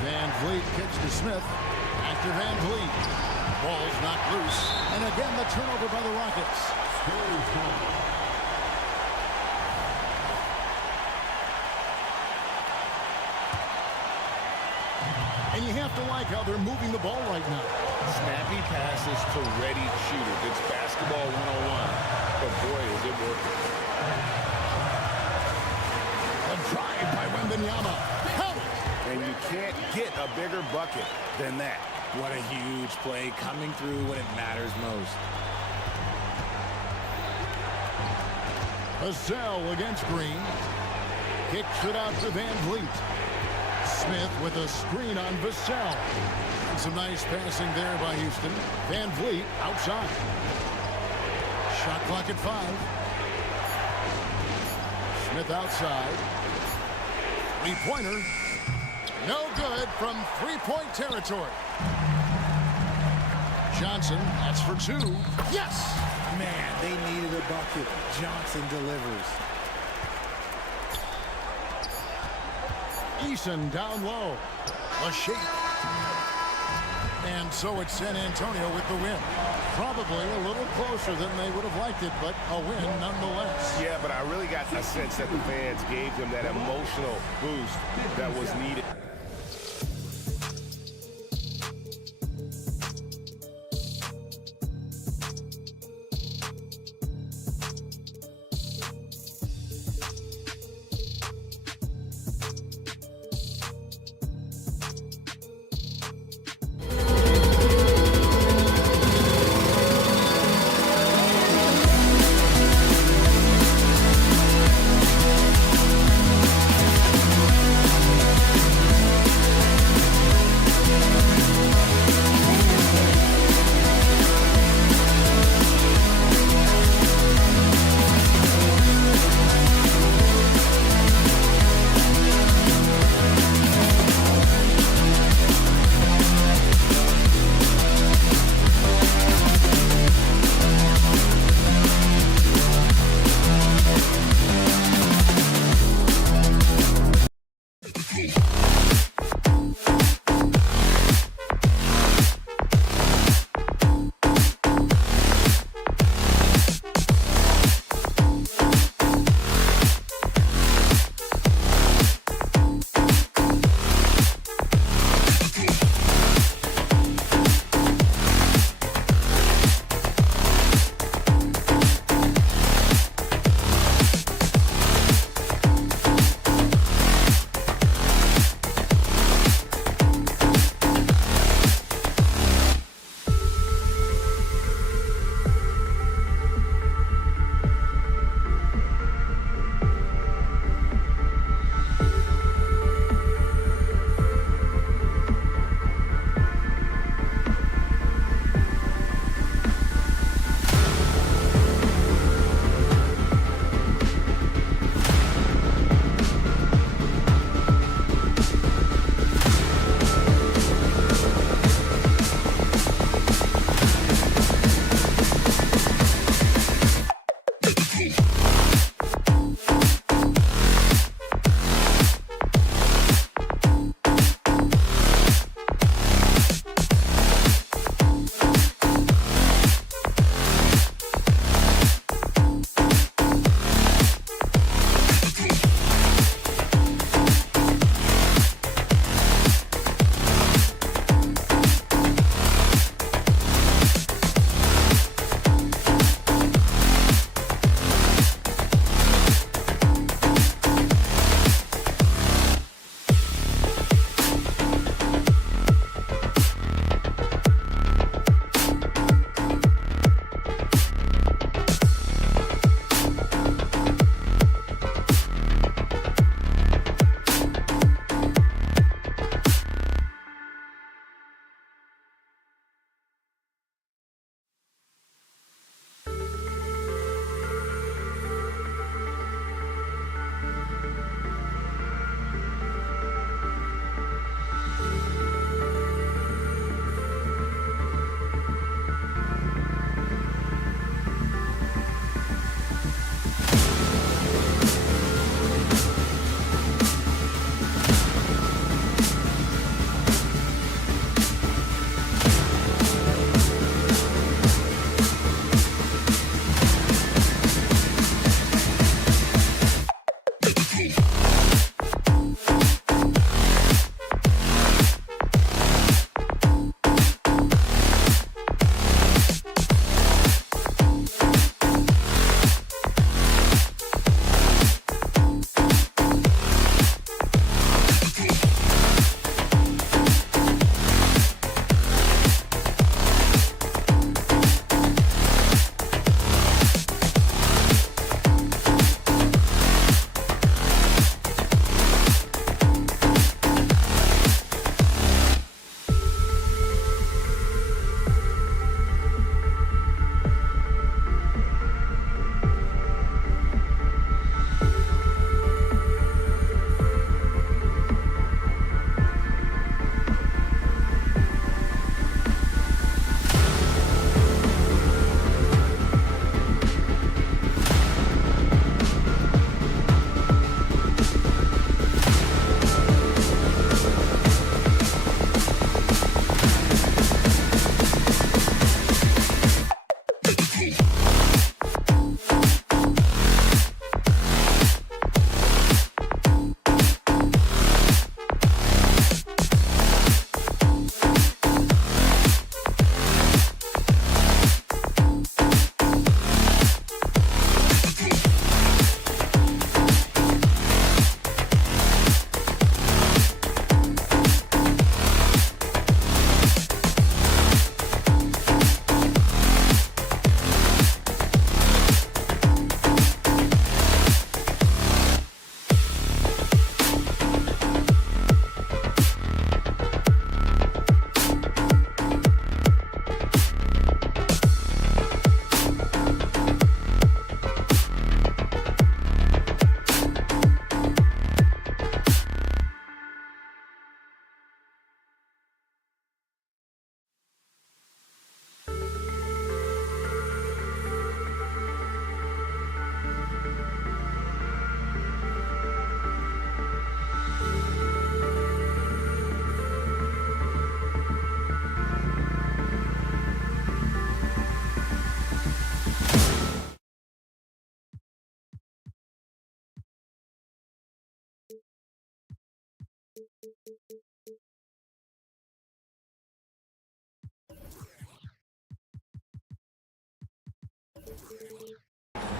Van Vliet kicks to Smith. After Van Vliet. Ball's knocked loose. And again, the turnover by the Rockets. And you have to like how they're moving the ball right now. Snappy passes to ready shooters. It's basketball 101. But boy, is it working. A drive by Wembanyama. And you can't get a bigger bucket than that. What a huge play coming through when it matters most. Vassell against Green. Kicks it out to Van Vliet. Smith with a screen on Vassell. And some nice passing there by Houston. Van Vliet outside. Shot clock at 5. Smith outside. 3-pointer. No good from 3-point territory. Johnson, that's for 2. Yes! Man, they needed a bucket. Johnson delivers. Eason down low. A shake. And so it's San Antonio with the win. Probably a little closer than they would have liked it, but a win nonetheless. Yeah, but I really got the sense that the fans gave them that emotional boost that was needed.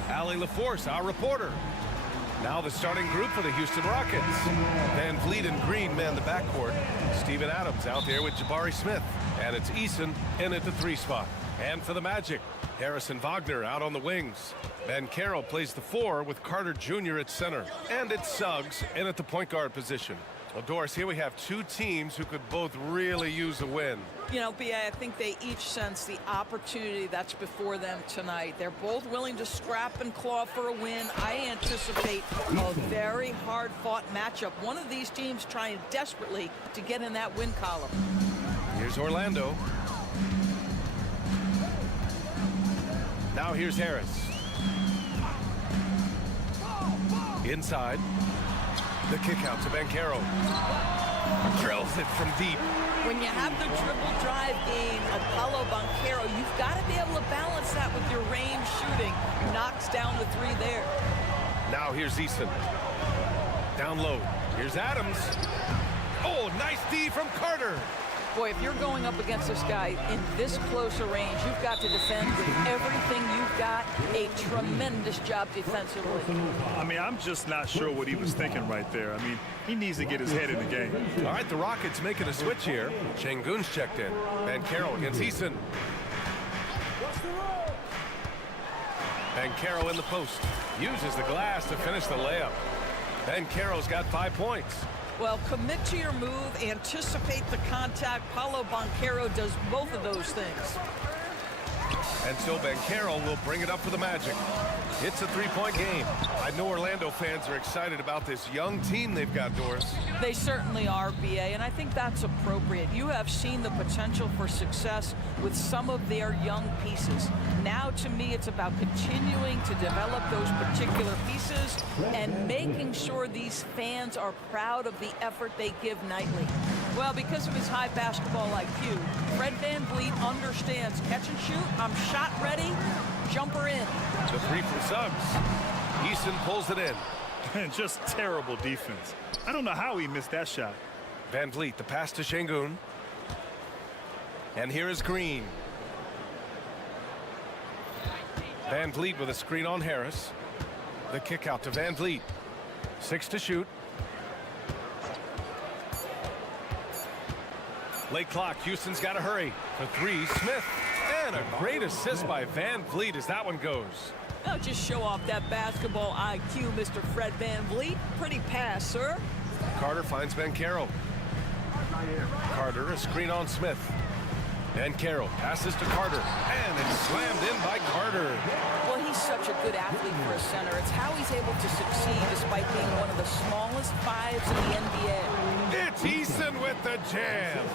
Allie LaForce, our reporter. Now the starting group for the Houston Rockets. Van Vliet and Green man the backcourt. Steven Adams out there with Jabari Smith. And it's Eason in at the 3 spot. And for the Magic, Harrison Wagner out on the wings. Ben Carroll plays the 4 with Carter Jr. at center. And it's Suggs in at the point guard position. Well, Doris, here we have two teams who could both really use a win. You know, B.A., I think they each sense the opportunity that's before them tonight. They're both willing to scrap and claw for a win. I anticipate a very hard-fought matchup. One of these teams trying desperately to get in that win column. Here's Orlando. Now here's Harris. Inside. The kick out to Banchero. Drills it from deep. When you have the dribble drive game of Paulo Banchero, you've got to be able to balance that with your range shooting. Knocks down the three there. Now here's Eason. Down low. Here's Adams. Oh, nice D from Carter. Boy, if you're going up against this guy in this close a range, you've got to defend with everything you've got. A tremendous job defensively. I mean, I'm just not sure what he was thinking right there. I mean, he needs to get his head in the game. All right, the Rockets making a switch here. Şengün's checked in. Banchero against Eason. Banchero in the post. Uses the glass to finish the layup. Banchero's got 5 points. Well, commit to your move, anticipate the contact. Paulo Banchero does both of those things. And so Banchero will bring it up for the Magic. It's a three-point game. I know Orlando fans are excited about this young team they've got, Doris. They certainly are, BA, and I think that's appropriate. You have seen the potential for success with some of their young pieces. Now, to me, it's about continuing to develop those particular pieces and making sure these fans are proud of the effort they give nightly. Well, because of his high basketball IQ, Fred VanVleet understands catch and shoot. I'm shot ready, jumper in. The three from Suggs. Eason pulls it in. Just terrible defense. I don't know how he missed that shot. VanVleet, the pass to Şengün. And here is Green. VanVleet with a screen on Harris. The kick out to VanVleet. 6 to shoot. Late clock. Houston's got to hurry. For 3, Smith. And a great assist by VanVleet as that one goes. Now just show off that basketball IQ, Mr. Fred VanVleet. Pretty pass, sir. Carter finds Banchero. Carter, a screen on Smith. Banchero passes to Carter. And it's slammed in by Carter. Well, he's such a good athlete for a center. It's how he's able to succeed despite being one of the smallest fives in the NBA. It's Eason with the jam.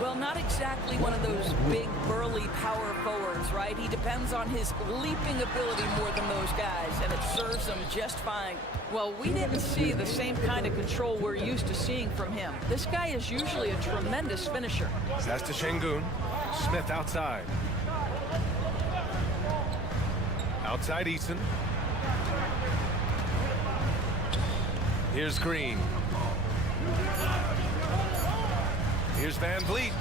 Well, not exactly one of those big, burly power forwards, right? He depends on his leaping ability more than those guys, and it serves him just fine. Well, we didn't see the same kind of control we're used to seeing from him. This guy is usually a tremendous finisher. That's to Şengün. Smith outside. Outside Eason. Here's Green. Here's VanVleet.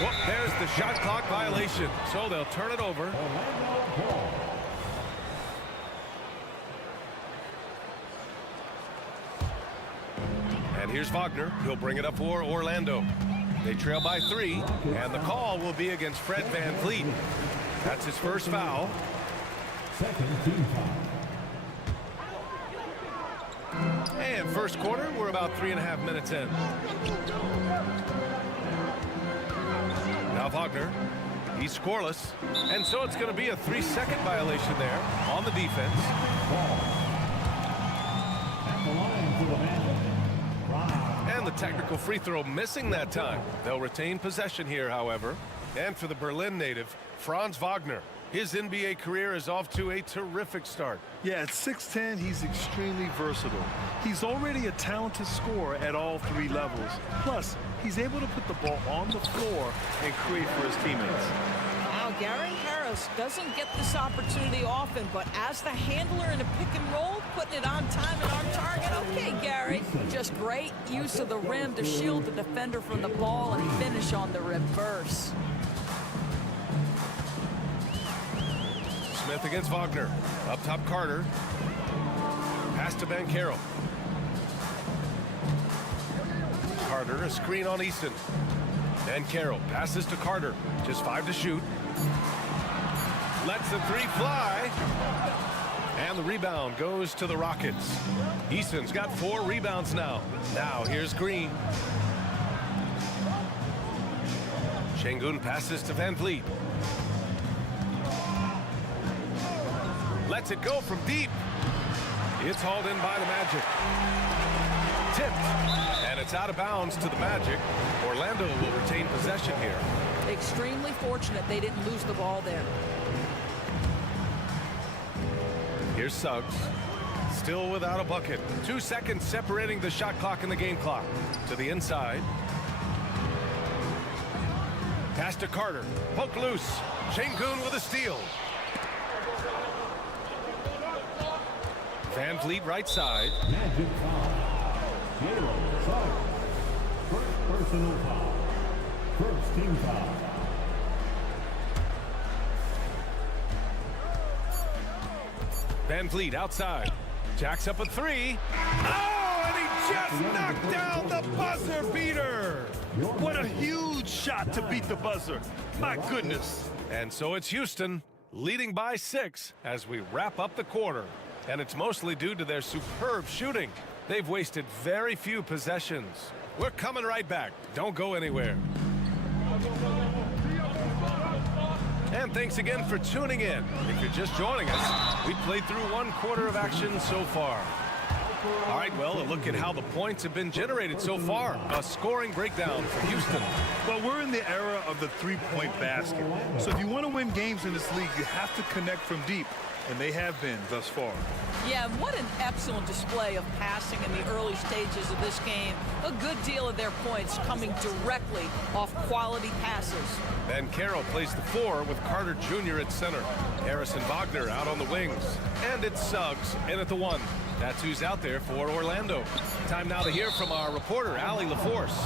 Whoop, there's the shot clock violation. So they'll turn it over. And here's Wagner. He'll bring it up for Orlando. They trail by 3, and the call will be against Fred VanVleet. That's his first foul. Second team foul. And first quarter, we're about 3.5 minutes in. Now Wagner, he's scoreless, and so it's going to be a 3-second violation there on the defense. At the line for the Magic. And the technical free throw missing that time. They'll retain possession here, however. And for the Berlin native, Franz Wagner. His NBA career is off to a terrific start. Yeah, at 6'10", he's extremely versatile. He's already a talented scorer at all 3 levels. Plus, he's able to put the ball on the floor and create for his teammates. Now, Gary Harris doesn't get this opportunity often, but as the handler in a pick and roll, putting it on time and on target. Okay, Gary. Just great use of the rim to shield the defender from the ball and finish on the reverse. Smith against Wagner. Up top, Carter. Pass to Banchero. Carter, a screen on Eason. Banchero passes to Carter. Just 5 to shoot. Lets the 3 fly. And the rebound goes to the Rockets. Eason's got 4 rebounds now. Now here's Green. Şengün passes to VanVleet. Lets it go from deep. It's hauled in by the Magic. Tipped. And it's out of bounds to the Magic. Orlando will retain possession here. Extremely fortunate they didn't lose the ball there. Here's Suggs. Still without a bucket. 2 seconds separating the shot clock and the game clock. To the inside. Pass to Carter. Poke loose. Şengün with a steal. Van Vliet right side. Magic foul. Zero. First personal foul. First team foul. Van Vliet outside. Jacks up a three. Oh, and he just knocked down the buzzer beater. What a huge shot to beat the buzzer. My goodness. And so it's Houston leading by 6 as we wrap up the quarter. And it's mostly due to their superb shooting. They've wasted very few possessions. We're coming right back. Don't go anywhere. And thanks again for tuning in. If you're just joining us, we played through 1 quarter of action so far. All right, well, a look at how the points have been generated so far. A scoring breakdown for Houston. Well, we're in the era of the three-point basket. So if you want to win games in this league, you have to connect from deep. And they have been thus far. Yeah, what an excellent display of passing in the early stages of this game. A good deal of their points coming directly off quality passes. Banchero plays the 4 with Carter Jr. at center. Harrison Wagner out on the wings. And it's Suggs in at the 1. That's who's out there for Orlando. Time now to hear from our reporter, Allie LaForce.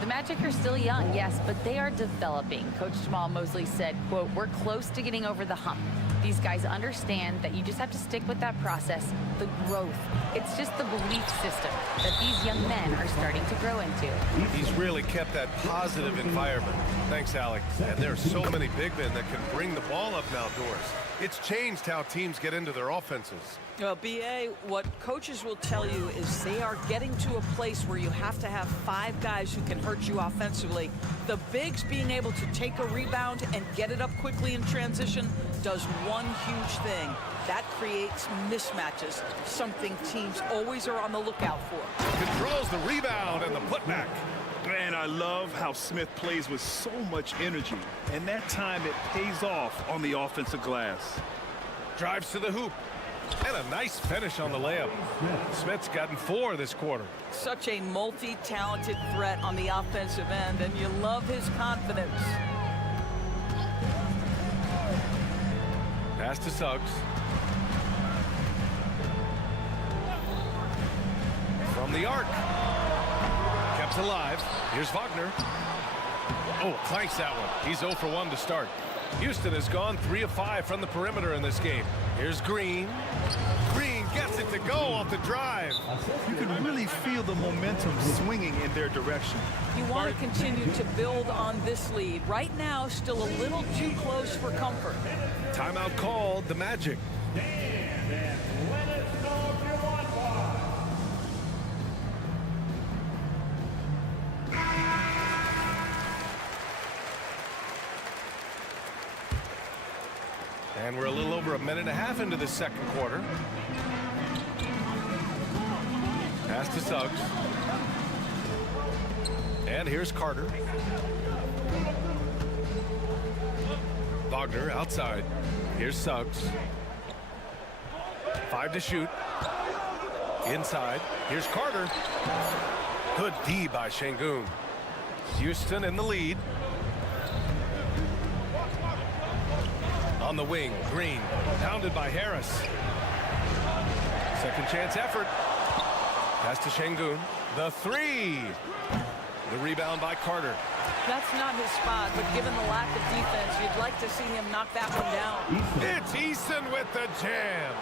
The Magic are still young, yes, but they are developing. Coach Jamal Mosley said, quote, "We're close to getting over the hump." These guys understand that you just have to stick with that process, the growth. It's just the belief system that these young men are starting to grow into. He's really kept that positive environment. Thanks, Alec. And there are so many big men that can bring the ball up and outdoors. It's changed how teams get into their offenses. Well, BA, what coaches will tell you is they are getting to a place where you have to have 5 guys who can hurt you offensively. The bigs being able to take a rebound and get it up quickly in transition does one huge thing. That creates mismatches, something teams always are on the lookout for. Controls the rebound and the putback. Man, I love how Smith plays with so much energy. And that time it pays off on the offensive glass. Drives to the hoop. And a nice finish on the layup. Smith's gotten 4 this quarter. Such a multi-talented threat on the offensive end, and you love his confidence. Pass to Suggs. From the arc. Kept alive. Here's Wagner. Oh, clanks that one. He's 0 for 1 to start. Houston has gone 3 of 5 from the perimeter in this game. Here's Green. Green gets it to go off the drive. You can really feel the momentum swinging in their direction. You want to continue to build on this lead. Right now, still a little too close for comfort. Timeout called, the Magic. And we're a little over a minute and a half into the second quarter. Pass to Suggs. And here's Carter. Wagner outside. Here's Suggs. 5 to shoot. Inside. Here's Carter. Good D by Şengün. Houston in the lead. On the wing, Green, pounded by Harris. Second chance effort. Pass to Şengün. The 3. The rebound by Carter. That's not his spot, but given the lack of defense, you'd like to see him knock that one down. It's Eason with the jam.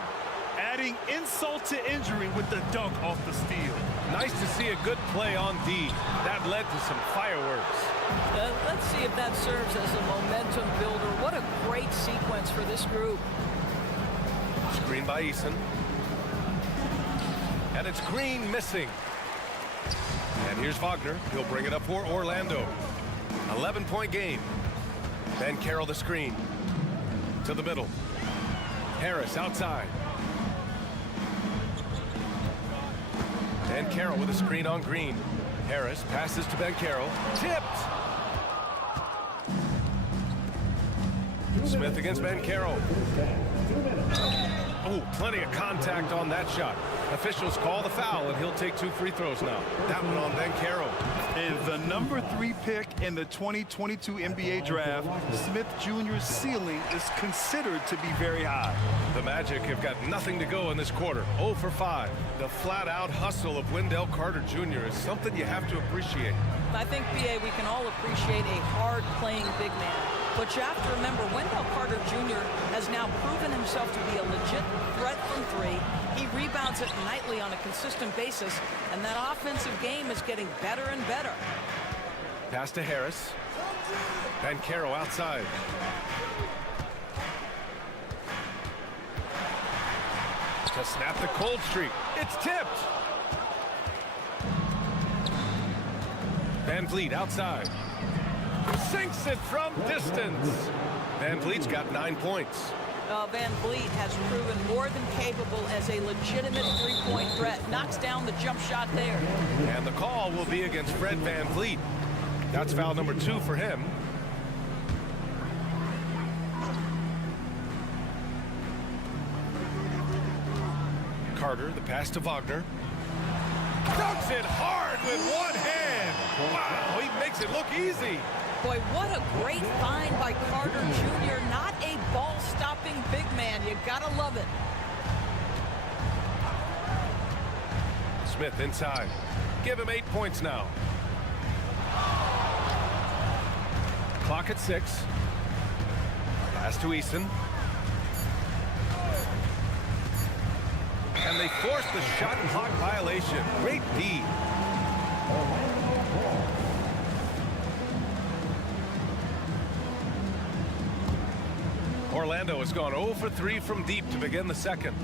Adding insult to injury with the dunk off the steal. Nice to see a good play on D. That led to some fireworks. Let's see if that serves as a momentum builder. What a great sequence for this group. Screen by Eason. And it's Green missing. And here's Wagner. He'll bring it up for Orlando. 11-point game. Banchero the screen. To the middle. Harris outside. Banchero with a screen on Green. Harris passes to Banchero. Tipped. Smith against Banchero. Oh, plenty of contact on that shot. Officials call the foul, and he'll take 2 free throws now. That one on Banchero. And the number 3 pick in the 2022 NBA draft, Smith Jr.'s ceiling is considered to be very high. The Magic have got nothing to go in this quarter. 0 for 5. The flat-out hustle of Wendell Carter Jr. is something you have to appreciate. I think, B.A., we can all appreciate a hard-playing big man. But you have to remember, Wendell Carter Jr. has now proven himself to be a legit threat from 3. He rebounds it nightly on a consistent basis, and that offensive game is getting better and better. Pass to Harris. Banchero outside. To snap the cold streak. It's tipped. Van Vliet outside. Sinks it from distance. Van Vliet's got 9 points. Van Vliet has proven more than capable as a legitimate three-point threat. Knocks down the jump shot there. And the call will be against Fred Van Vliet. That's foul number 2 for him. Carter, the pass to Wagner. Dunks it hard with one hand. Wow, he makes it look easy. Boy, what a great find by Carter Jr. Not a ball-stopping big man. You gotta love it. Smith inside. Give him 8 points now. Clock at 6. Pass to Easton. And they force the shot clock violation. Great D. Orlando has gone 0 for 3 from deep to begin the second.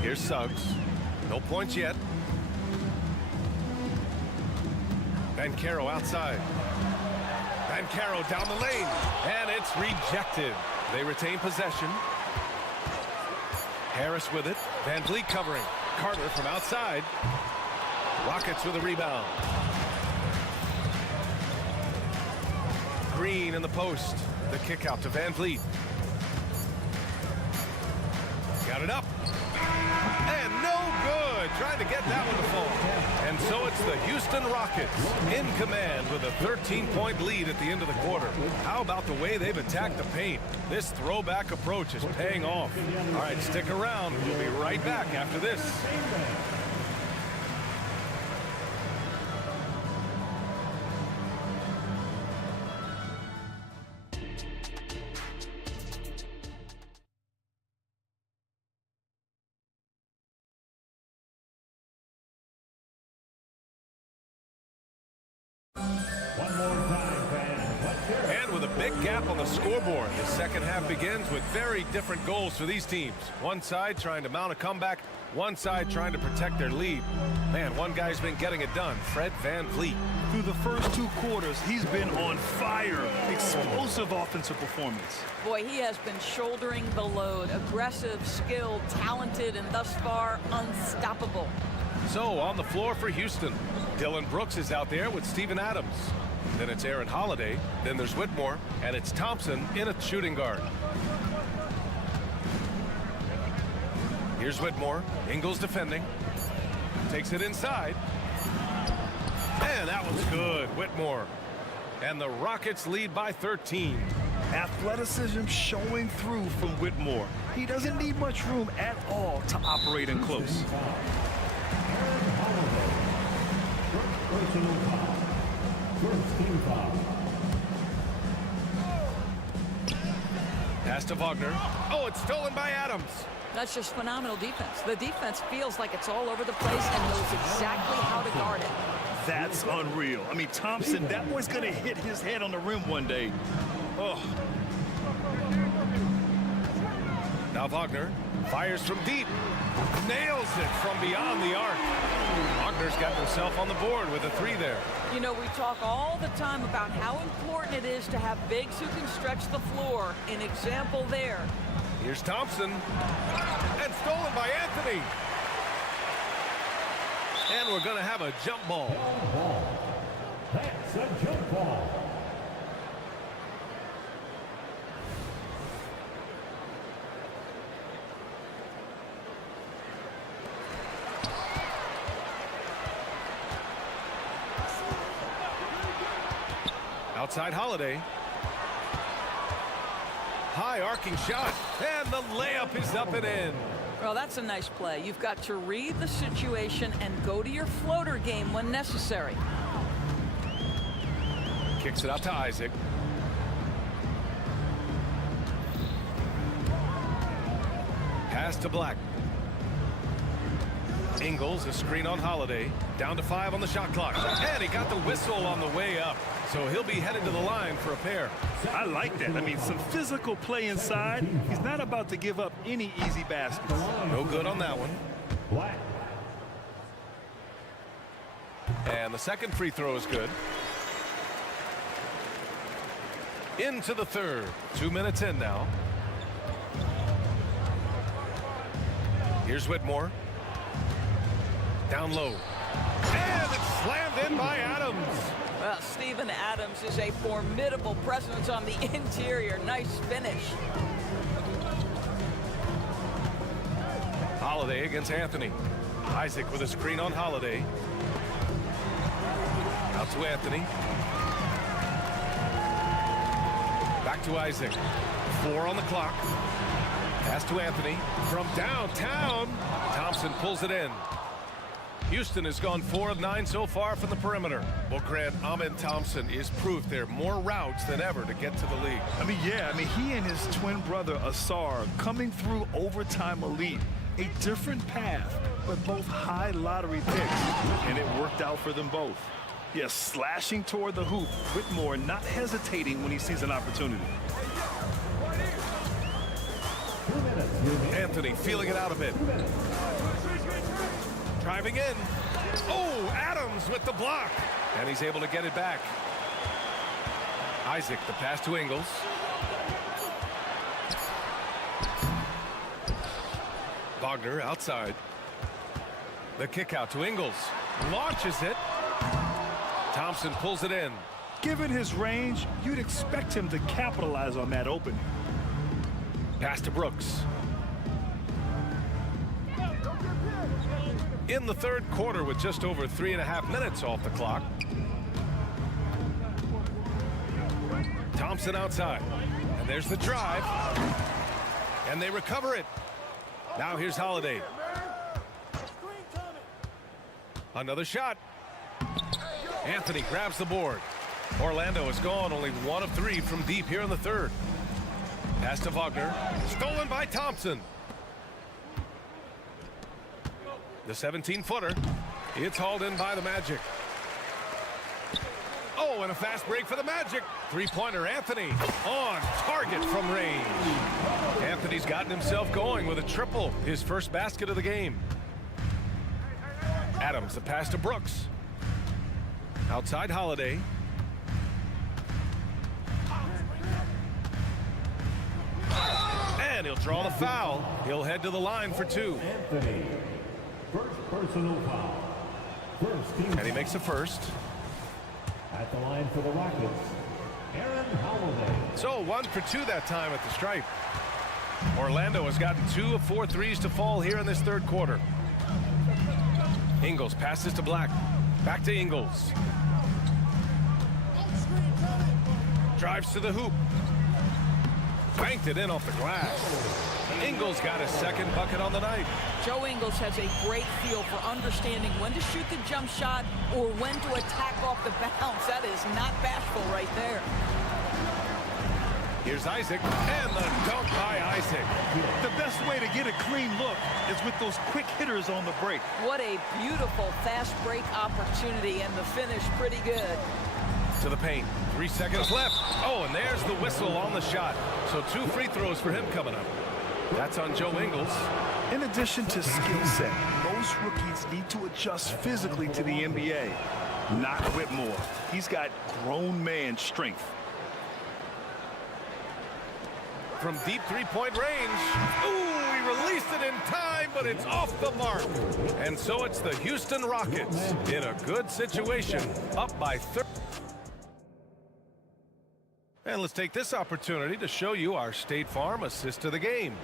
Here's Suggs. No points yet. Banchero outside. Banchero down the lane. And it's rejected. They retain possession. Harris with it. Van Vliet covering. Carter from outside. Rockets with a rebound. Green in the post. The kick out to Van Vliet. Got it up. And no good. Trying to get that one to fall. And so it's the Houston Rockets in command with a 13-point lead at the end of the quarter. How about the way they've attacked the paint? This throwback approach is paying off. All right, stick around. We'll be right back after this. And with a big gap on the scoreboard, the second half begins with very different goals for these teams. One side trying to mount a comeback, one side trying to protect their lead. Man, one guy's been getting it done, Fred Van Vliet. Through the first 2 quarters, he's been on fire. Explosive offensive performance. Boy, he has been shouldering the load. Aggressive, skilled, talented, and thus far unstoppable. So on the floor for Houston, Dylan Brooks is out there with Steven Adams. Then it's Aaron Holiday. Then there's Whitmore. And it's Thompson in a shooting guard. Here's Whitmore. Ingles defending. Takes it inside. And that one's good. Whitmore. And the Rockets lead by 13. Athleticism showing through from Whitmore. He doesn't need much room at all to operate in close. Pass to Wagner. Oh, it's stolen by Adams. That's just phenomenal defense. The defense feels like it's all over the place and knows exactly how to guard it. That's unreal. I mean, Thompson, that boy's going to hit his head on the rim one day. Oh. Now Wagner fires from deep. Nails it from beyond the arc. Wagner's got himself on the board with a 3 there. You know, we talk all the time about how important it is to have bigs who can stretch the floor. An example there. Here's Thompson. And stolen by Anthony. And we're going to have a jump ball. That's a jump ball. Outside Holiday. High arcing shot, and the layup is up and in. Well, that's a nice play. You've got to read the situation and go to your floater game when necessary. Kicks it out to Isaac. Pass to Black. Ingles, a screen on Holiday. Down to 5 on the shot clock. And he got the whistle on the way up. So he'll be headed to the line for a pair. I like that. I mean, some physical play inside. He's not about to give up any easy baskets. No good on that one. Black. And the second free throw is good. Into the third. 2 minutes in now. Here's Whitmore. Down low. And it's slammed in by Adams. Well, Steven Adams is a formidable presence on the interior. Nice finish. Holiday against Anthony. Isaac with a screen on Holiday. Out to Anthony. Back to Isaac. 4 on the clock. Pass to Anthony. From downtown. Thompson pulls it in. Houston has gone 4 of 9 so far from the perimeter. Well, Grant, Amen Thompson is proof there are more routes than ever to get to the league. He and his twin brother, Asar, coming through overtime elite. A different path, but both high lottery picks, and it worked out for them both. Yes, slashing toward the hoop. Whitmore not hesitating when he sees an opportunity. Anthony feeling it out a bit. Driving in. Oh, Adams with the block. And he's able to get it back. Isaac, the pass to Ingles. Wagner outside. The kick out to Ingles. Launches it. Thompson pulls it in. Given his range, you'd expect him to capitalize on that opening. Pass to Brooks. In the third quarter with just over 3.5 minutes off the clock. Thompson outside. And there's the drive. And they recover it. Now here's Holiday. Another shot. Anthony grabs the board. Orlando has gone only 1 of 3 from deep here in the third. Pass to Wagner. Stolen by Thompson. The 17-footer. It's hauled in by the Magic. Oh, and a fast break for the Magic. Three-pointer Anthony on target from range. Anthony's gotten himself going with a triple, his first basket of the game. Adams, the pass to Brooks. Outside Holiday. And he'll draw the foul. He'll head to the line for 2. Anthony. First personal foul. First team. And he makes the first. At the line for the Rockets, Aaron Holiday. So 1 for 2 that time at the stripe. Orlando has gotten 2 of 4 threes to fall here in this third quarter. Ingles passes to Black. Back to Ingles. Drives to the hoop. Banked it in off the glass. Ingles got his second bucket on the night. Joe Ingles has a great feel for understanding when to shoot the jump shot or when to attack off the bounce. That is not bashful right there. Here's Isaac, and the dunk by Isaac. The best way to get a clean look is with those quick hitters on the break. What a beautiful fast break opportunity, and the finish pretty good. To the paint. 3 seconds left. Oh, and there's the whistle on the shot. So 2 free throws for him coming up. That's on Joe Ingles. In addition to skill set, most rookies need to adjust physically to the NBA. Not Whitmore. He's got grown man strength. From deep three-point range. Ooh, he released it in time, but it's off the mark. And so it's the Houston Rockets in a good situation, up by 30. And let's take this opportunity to show you our State Farm assist to the game.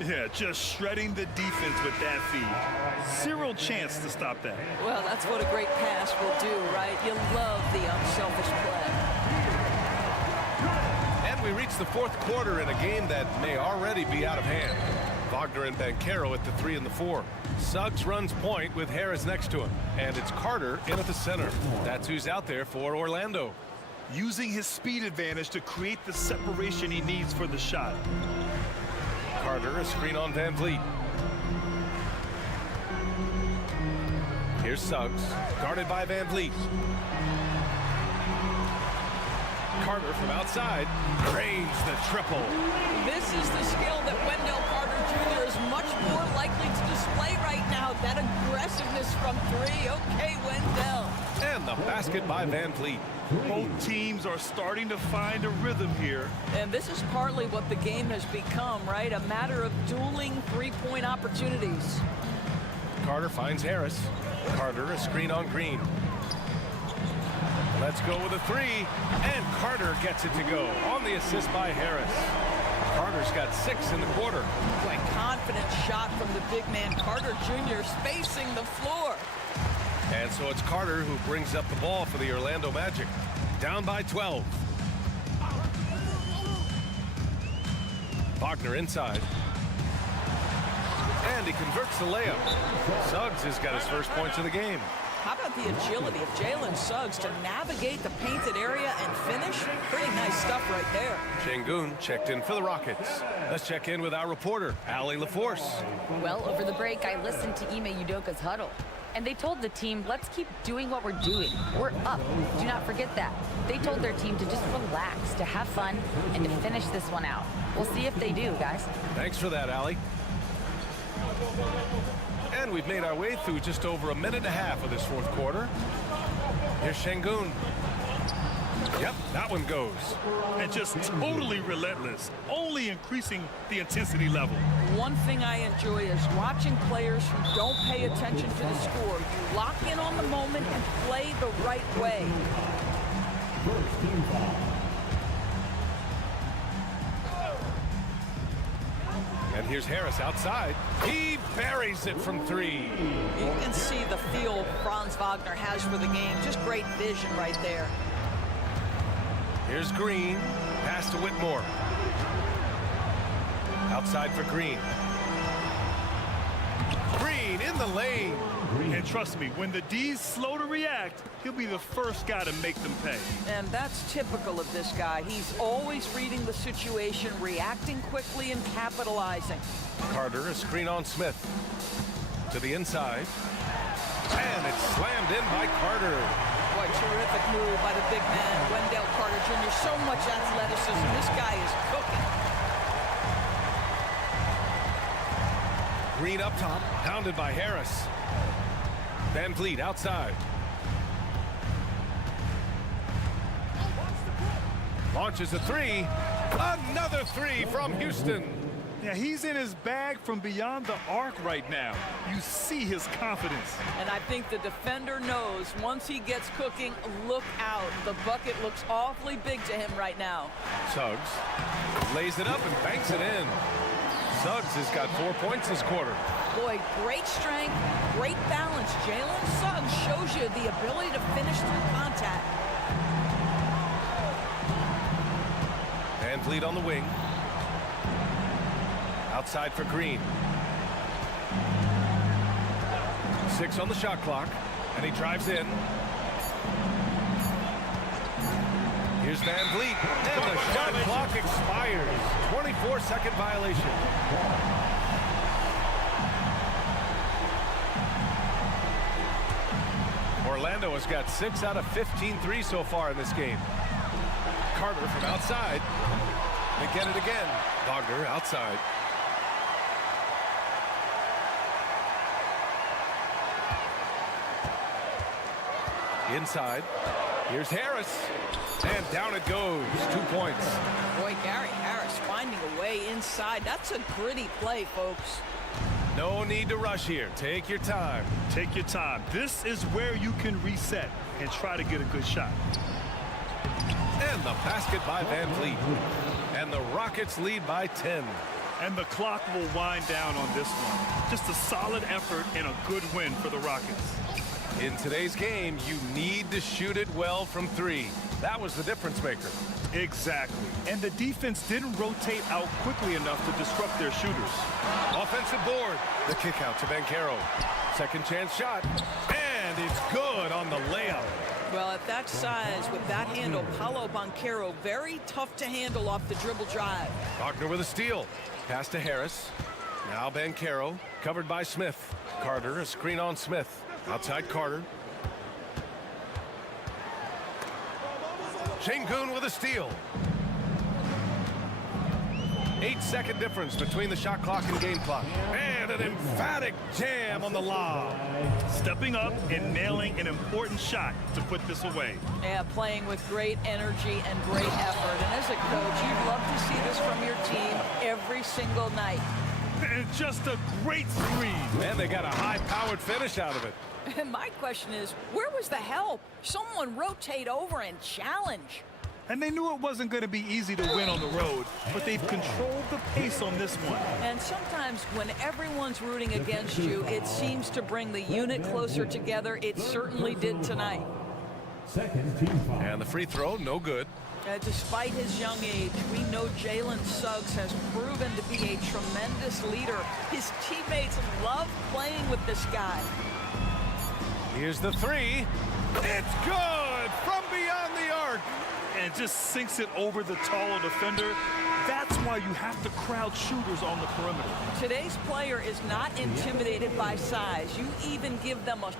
Yeah, just shredding the defense with that feed. Zero chance to stop that. Well, that's what a great pass will do, right? You love the unselfish play. reached the fourth quarter in a game that may already be out of hand. Wagner and Banchero at the 3 and the 4. Suggs runs point with Harris next to him. And it's Carter in at the center. That's who's out there for Orlando. Using his speed advantage to create the separation he needs for the shot. Carter, a screen on Van Vliet. Here's Suggs, guarded by Van Vliet. Carter from outside, drains the triple. This is the skill that Wendell Carter Jr. is much more likely to display right now. That aggressiveness from 3. Okay, Wendell. And the basket by Van Vliet. Both teams are starting to find a rhythm here. And this is partly what the game has become, right? A matter of dueling three-point opportunities. Carter finds Harris. Carter, a screen on Green. Let's go with a 3, and Carter gets it to go on the assist by Harris. Carter's got 6 in the quarter. Boy, confident shot from the big man. Carter Jr. spacing the floor. And so it's Carter who brings up the ball for the Orlando Magic. Down by 12. Wagner inside. And he converts the layup. Suggs has got his first points of the game. How about the agility of Jalen Suggs to navigate the painted area and finish? Pretty nice stuff right there. Şengün checked in for the Rockets. Let's check in with our reporter, Allie LaForce. Well, over the break, I listened to Ime Udoka's huddle. And they told the team, let's keep doing what we're doing. We're up. Do not forget that. They told their team to just relax, to have fun, and to finish this one out. We'll see if they do, guys. Thanks for that, Allie. And we've made our way through just over a minute and a half of this fourth quarter. Here's Şengün. Yep, that one goes. And just totally relentless, only increasing the intensity level. One thing I enjoy is watching players who don't pay attention to the score. You lock in on the moment and play the right way. First team foul. And here's Harris outside. He buries it from 3. You can see the feel Franz Wagner has for the game. Just great vision right there. Here's Green. Pass to Whitmore. Outside for Green. Green in the lane. And trust me, when the D's slow to react, he'll be the first guy to make them pay. And that's typical of this guy. He's always reading the situation, reacting quickly and capitalizing. Carter, a screen on Smith. To the inside. And it's slammed in by Carter. Boy, terrific move by the big man, Wendell Carter Jr. So much athleticism. This guy is cooking. Green up top, pounded by Harris. Van Vliet outside. Launches a 3. Another 3 from Houston. Yeah, he's in his bag from beyond the arc right now. You see his confidence. And I think the defender knows once he gets cooking, look out. The bucket looks awfully big to him right now. Suggs lays it up and banks it in. Suggs has got 4 points this quarter. Boy, great strength, great balance. Jalen Suggs shows you the ability to finish through contact. Van Vliet on the wing. Outside for Green. 6 on the shot clock, and he drives in. Here's Van Vliet, and the shot clock expires. 24-second violation. Orlando has got 6 out of 15 threes so far in this game. Carter from outside. They get it again. Wagner outside. Inside. Here's Harris. And down it goes. 2 points. Boy, Gary Harris finding a way inside. That's a gritty play, folks. No need to rush here. Take your time. Take your time. This is where you can reset and try to get a good shot. And the basket by Van Vliet. And the Rockets lead by 10. And the clock will wind down on this one. Just a solid effort and a good win for the Rockets. In today's game, you need to shoot it well from 3. That was the difference maker. Exactly. And the defense didn't rotate out quickly enough to disrupt their shooters. Offensive board. The kick out to Banchero. Second chance shot. And it's good on the layup. Well, at that size, with that handle, Paolo Banchero, very tough to handle off the dribble drive. Wagner with a steal. Pass to Harris. Now Banchero, covered by Smith. Carter, a screen on Smith. Outside Carter. Şengün with a steal. 8-second difference between the shot clock and game clock. And an emphatic jam on the lob. Stepping up and nailing an important shot to put this away. Yeah, playing with great energy and great effort. And as a coach, you'd love to see this from your team every single night. And just a great screen. Man, they got a high-powered finish out of it. And my question is, where was the help? Someone rotate over and challenge. And they knew it wasn't going to be easy to win on the road, but they've controlled the pace on this one. And sometimes when everyone's rooting against you, it seems to bring the unit closer together. It certainly did tonight. Second team foul. And the free throw, no good. Despite his young age, we know Jalen Suggs has proven to be a tremendous leader. His teammates love playing with this guy. Here's the three. It's good from beyond the arc. And just sinks it over the taller defender. That's why you have to crowd shooters on the perimeter. Today's player is not intimidated by size. You even give them a...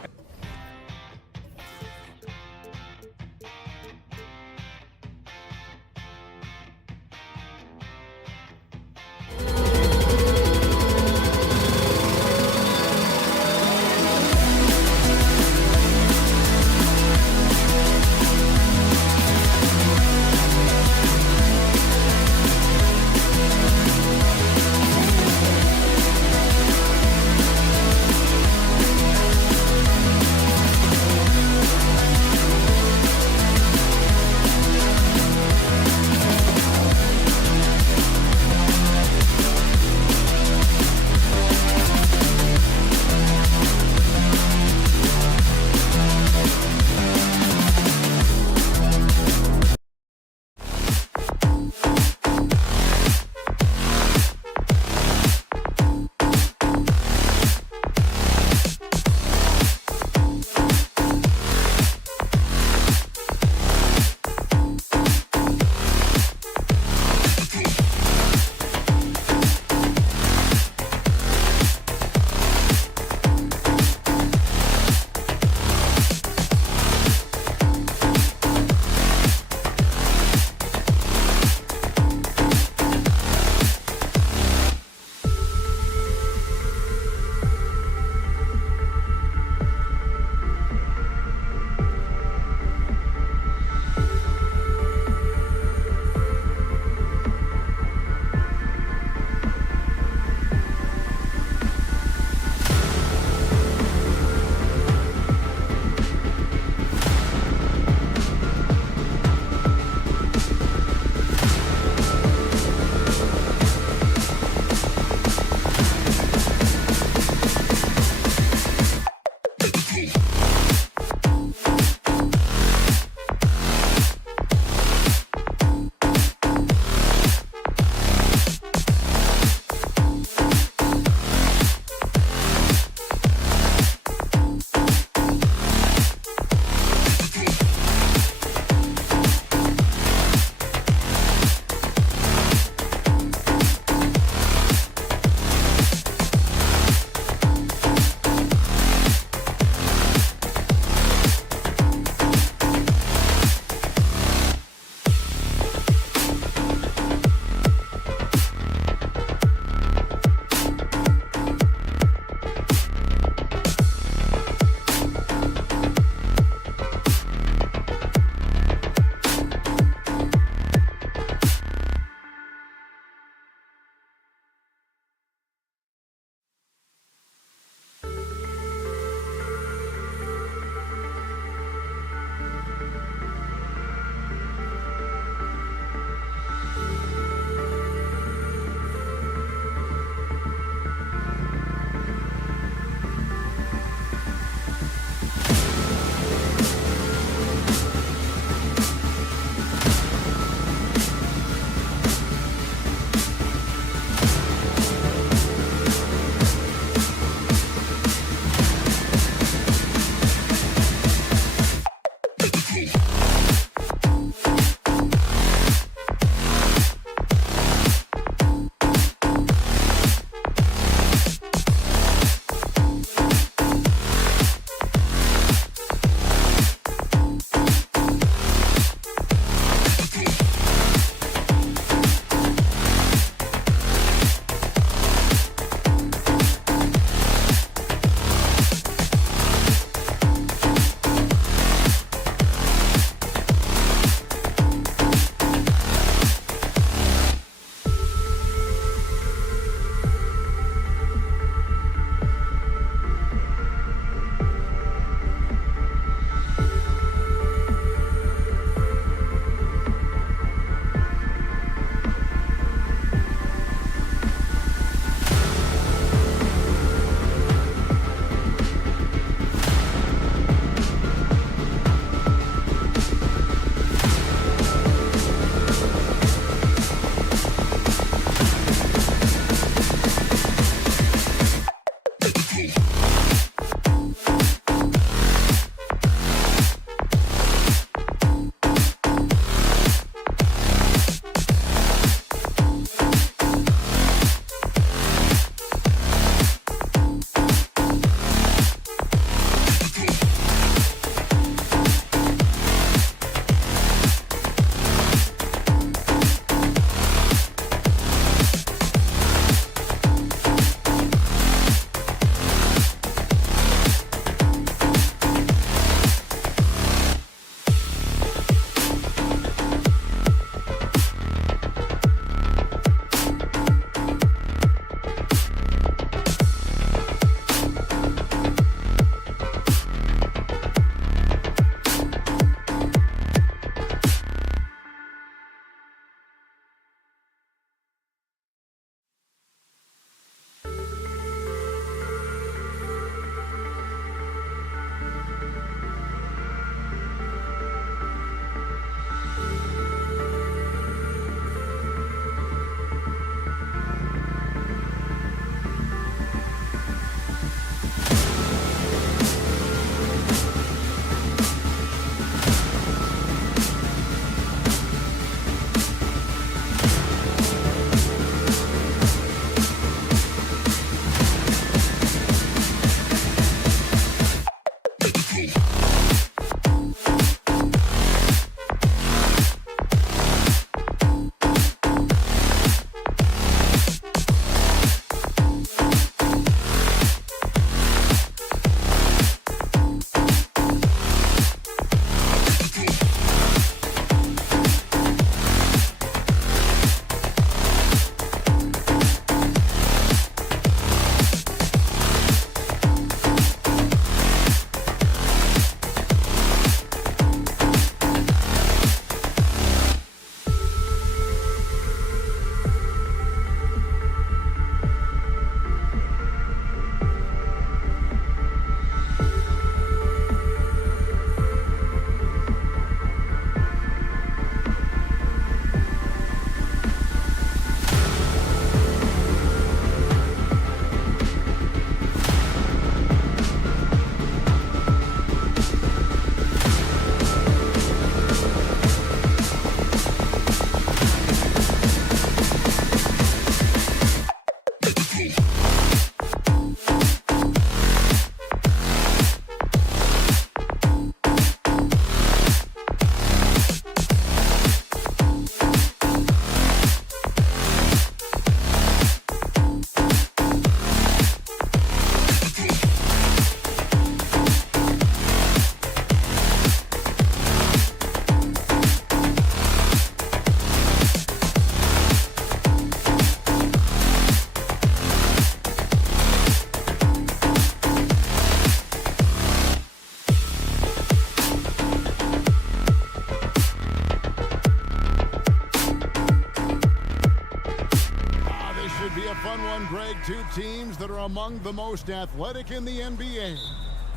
Greg, two teams that are among the most athletic in the NBA.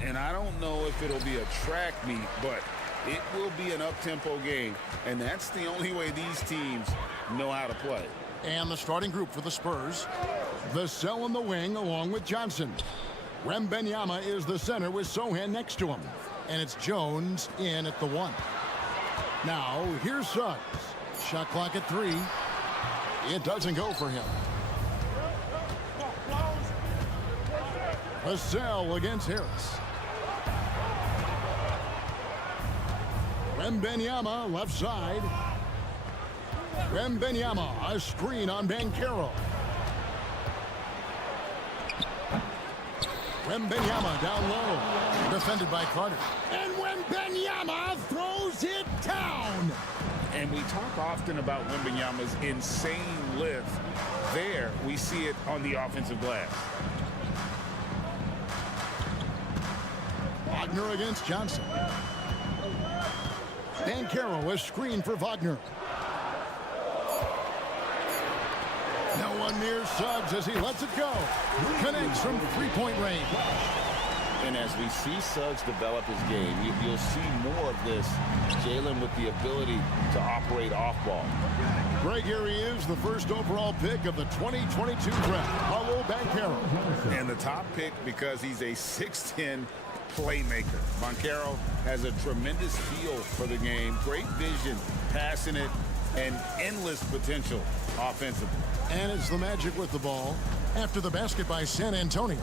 And I don't know if it'll be a track meet, but it will be an up-tempo game. And that's the only way these teams know how to play. And the starting group for the Spurs, Vassell in the wing along with Johnson. Wembanyama is the center with Sohan next to him. And it's Jones in at the 1. Now, here's Suggs. Shot clock at 3. It doesn't go for him. Vassell against Harris. Wembanyama left side. Wembanyama, a screen on Banchero. Wembanyama down low. Defended by Carter. And Wembanyama throws it down. And we talk often about Wembanyama's insane lift. There, we see it on the offensive glass. Wagner against Johnson. Banchero, a screen for Wagner. No one near Suggs as he lets it go. Connects from three-point range. And as we see Suggs develop his game, you'll see more of this. Jalen with the ability to operate off ball. Greg, here he is, the first overall pick of the 2022 draft, Paolo Banchero. And the top pick because he's a 6'10" playmaker. Banchero has a tremendous feel for the game, great vision, passing it, and endless potential offensively. And it's the Magic with the ball after the basket by San Antonio.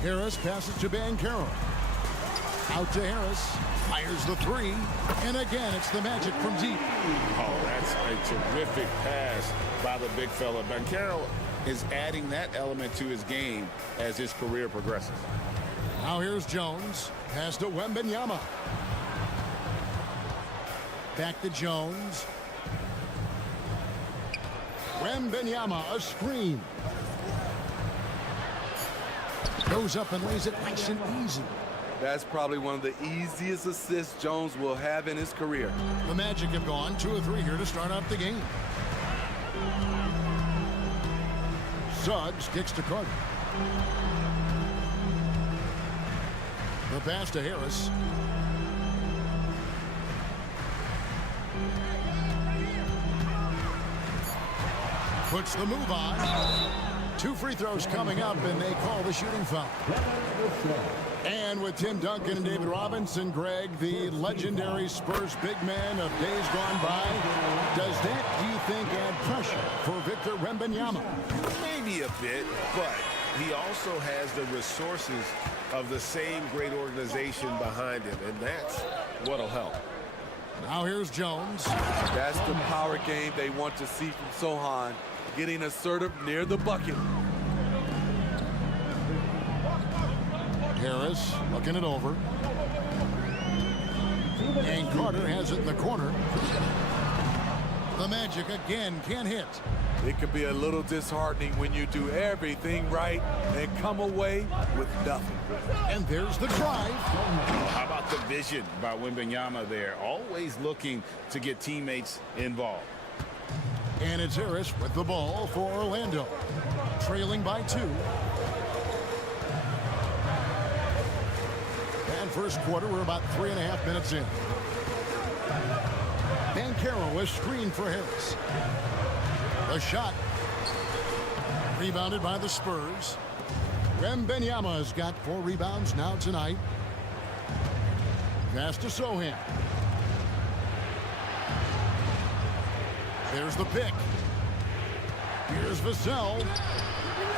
Harris passes to Banchero. Out to Harris. Fires the 3. And again, it's the Magic from deep. Oh, that's a terrific pass by the big fella. Banchero is adding that element to his game as his career progresses. Now here's Jones. Pass to Wembanyama. Back to Jones. Wembanyama, a screen. Goes up and lays it nice and easy. That's probably one of the easiest assists Jones will have in his career. The Magic have gone 2 of 3 here to start out the game. Suggs kicks to Carter. The pass to Harris. Puts the move on. 2 free throws coming up, and they call the shooting foul. And with Tim Duncan and David Robinson, Greg, the legendary Spurs big man of days gone by, does that, do you think, add pressure for Victor Wembanyama? Maybe a bit, but he also has the resources of the same great organization behind him, and that's what'll help. Now here's Jones. That's the power game they want to see from Sohan, getting assertive near the bucket. Harris looking it over. And Carter has it in the corner. The Magic again can't hit. It could be a little disheartening when you do everything right and come away with nothing. And there's the drive. How about the vision by Wembanyama there? Always looking to get teammates involved. And it's Harris with the ball for Orlando. Trailing by 2. And first quarter, we're about 3.5 minutes in. Banchero, a screen for Harris. The shot. Rebounded by the Spurs. Wembanyama has got 4 rebounds now tonight. Pass to Sohan. There's the pick. Here's Vassell.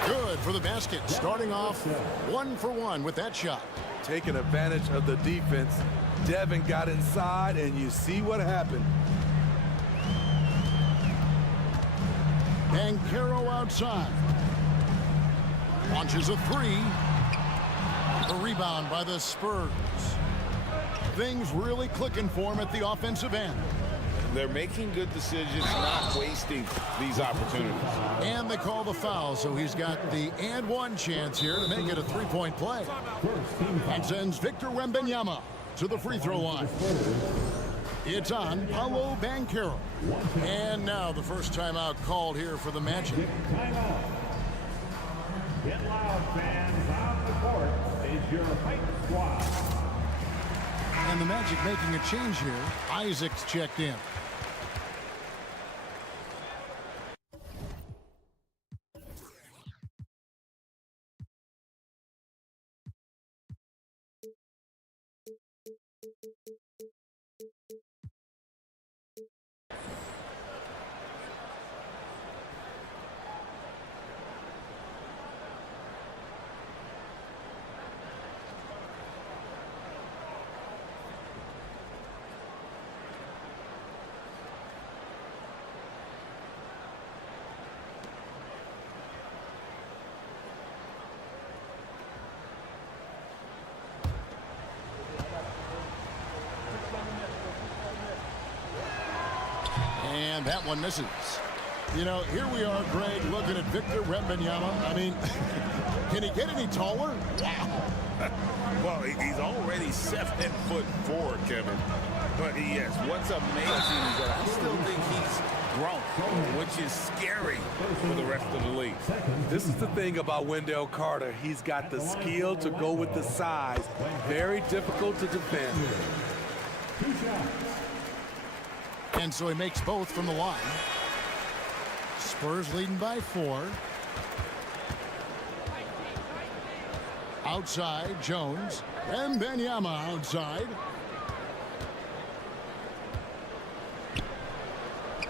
Good for the basket. Starting off 1 for 1 with that shot. Taking advantage of the defense. Devin got inside, and you see what happened. Banchero outside. Launches a three. A rebound by the Spurs. Things really clicking for him at the offensive end. They're making good decisions, not wasting these opportunities. And they call the foul, so he's got the and one chance here to make it a three-point play. And sends Victor Wembanyama to the free throw line. It's on Paolo Banchero. And now the first timeout called here for the Magic. Timeout. Get loud, fans. On the court is your hype squad. And the Magic making a change here. Isaac's checked in. And that one misses. You know, here we are, Greg, looking at Victor Wembanyama. I mean, can he get any taller? Wow. Well, he's already 7'4", Kevin. But yes, what's amazing is that I still think he's grown, which is scary for the rest of the league. This is the thing about Wendell Carter. He's got the skill to go with the size. Very difficult to defend. And so he makes both from the line. Spurs leading by 4. Outside, Jones. And Wembanyama outside.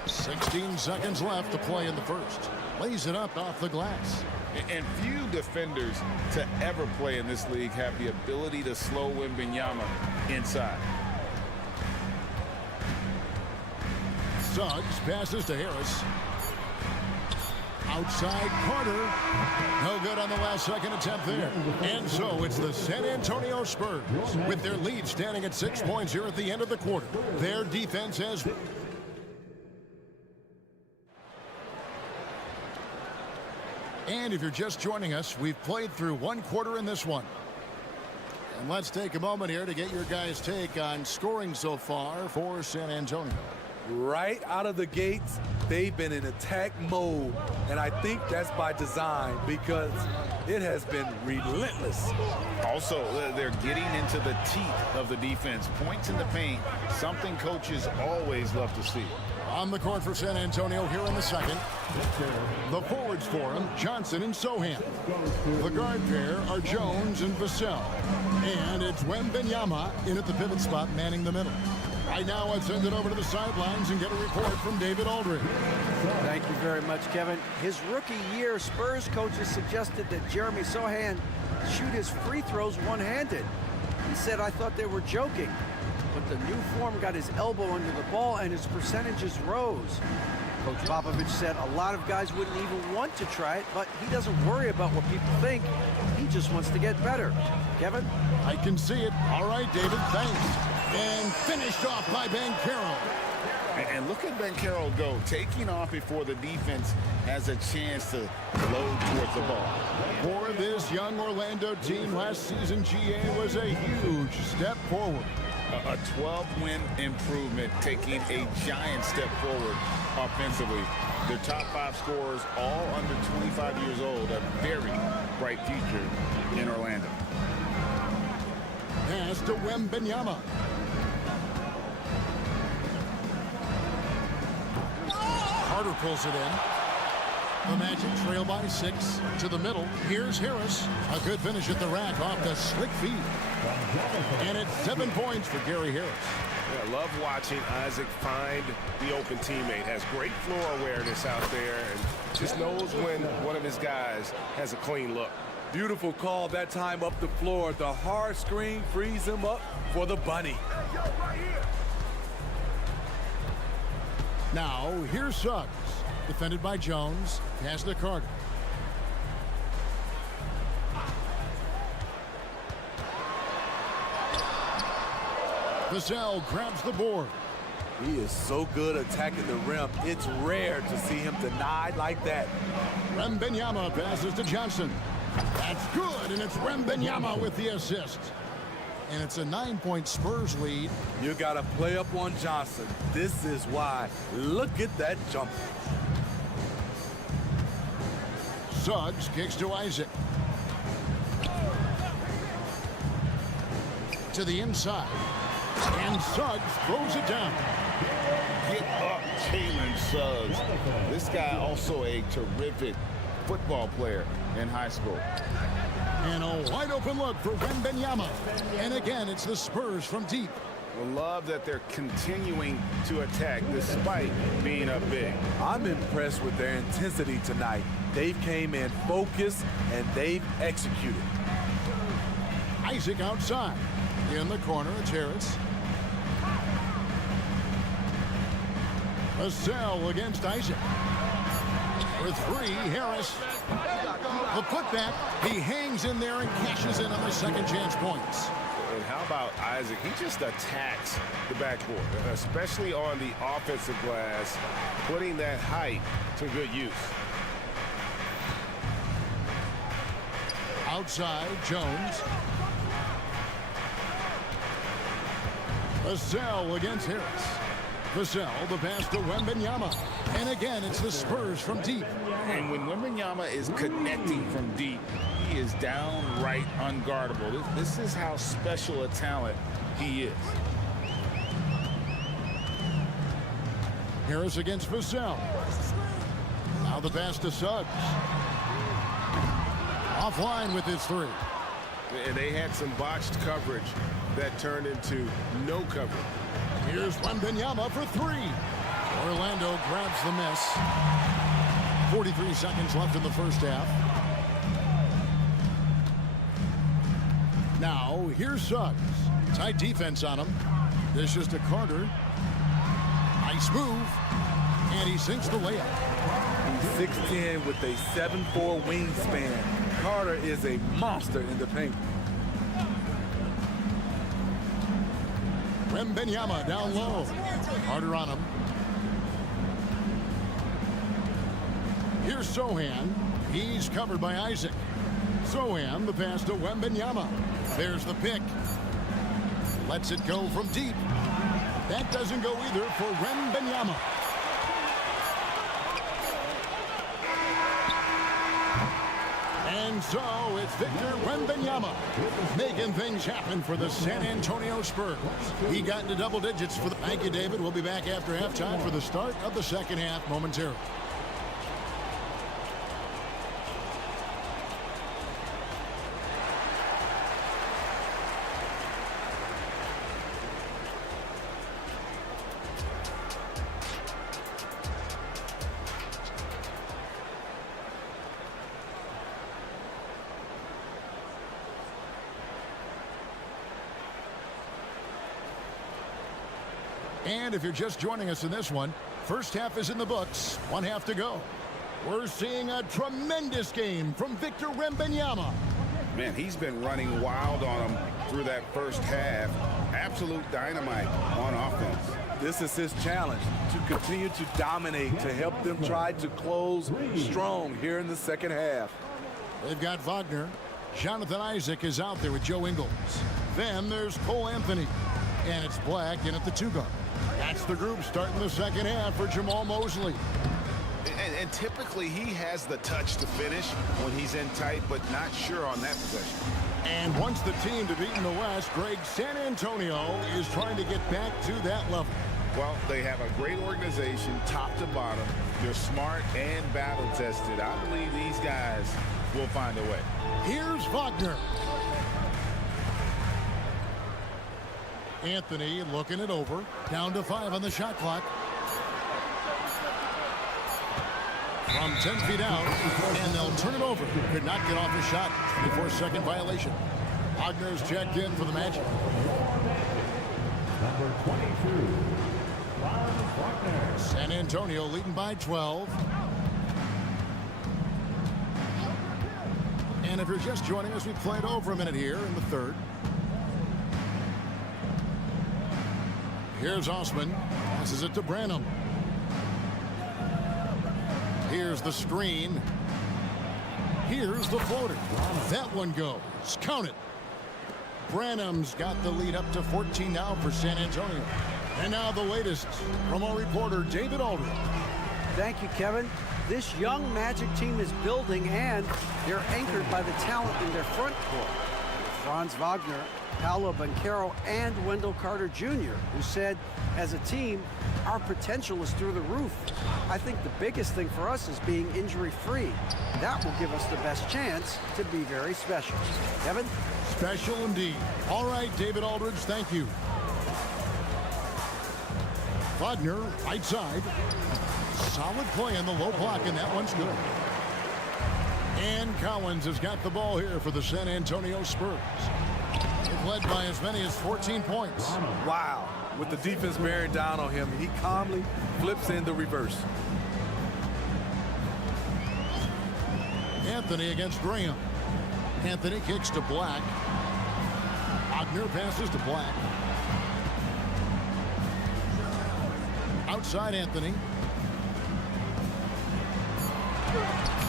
16 seconds left to play in the first. Lays it up off the glass. And few defenders to ever play in this league have the ability to slow Wembanyama inside. Suggs passes to Harris. Outside Carter. No good on the last second attempt there. And so it's the San Antonio Spurs with their lead standing at 6 points here at the end of the quarter. Their defense has... And if you're just joining us, we've played through one quarter in this one. And let's take a moment here to get your guys' take on scoring so far for San Antonio. Right out of the gates, they've been in attack mode. And I think that's by design because it has been relentless. Also, they're getting into the teeth of the defense. Points in the paint, something coaches always love to see. On the court for San Antonio here in the second. The forwards for him, Johnson and Sohan. The guard pair are Jones and Vassell. And it's Wembanyama in at the pivot spot, manning the middle. Right now, let's send it over to the sidelines and get a report from David Aldridge. Thank you very much, Kevin. His rookie year, Spurs coaches suggested that Jeremy Sohan shoot his free throws one-handed. He said, I thought they were joking. But the new form got his elbow under the ball and his percentages rose. Coach Popovich said a lot of guys wouldn't even want to try it, but he doesn't worry about what people think. He just wants to get better. Kevin? I can see it. All right, David, thanks. And finished off by Banchero. And look at Banchero go, taking off before the defense has a chance to load towards the ball. For this young Orlando team, last season GA was a huge step forward. A 12-win improvement, taking a giant step forward offensively. Their top 5 scorers, all under 25 years old, a very bright future in Orlando. Pass to Wembanyama. Carter pulls it in. The Magic trail by 6 to the middle. Here's Harris. A good finish at the rack off the slick feed. And it's 7 points for Gary Harris. I love watching Isaac find the open teammate. Has great floor awareness out there and just knows when one of his guys has a clean look. Beautiful call that time up the floor. The hard screen frees him up for the bunny. Now, here's Suggs. Defended by Jones. Pass to Carter. Vassell grabs the board. He is so good attacking the rim. It's rare to see him denied like that. Wembanyama passes to Johnson. That's good, and it's Wembanyama with the assist. And it's a 9-point Spurs lead. You got to play up on Johnson. This is why. Look at that jump. Suggs kicks to Isaac. To the inside. And Suggs throws it down. Get up, Jalen Suggs. This guy also a terrific football player in high school. And a wide open look for Wembanyama. And again, it's the Spurs from deep. I love that they're continuing to attack despite being up big. I'm impressed with their intensity tonight. They came in focused and they've executed. Isaac outside. In the corner, it's Harris. Vassell against Isaac. For 3, Harris. The putback. He hangs in there and cashes in on the second chance points. And how about Isaac? He just attacks the backboard, especially on the offensive glass, putting that height to good use. Outside, Jones. Vassell against Harris. Vassell, the pass to Wembanyama. And again, it's the Spurs from deep. And when Wembanyama is connecting from deep, he is downright unguardable. This is how special a talent he is. Harris against Vassell. Now the pass to Suggs. Offline with his 3. And they had some botched coverage that turned into no coverage. Here's Wembanyama for 3. Orlando grabs the miss. 43 seconds left in the first half. Now, here's Suggs. Tight defense on him. This is to Carter. Nice move. And he sinks the layup. He's 6'10" with a 7'4" wingspan. Carter is a monster in the paint. Wembanyama down low. Carter on him. Here's Sohan. He's covered by Isaac. Sohan, the pass to Wembanyama. There's the pick. Lets it go from deep. That doesn't go either for Wembanyama. And so it's Victor Wembanyama making things happen for the San Antonio Spurs. He got into double digits for the... Thank you, David. We'll be back after halftime for the start of the second half momentarily. And if you're just joining us in this one, first half is in the books, 1 half to go. We're seeing a tremendous game from Victor Wembanyama. Man, he's been running wild on him through that first half. Absolute dynamite on offense. This is his challenge, to continue to dominate, to help them try to close strong here in the second half. They've got Wagner. Jonathan Isaac is out there with Joe Ingles. Then there's Cole Anthony. And it's Black in at the 2 guard. That's the group starting the second half for Jamal Mosley. And typically he has the touch to finish when he's in tight, but not sure on that possession. And once the team to beat in the West, Greg, San Antonio is trying to get back to that level. Well, they have a great organization, top to bottom. They're smart and battle-tested. I believe these guys will find a way. Here's Wagner. Anthony looking it over. Down to 5 on the shot clock. From 10 feet out, and they'll turn it over. Could not get off the shot. 24-second violation. Wagner's checked in for the Magic. Number 22, Wagner. San Antonio leading by 12. And if you're just joining us, we played over a minute here in the third. Here's Osman. Passes it to Branham. Here's the screen. Here's the floater. That one goes. Count it. Branham's got the lead up to 14 now for San Antonio. And now the latest from our reporter, David Aldridge. Thank you, Kevin. This young Magic team is building, and they're anchored by the talent in their front court. Franz Wagner, Paolo Banchero, and Wendell Carter Jr., who said, as a team, our potential is through the roof. I think the biggest thing for us is being injury-free. That will give us the best chance to be very special. Kevin? Special indeed. All right, David Aldridge, thank you. Wagner, right side. Solid play in the low block, and that one's good. And Collins has got the ball here for the San Antonio Spurs. They've led by as many as 14 points. Wow. With the defense bearing down on him, he calmly flips in the reverse. Anthony against Graham. Anthony kicks to Black. Wagner passes to Black. Outside Anthony.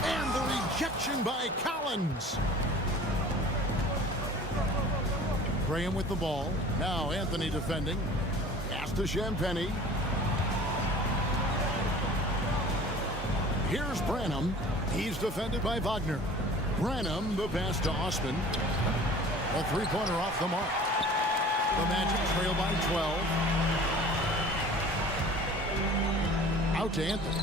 And the rejection by Collins. Graham with the ball. Now Anthony defending. Pass to Champagny. Here's Branham. He's defended by Wagner. Branham, the pass to Osman. A three-pointer off the mark. The Magic trail by 12. Out to Anthony.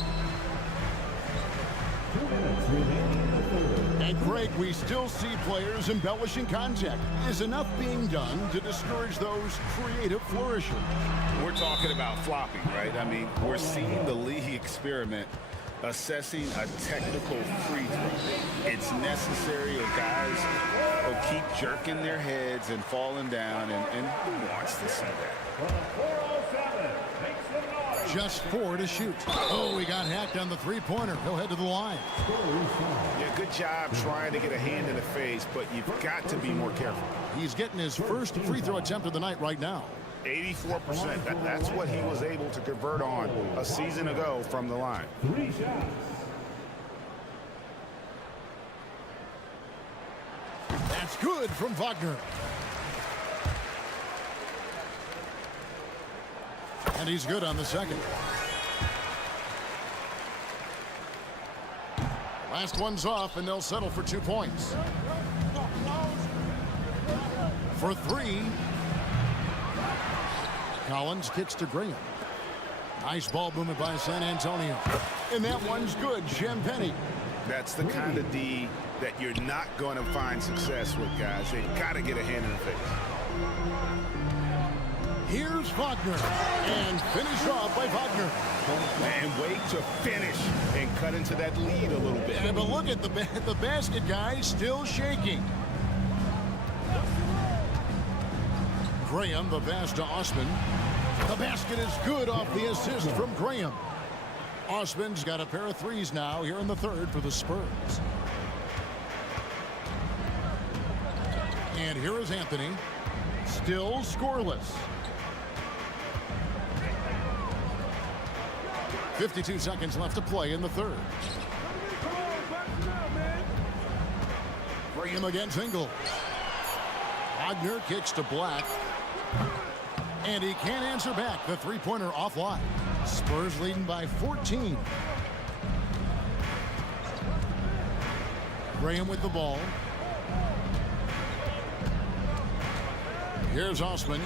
2 minutes remaining in the third. And Greg, we still see players embellishing contact. Is enough being done to discourage those creative flourishers? We're talking about flopping, right? I mean, we're seeing the league experiment assessing a technical free throw. It's necessary, or guys will keep jerking their heads and falling down, and who wants to see that? 407 makes the noise. Just 4 to shoot. Oh, he got hacked on the three-pointer. He'll head to the line. Yeah, good job trying to get a hand in the face, but you've got to be more careful. He's getting his first free throw attempt of the night right now. 84%. That's what he was able to convert on a season ago from the line. 3 shots. That's good from Wagner. And he's good on the second. Last one's off, and they'll settle for 2 points. For 3. Collins kicks to Graham. Nice ball movement by San Antonio. And that one's good. Champagny. That's the kind of D that you're not going to find success with, guys. They've got to get a hand in the face. Here's Wagner. And finish off by Wagner. And wait to finish and cut into that lead a little bit. Yeah, but look at the basket, guys, still shaking. Graham, the pass to Osman. The basket is good off the assist from Graham. Osman's got a pair of threes now here in the third for the Spurs. And here is Anthony. Still scoreless. 52 seconds left to play in the third. Graham against Engel. Wagner kicks to Black. And he can't answer back. The three-pointer offline. Spurs leading by 14. Graham with the ball. Here's Osman.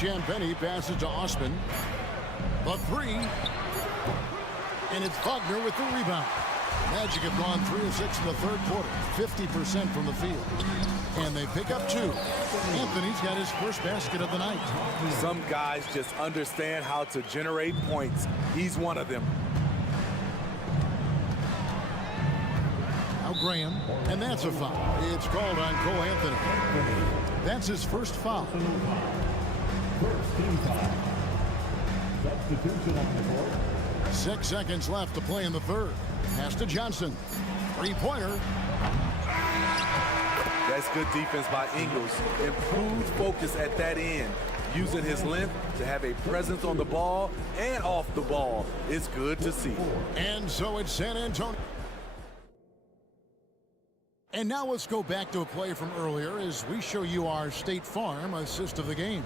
Champagny passes to Osman. The three. And it's Wagner with the rebound. Magic have gone 3 of 6 in the third quarter, 50% from the field. And they pick up 2. Anthony's got his first basket of the night. Some guys just understand how to generate points. He's one of them. Now Graham, and that's a foul. It's called on Cole Anthony. That's his first foul. First team foul. Substitution on the court. 6 seconds left to play in the third. Pass to Johnson. Three-pointer. That's good defense by Ingles. Improved focus at that end. Using his length to have a presence on the ball and off the ball. It's good to see. And so it's San Antonio. And now let's go back to a play from earlier as we show you our State Farm assist of the game.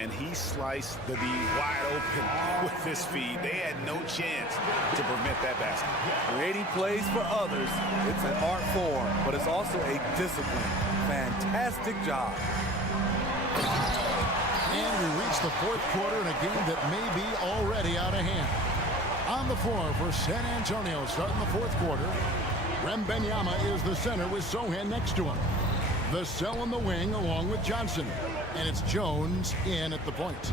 And he sliced the D wide open with his feed. They had no chance to prevent that basket. Creating plays for others, it's an art form, but it's also a discipline. Fantastic job. And we reach the fourth quarter in a game that may be already out of hand. On the floor for San Antonio starting the fourth quarter, Wembanyama is the center with Sohan next to him. Vassell in the wing along with Johnson. And it's Jones in at the point.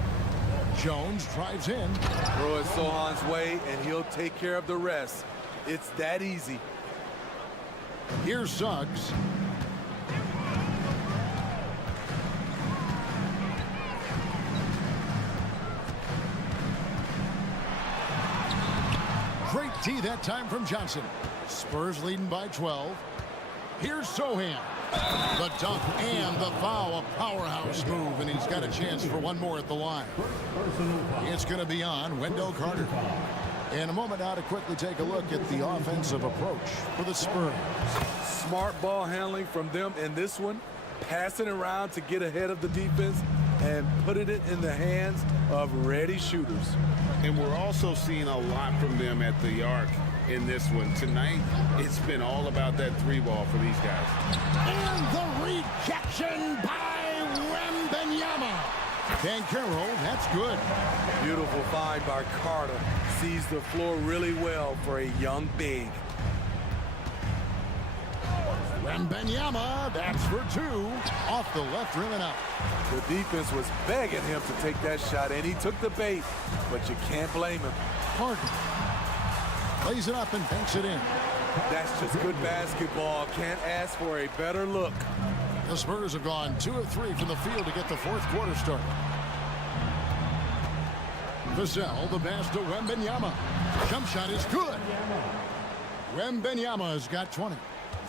Jones drives in. Throw it Sohan's way, and he'll take care of the rest. It's that easy. Here's Suggs. Great tee that time from Johnson. Spurs leading by 12. Here's Sohan. The dunk and the foul, a powerhouse move, and he's got a chance for one more at the line. It's going to be on Wendell Carter. In a moment now to quickly take a look at the offensive approach for the Spurs. Smart ball handling from them in this one. Passing around to get ahead of the defense and putting it in the hands of ready shooters. And we're also seeing a lot from them at the arc in this one. Tonight, it's been all about that three ball for these guys. And the rejection by Wembanyama. Banchero, that's good. Beautiful find by Carter. Sees the floor really well for a young big. Wembanyama, that's for 2. Off the left rim and out. The defense was begging him to take that shot, and he took the bait, but you can't blame him. Harden plays it up and banks it in. That's just good basketball. Can't ask for a better look. The Spurs have gone 2 of 3 from the field to get the fourth quarter started. Vassell, the pass to Wembanyama. Jump shot is good. Wembanyama has got 20.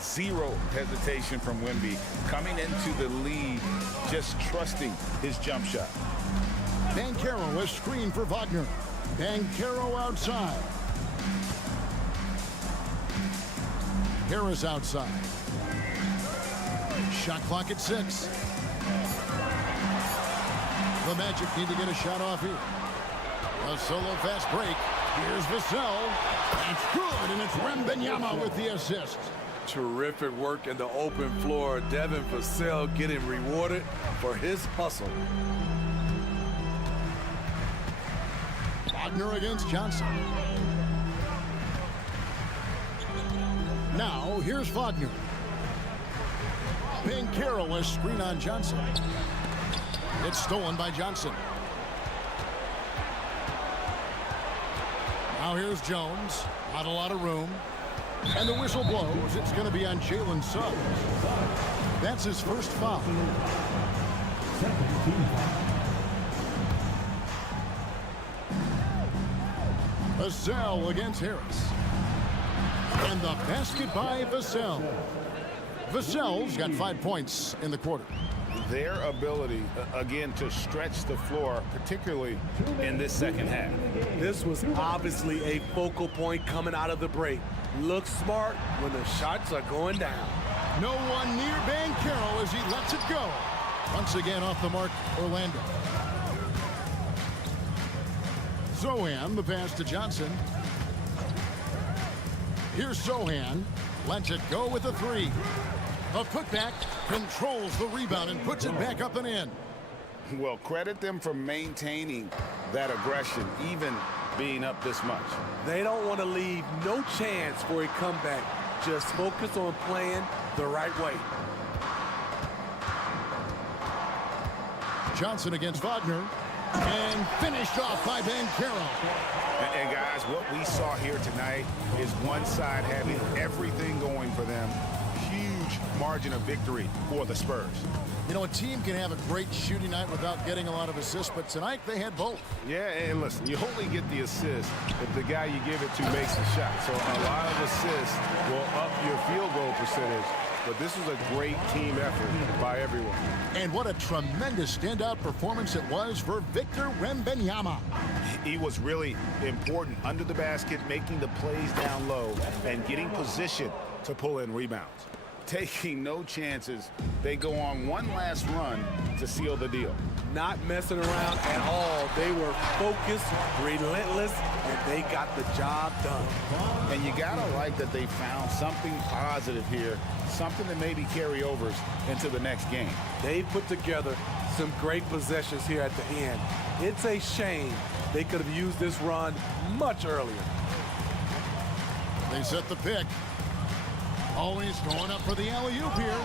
Zero hesitation from Wemby. Coming into the lead, just trusting his jump shot. Banchero is screened for Wagner. Banchero outside. Harris outside. Shot clock at 6. The Magic need to get a shot off here. A solo fast break. Here's Vassell. That's good, and it's Wembanyama with the assist. Terrific work in the open floor. Devin Vassell getting rewarded for his hustle. Wagner against Johnson. Now, here's Wagner. Banchero has screen on Johnson. It's stolen by Johnson. Now here's Jones. Not a lot of room. And the whistle blows. It's going to be on Jalen Suggs. That's his first foul. Vassell against Harris. And the basket by Vassell. Vassell's got 5 points in the quarter. Their ability, again, to stretch the floor, particularly in this second half. This was obviously a focal point coming out of the break. Looks smart when the shots are going down. No one near Banchero as he lets it go. Once again off the mark, Orlando. Sohan, the pass to Johnson. Here's Sohan. Lets it go with a 3. A putback, controls the rebound and puts it back up and in. Well, credit them for maintaining that aggression, even being up this much. They don't want to leave no chance for a comeback. Just focus on playing the right way. Johnson against Wagner. And finished off by Banchero. And guys, what we saw here tonight is one side having everything going for them. Huge margin of victory for the Spurs. You know, a team can have a great shooting night without getting a lot of assists, but tonight they had both. Yeah, and listen, you only get the assist if the guy you give it to makes the shot. So a lot of assists will up your field goal percentage. But this was a great team effort by everyone. And what a tremendous standout performance it was for Victor Wembanyama. He was really important under the basket, making the plays down low and getting position to pull in rebounds. Taking no chances, they go on one last run to seal the deal. Not messing around at all. They were focused, relentless, and they got the job done. And you gotta like that they found something positive here, something that maybe carry overs into the next game. They put together some great possessions here at the end. It's a shame they could have used this run much earlier. They set the pick. Always going up for the alley-oop here.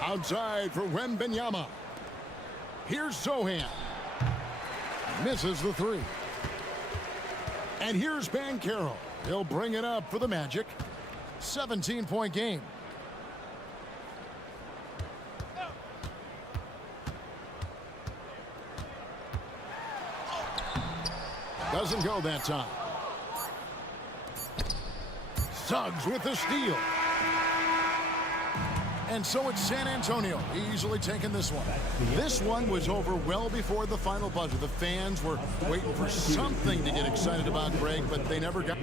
Outside for Wembanyama. Here's Zohan. Misses the three. And here's Banchero. He'll bring it up for the Magic. 17-point game. Doesn't go that time. Suggs with the steal. And so it's San Antonio easily taking this one. This one was over well before the final buzzer. The fans were waiting for something to get excited about, Greg, but they never got.